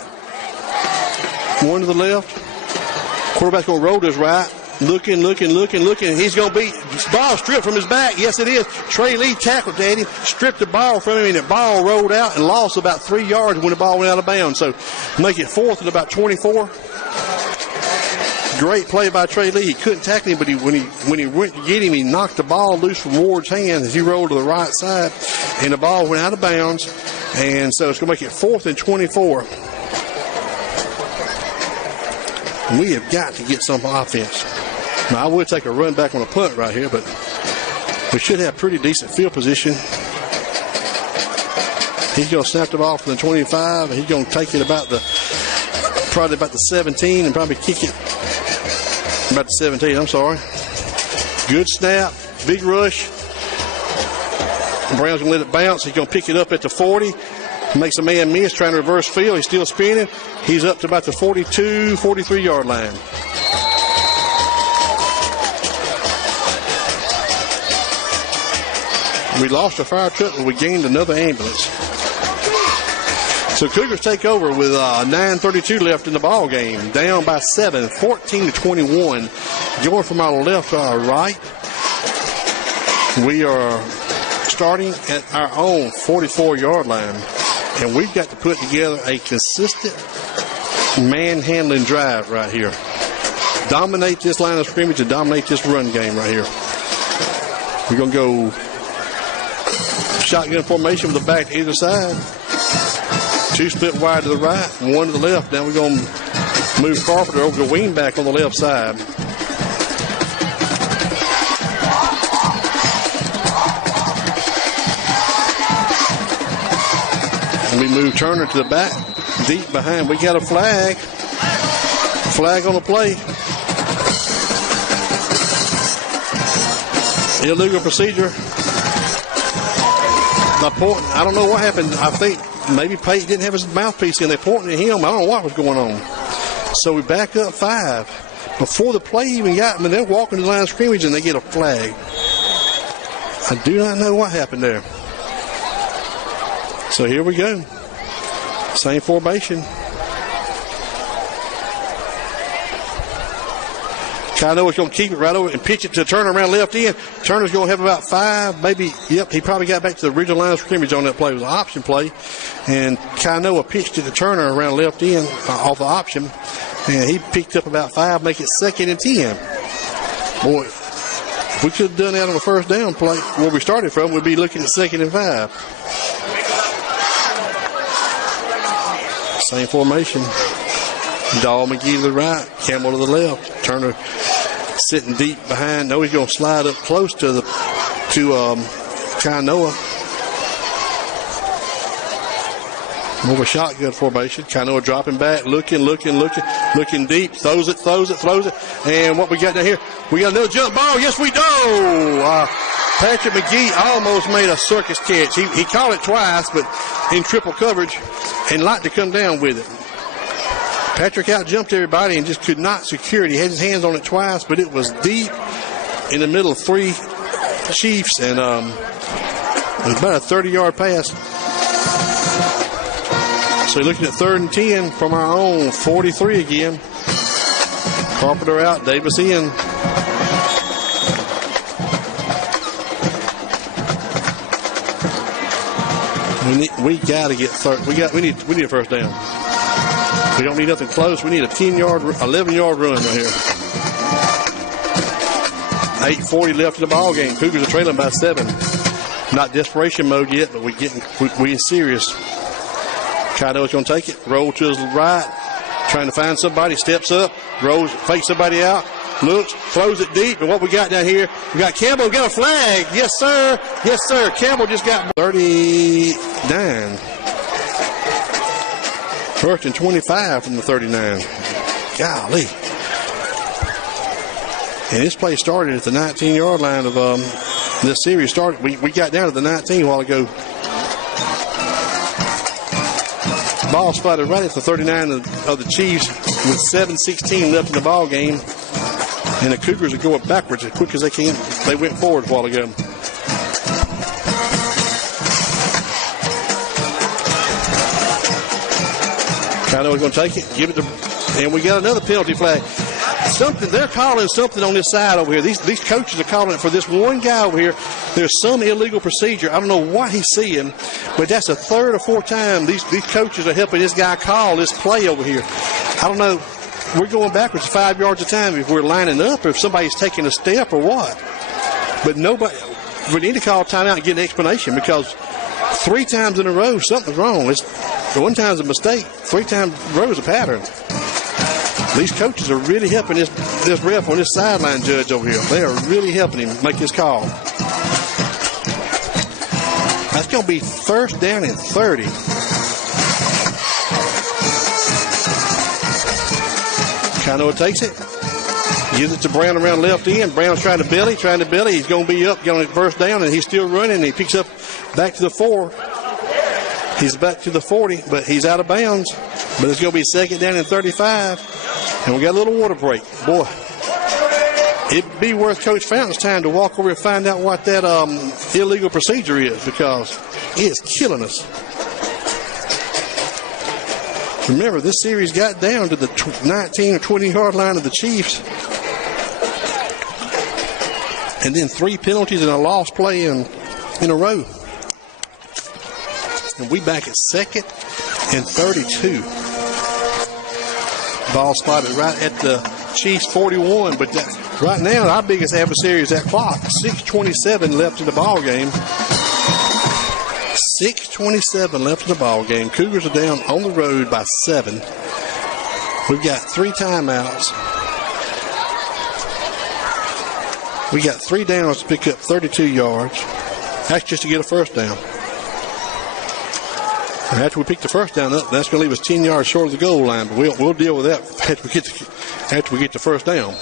1 to the left. Quarterback's going to roll this right. Looking. He's going to be ball stripped from his back. Yes, it is. Trey Lee tackled at him, stripped the ball from him, and the ball rolled out and lost about 3 yards when the ball went out of bounds. So make it 4th and about 24. Great play by Trey Lee. He couldn't tackle him, but when he went to get him, he knocked the ball loose from Ward's hand as he rolled to the right side, and the ball went out of bounds. And so it's going to make it 4th and 24. We have got to get some offense. Now, I would take a run back on a punt right here, but we should have pretty decent field position. He's going to snap the ball from the 25, and he's going to take it probably about the 17 and probably kick it about the 17, I'm sorry. Good snap, big rush. Brown's going to let it bounce. He's going to pick it up at the 40. Makes a man miss, trying to reverse field. He's still spinning. He's up to about the 42, 43-yard line. We lost a fire truck, but we gained another ambulance. So Cougars take over with 9:32 left in the ball game. Down by 7, 14-21. Going from our left to our right. We are starting at our own 44-yard line. And we've got to put together a consistent manhandling drive right here. Dominate this line of scrimmage and dominate this run game right here. We're going to go shotgun formation with the back to either side. 2 split wide to the right, 1 to the left. Now we're going to move Carpenter over to wing back on the left side. And we move Turner to the back, deep behind. We got a flag. Flag on the play. Illegal procedure. I don't know what happened. I think maybe Pate didn't have his mouthpiece in. They pointing at him. I don't know what was going on. So we back up 5. Before the play even got, they're walking to the line of scrimmage and they get a flag. I do not know what happened there. So here we go. Same formation. Kainoa's going to keep it right over and pitch it to Turner around left end. Turner's going to have about 5, maybe. Yep, he probably got back to the original line of scrimmage on that play. It was an option play. And Kainoa pitched it to Turner around left end off the option. And he picked up about 5, make it 2nd and 10. Boy, if we could have done that on the first down play where we started from, we'd be looking at 2nd and 5. Same formation. Dahl McGee to the right, Campbell to the left. Turner sitting deep behind. No, he's going to slide up close to Kainoa. More of a shotgun formation. Kainoa dropping back, looking deep. Throws it. And what we got down here? We got another jump ball. Yes, we do. Patrick McGee almost made a circus catch. He caught it twice, but in triple coverage, and liked to come down with it. Patrick out-jumped everybody and just could not secure it. He had his hands on it twice, but it was deep in the middle of 3 Chiefs, and it was about a 30-yard pass. So looking at 3rd and 10 from our own 43 again. Carpenter out, Davis in. We got to get third. We need a first down. We don't need nothing close. We need a 11-yard run right here. 8:40 left in the ball game. Cougars are trailing by 7. Not desperation mode yet, but we serious. Kainoa's going to take it. Roll to his right. Trying to find somebody. Steps up. Rolls. Fakes somebody out. Looks. Throws it deep. And what we got down here, we got Campbell. We got a flag. Yes, sir. Yes, sir. Campbell just got 39. 1st and 25 from the 39. Golly. And this play started at the 19-yard line of this series. Started. We got down to the 19 a while ago. Ball spotted right at the 39 of the Chiefs with 7:16 left in the ball game. And the Cougars are going backwards as quick as they can. They went forward a while ago. Kainoa's going to take it, give it to, and we got another penalty flag. They're calling something on this side over here. These coaches are calling it for this one guy over here. There's some illegal procedure. I don't know what he's seeing, but that's the 3rd or 4th time these coaches are helping this guy call this play over here. I don't know. We're going backwards 5 yards at a time if we're lining up or if somebody's taking a step or what. But we need to call timeout and get an explanation because 3 times in a row something's wrong. One time's a mistake. 3 times in a row is a pattern. These coaches are really helping this ref on this sideline judge over here. They are really helping him make this call. That's going to be 1st down and 30. Kainoa takes it. Gives it to Brown around left end. Brown's trying to belly. He's going to be up, going 1st down, and he's still running. And he picks up back to the 4. He's back to the 40, but he's out of bounds. But it's going to be 2nd down and 35. And we got a little water break. Boy, it'd be worth Coach Fountain's time to walk over and find out what that illegal procedure is because it's killing us. Remember, this series got down to the 19 or 20-yard line of the Chiefs. And then 3 penalties and a lost play in a row. and we back at 2nd and 32. Ball spotted right at the Chiefs 41, but right now our biggest adversary is that clock. 6:27 left in the ball game. 6:27 left in the ball game. Cougars are down on the road by 7. We've got 3 timeouts. We got 3 downs to pick up 32 yards. That's just to get a first down. And after we pick the first down up, that's going to leave us 10 yards short of the goal line. But we'll deal with that after we get the first down.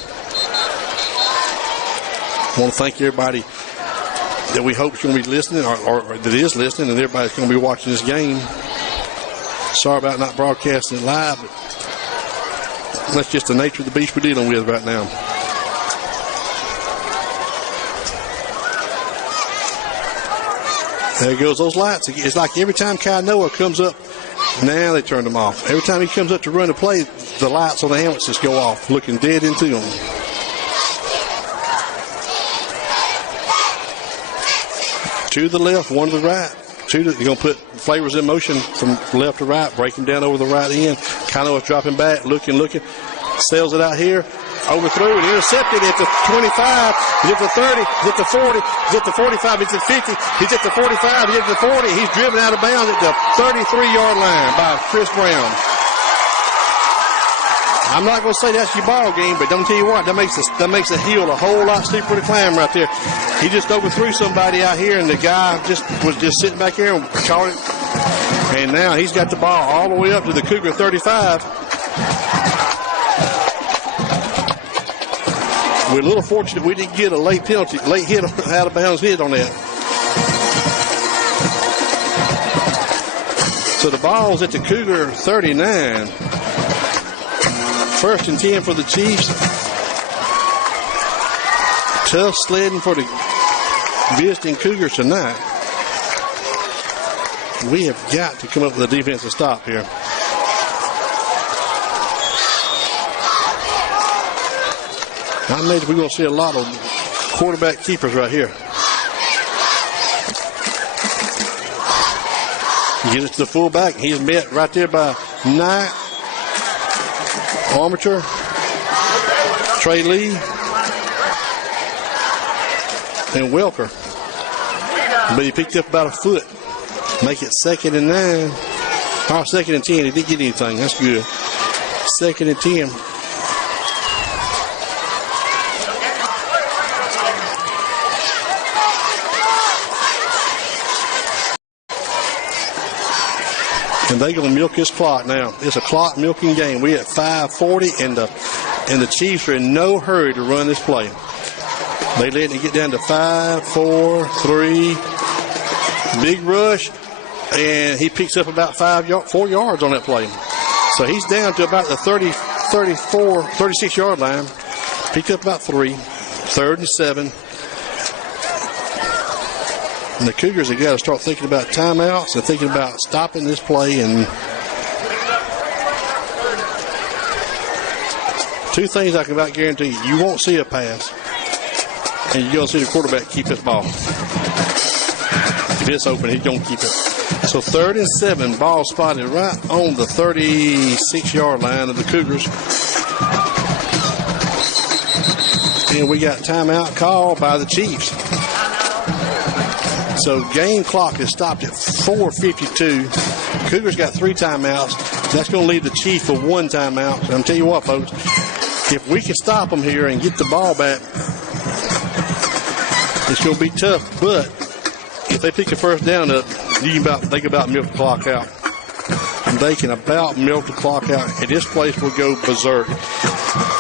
I want to thank everybody that we hope is going to be listening or that is listening, and everybody's going to be watching this game. Sorry about not broadcasting it live, but that's just the nature of the beast we're dealing with right now. There goes those lights. It's like every time Kai Noah comes up, now they turn them off. Every time he comes up to run the play, the lights on the helmets just go off, looking dead into them. To the left, one to the right. You're going to put Flavors in motion from left to right, break him down over the right end. Kai Noah's dropping back, looking. Sails it out here. Overthrew and intercepted at the 25. He's at the 30. He's at the 40. He's at the 45. He's at 50. He's at the 45. He's at the 40. He's driven out of bounds at the 33-yard line by Chris Brown. I'm not going to say that's your ball game, but I'm going to tell you what, that makes the hill a whole lot steeper to climb right there. He just overthrew somebody out here, and the guy was just sitting back here and caught it. And now he's got the ball all the way up to the Cougar 35. We're a little fortunate we didn't get a late hit, out of bounds hit on that. So the ball's at the Cougar 39. 1st and 10 for the Chiefs. Tough sledding for the visiting Cougars tonight. We have got to come up with a defensive stop here. I imagine we're going to see a lot of quarterback keepers right here. He gets it to the fullback. He's met right there by Knight, Armature, Trey Lee, and Welker. But he picked up about a foot. Make it 2nd and 9. Or 2nd and 10. He didn't get anything. That's good. 2nd and 10. And they're going to milk this clock now. It's a clock milking game. We're at 5:40, and the Chiefs are in no hurry to run this play. They let it get down to 5, 4, 3. Big rush, and he picks up about 4 yards on that play. So he's down to about the 36-yard line. Picked up about 3. 3rd and 7. And the Cougars have got to start thinking about timeouts and thinking about stopping this play. And 2 things I can about guarantee you. You won't see a pass. And you're going to see the quarterback keep this ball. If it's open, he's going to keep it. So 3rd and 7, ball spotted right on the 36-yard line of the Cougars. And we got timeout called by the Chiefs. So game clock is stopped at 4:52. Cougars got 3 timeouts. That's going to leave the Chiefs with 1 timeout. And I'm telling you what, folks, if we can stop them here and get the ball back, it's going to be tough. But if they pick the first down up, they can about milk the clock out. And they can about milk the clock out. And this place will go berserk.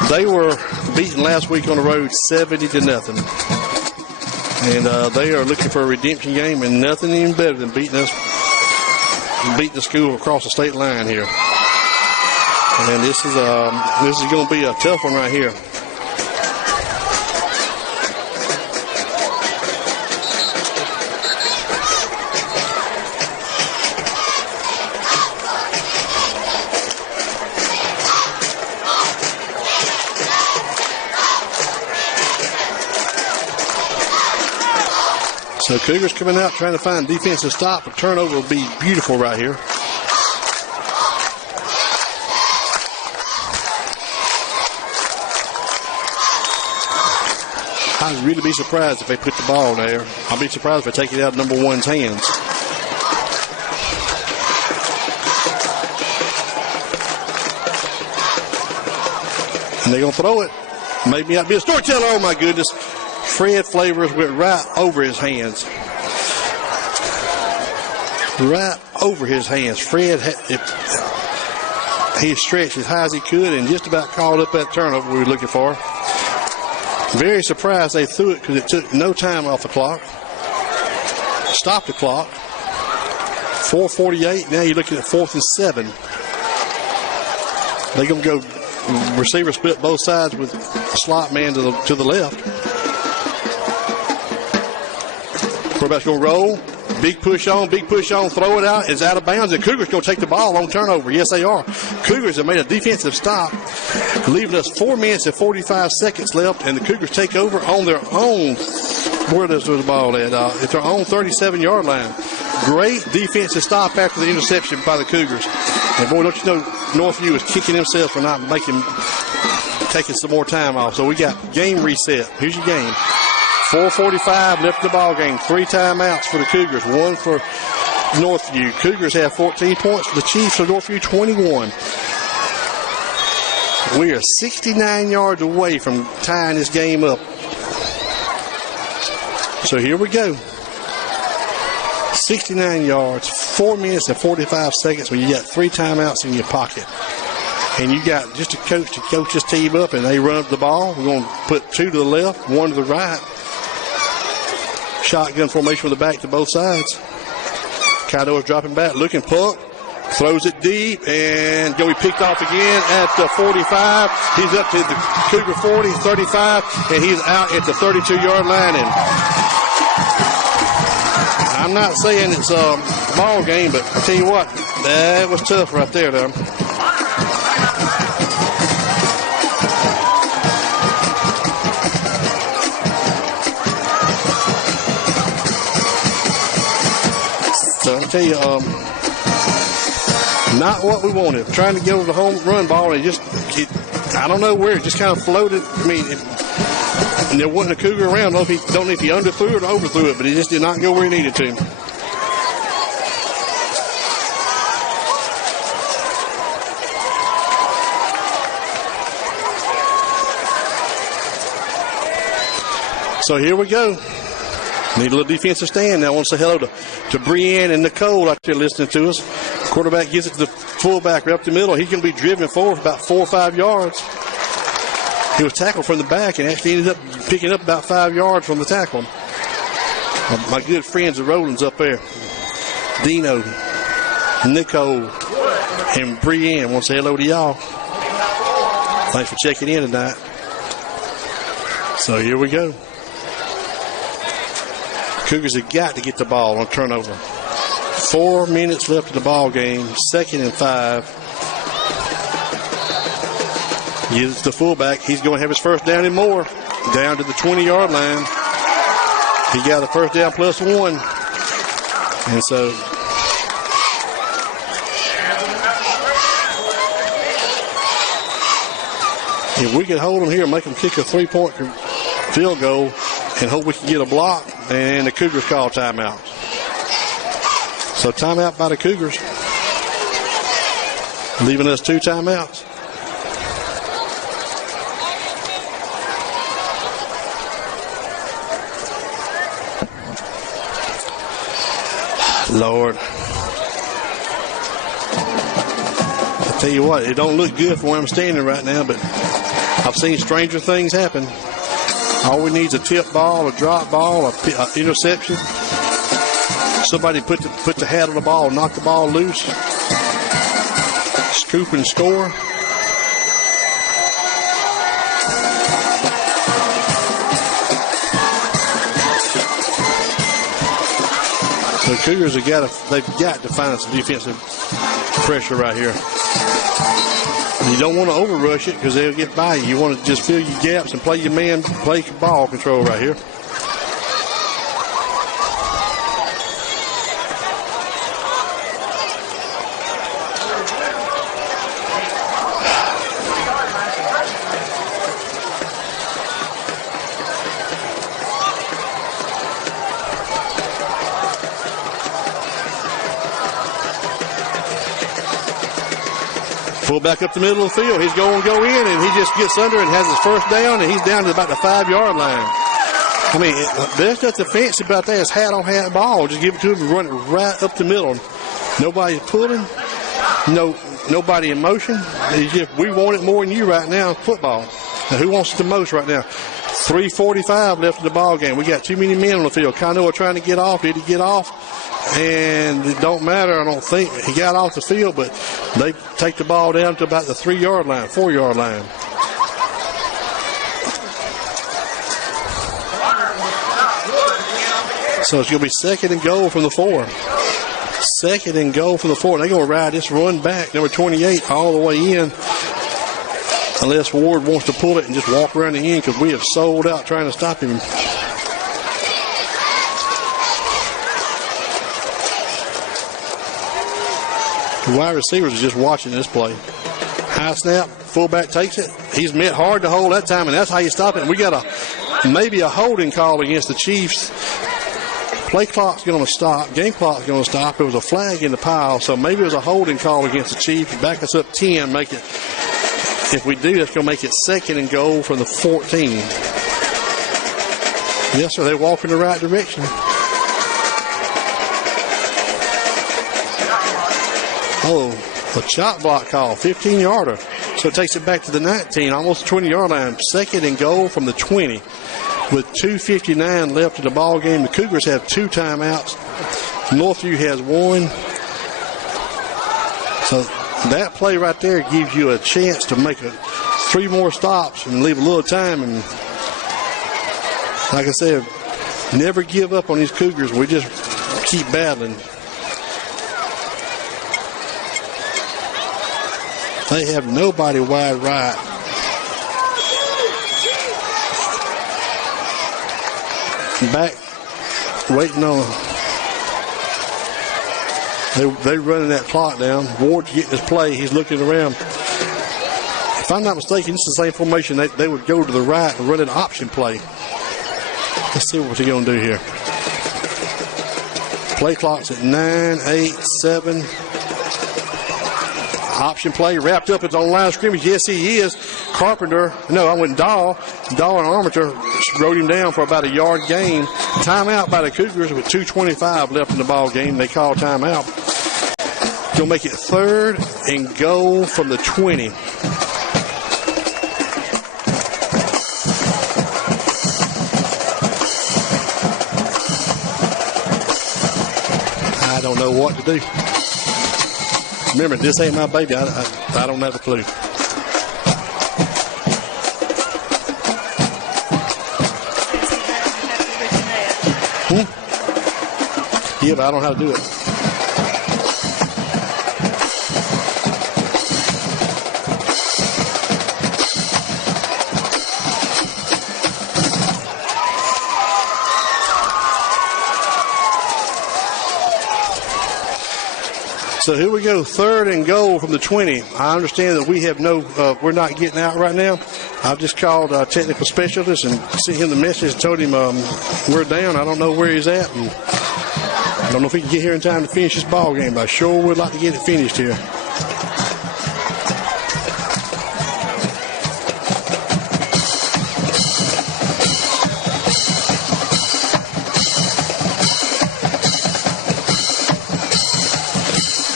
They were beaten last week on the road 70-0. And they are looking for a redemption game, and nothing even better than beating the school across the state line here. And this is going to be a tough one right here. So Cougars coming out trying to find defensive stop. A turnover will be beautiful right here. I'd really be surprised if they put the ball there. I'll be surprised if they take it out of number one's hands. And they're going to throw it. Maybe I'd be a storyteller. Oh, my goodness. Fred Flavors went right over his hands. Right over his hands. Fred, he stretched as high as he could and just about called up that turnover we were looking for. Very surprised they threw it because it took no time off the clock. Stopped the clock. 4:48. Now you're looking at 4th and 7. They're going to go receiver split both sides with a slot man to the left. Quarterback's going to roll. Big push on, throw it out. It's out of bounds, and Cougars going to take the ball on turnover. Yes, they are. Cougars have made a defensive stop, leaving us 4 minutes and 45 seconds left, and the Cougars take over on their own. Where does the ball at? It's their own 37-yard line. Great defensive stop after the interception by the Cougars. And boy, don't you know, Northview is kicking themselves for not taking some more time off. So we got game reset. Here's your game. 4:45 left in the ball game. 3 timeouts for the Cougars, 1 for Northview. Cougars have 14 points for the Chiefs, so Northview 21. We are 69 yards away from tying this game up. So here we go. 69 yards, 4 minutes and 45 seconds when you got 3 timeouts in your pocket. And you got just a coach to coach this team up, and they run up the ball. We're going to put 2 to the left, 1 to the right. Shotgun formation with the back to both sides. Kaido is dropping back, looking pump, throws it deep, and going to be picked off again at the 45. He's up to the Cougar 40, 35, and he's out at the 32-yard line. And I'm not saying it's a ball game, but I tell you what, that was tough right there, though. So I'll tell you, not what we wanted. Trying to get over the home run ball, and I don't know where, it just kind of floated. I mean, and there wasn't a Cougar around. Don't know if he underthrew it or overthrew it, but he just did not go where he needed to. So here we go. Need a little defensive stand now. I want to say hello to Brienne and Nicole out there listening to us. Quarterback gives it to the fullback right up the middle. He's going to be driven forward about 4 or 5 yards. He was tackled from the back and actually ended up picking up about 5 yards from the tackle. My good friends, the Rollins up there. Dino, Nicole, and Brienne. I want to say hello to y'all. Thanks for checking in tonight. So here we go. Cougars have got to get the ball on turnover. 4 minutes left in the ball game. 2nd and 5. Gives the fullback. He's going to have his first down and more. Down to the 20-yard line. He got a first down plus 1. And so if we can hold them here and make them kick a 3-point field goal and hope we can get a block, and the Cougars call timeout. So timeout by the Cougars, leaving us 2 timeouts. Lord, I tell you what, it don't look good from where I'm standing right now, but I've seen stranger things happen. All we need is a tip ball, a drop ball, an interception. Somebody put the hat on the ball, knock the ball loose, scoop and score. So the Cougars they've got to find some defensive pressure right here. You don't want to overrush it because they'll get by you. You want to just fill your gaps and play your man, play ball control right here. Pull back up the middle of the field. He's going to go in, and he just gets under and has his first down, and he's down to about the 5-yard line. I mean, there's nothing fancy about that. It's hat-on-hat ball. Just give it to him and run it right up the middle. Nobody's pulling. Nobody in motion. We want it more than you right now, football. Now, who wants it the most right now? 3:45 left in the ball game. We got too many men on the field. Kainoa trying to get off. Did he get off? And it don't matter, I don't think. He got off the field, but they take the ball down to about the 3-yard line, 4-yard line. So it's going to be 2nd and goal from the 4. 2nd and goal from the 4. They're going to ride this run back, number 28, all the way in. Unless Ward wants to pull it and just walk around the end, because we have sold out trying to stop him. The wide receivers are just watching this play. High snap, fullback takes it. He's meant hard to hold that time, and that's how you stop it. And we got maybe a holding call against the Chiefs. Play clock's going to stop. Game clock's going to stop. There was a flag in the pile, so maybe it was a holding call against the Chiefs. Back us up 10, make it. If we do, that's going to make it 2nd and goal from the 14. Yes, sir, they walk in the right direction. Oh, a chop block call, 15-yarder. So it takes it back to the 19, almost 20-yard line. 2nd and goal from the 20. With 2:59 left in the ball game, the Cougars have 2 timeouts. Northview has 1. So that play right there gives you a chance to make 3 more stops and leave a little time. And like I said, never give up on these Cougars. We just keep battling. They have nobody wide right. Back, waiting on. They're running that clock down. Ward's getting his play. He's looking around. If I'm not mistaken, this is the same formation. They would go to the right and run an option play. Let's see what they're going to do here. Play clock's at 9, 8, 7. Option play wrapped up. It's on line of scrimmage. Yes, he is. Carpenter. No, I went Dahl. Dahl and Armature rode him down for about a yard gain. Timeout by the Cougars with 2:25 left in the ball game. They call timeout. Going to make it 3rd and goal from the 20. I don't know what to do. Remember, this ain't my baby. I don't have a clue. Yeah, but I don't know how to do it. So here we go, 3rd and goal from the 20. I understand that we have we're not getting out right now. I've just called a technical specialist and sent him the message and told him we're down. I don't know where he's at. And I don't know if he can get here in time to finish this ball game, but I sure would like to get it finished here.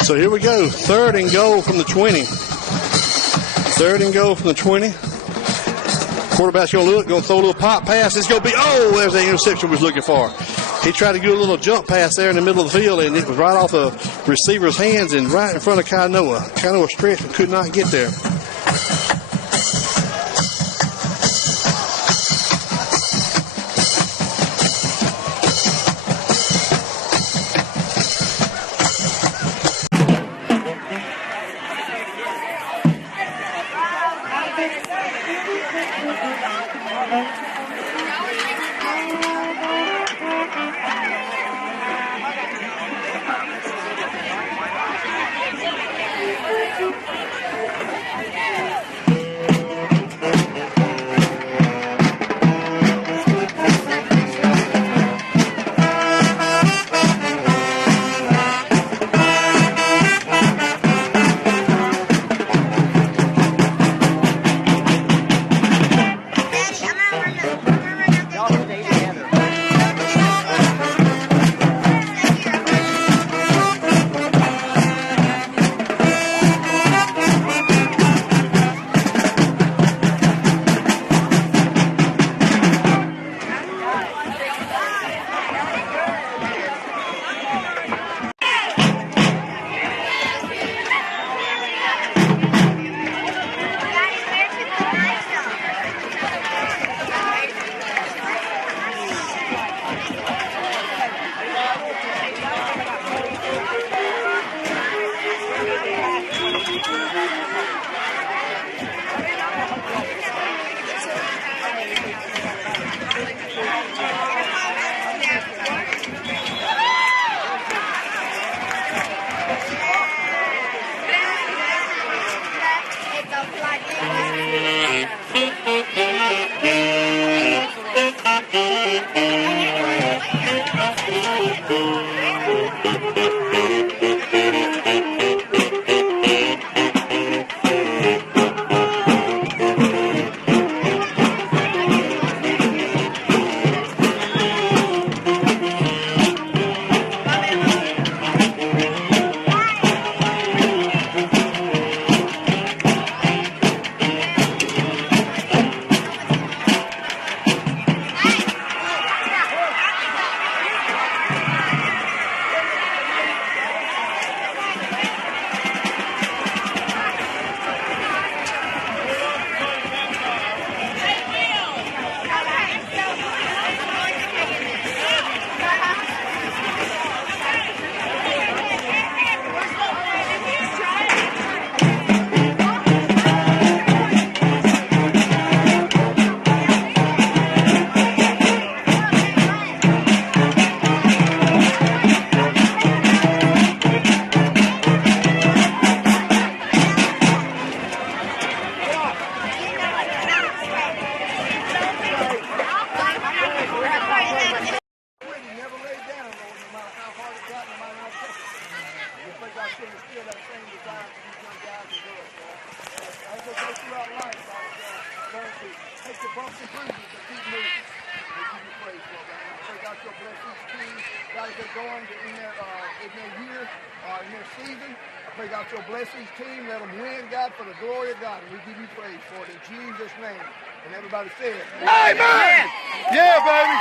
So here we go, 3rd and goal from the 20. 3rd and goal from the 20. Quarterback's going to look, going to throw a little pop pass. It's going to be, there's the interception we was looking for. He tried to do a little jump pass there in the middle of the field, and it was right off the receiver's hands and right in front of Kainoa. Kainoa stretched and could not get there. Your blessings, team. Let them win, God, for the glory of God. And we give you praise for it in Jesus' name. And everybody say it. Amen! Yeah, baby!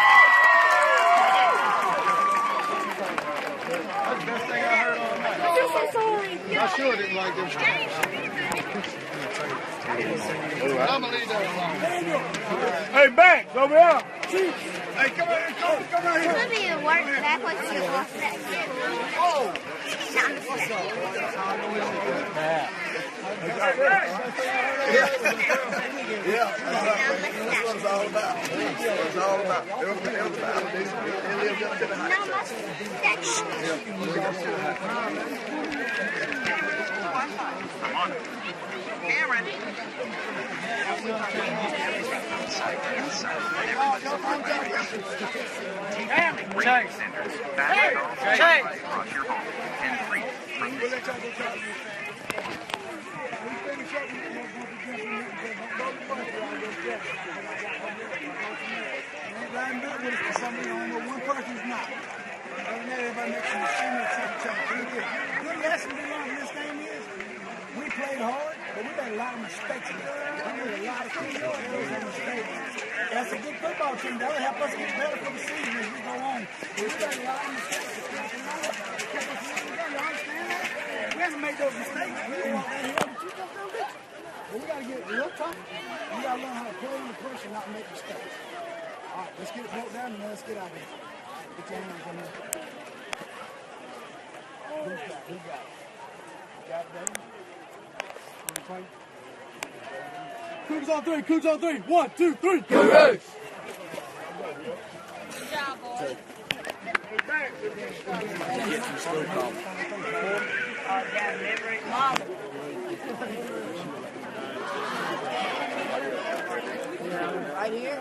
That's the best thing I heard all night. I'm so sorry. I sure didn't like them. I'm going to leave that alone. Hey, Banks, over here. Hey, come on, come on here. It's going to be a work backwards to walk back. Oh! Yeah, that's what it's all about. That's what it's all about. Everybody, they live just to the high. I'm on it. Cameron. Chase. Chase. Across your home and free from this. One person's not. Everybody makes a mistake. Good lesson we learned in this game is we played hard, but we made a lot of mistakes. We made a lot of errors and mistakes. That's a good football team. That will help us get better for the season as we go on. We made a lot of mistakes. You understand that? We have to make those mistakes. We don't want that here, but you just don't get it. But we got to get real tough. We got to learn how to play under pressure and not make mistakes. All right, let's get it broke down and then let's get out of here. Get your hands on there. Who's got it? Who got it? Got it, baby? Cougars on three, Cougars on three. 1, 2, 3. Cougars! Good job, boys. Right here?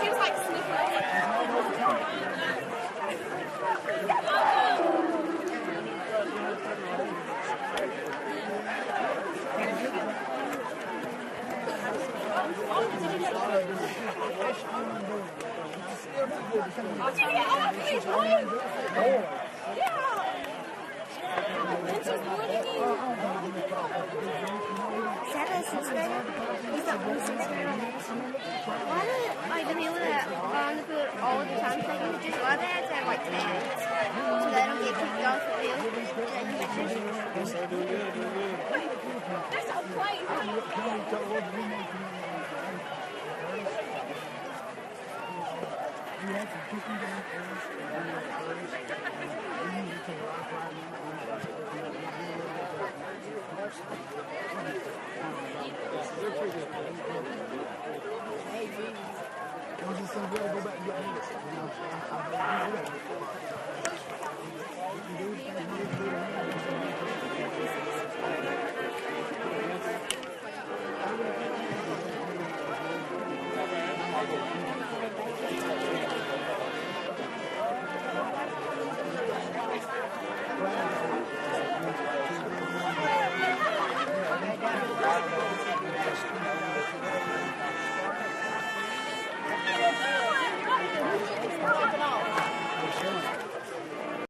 Seems like sniffles. Like the people that go on the field all the time, so you just why they have to have like tags so they don't get kicked off the field. They're so crazy.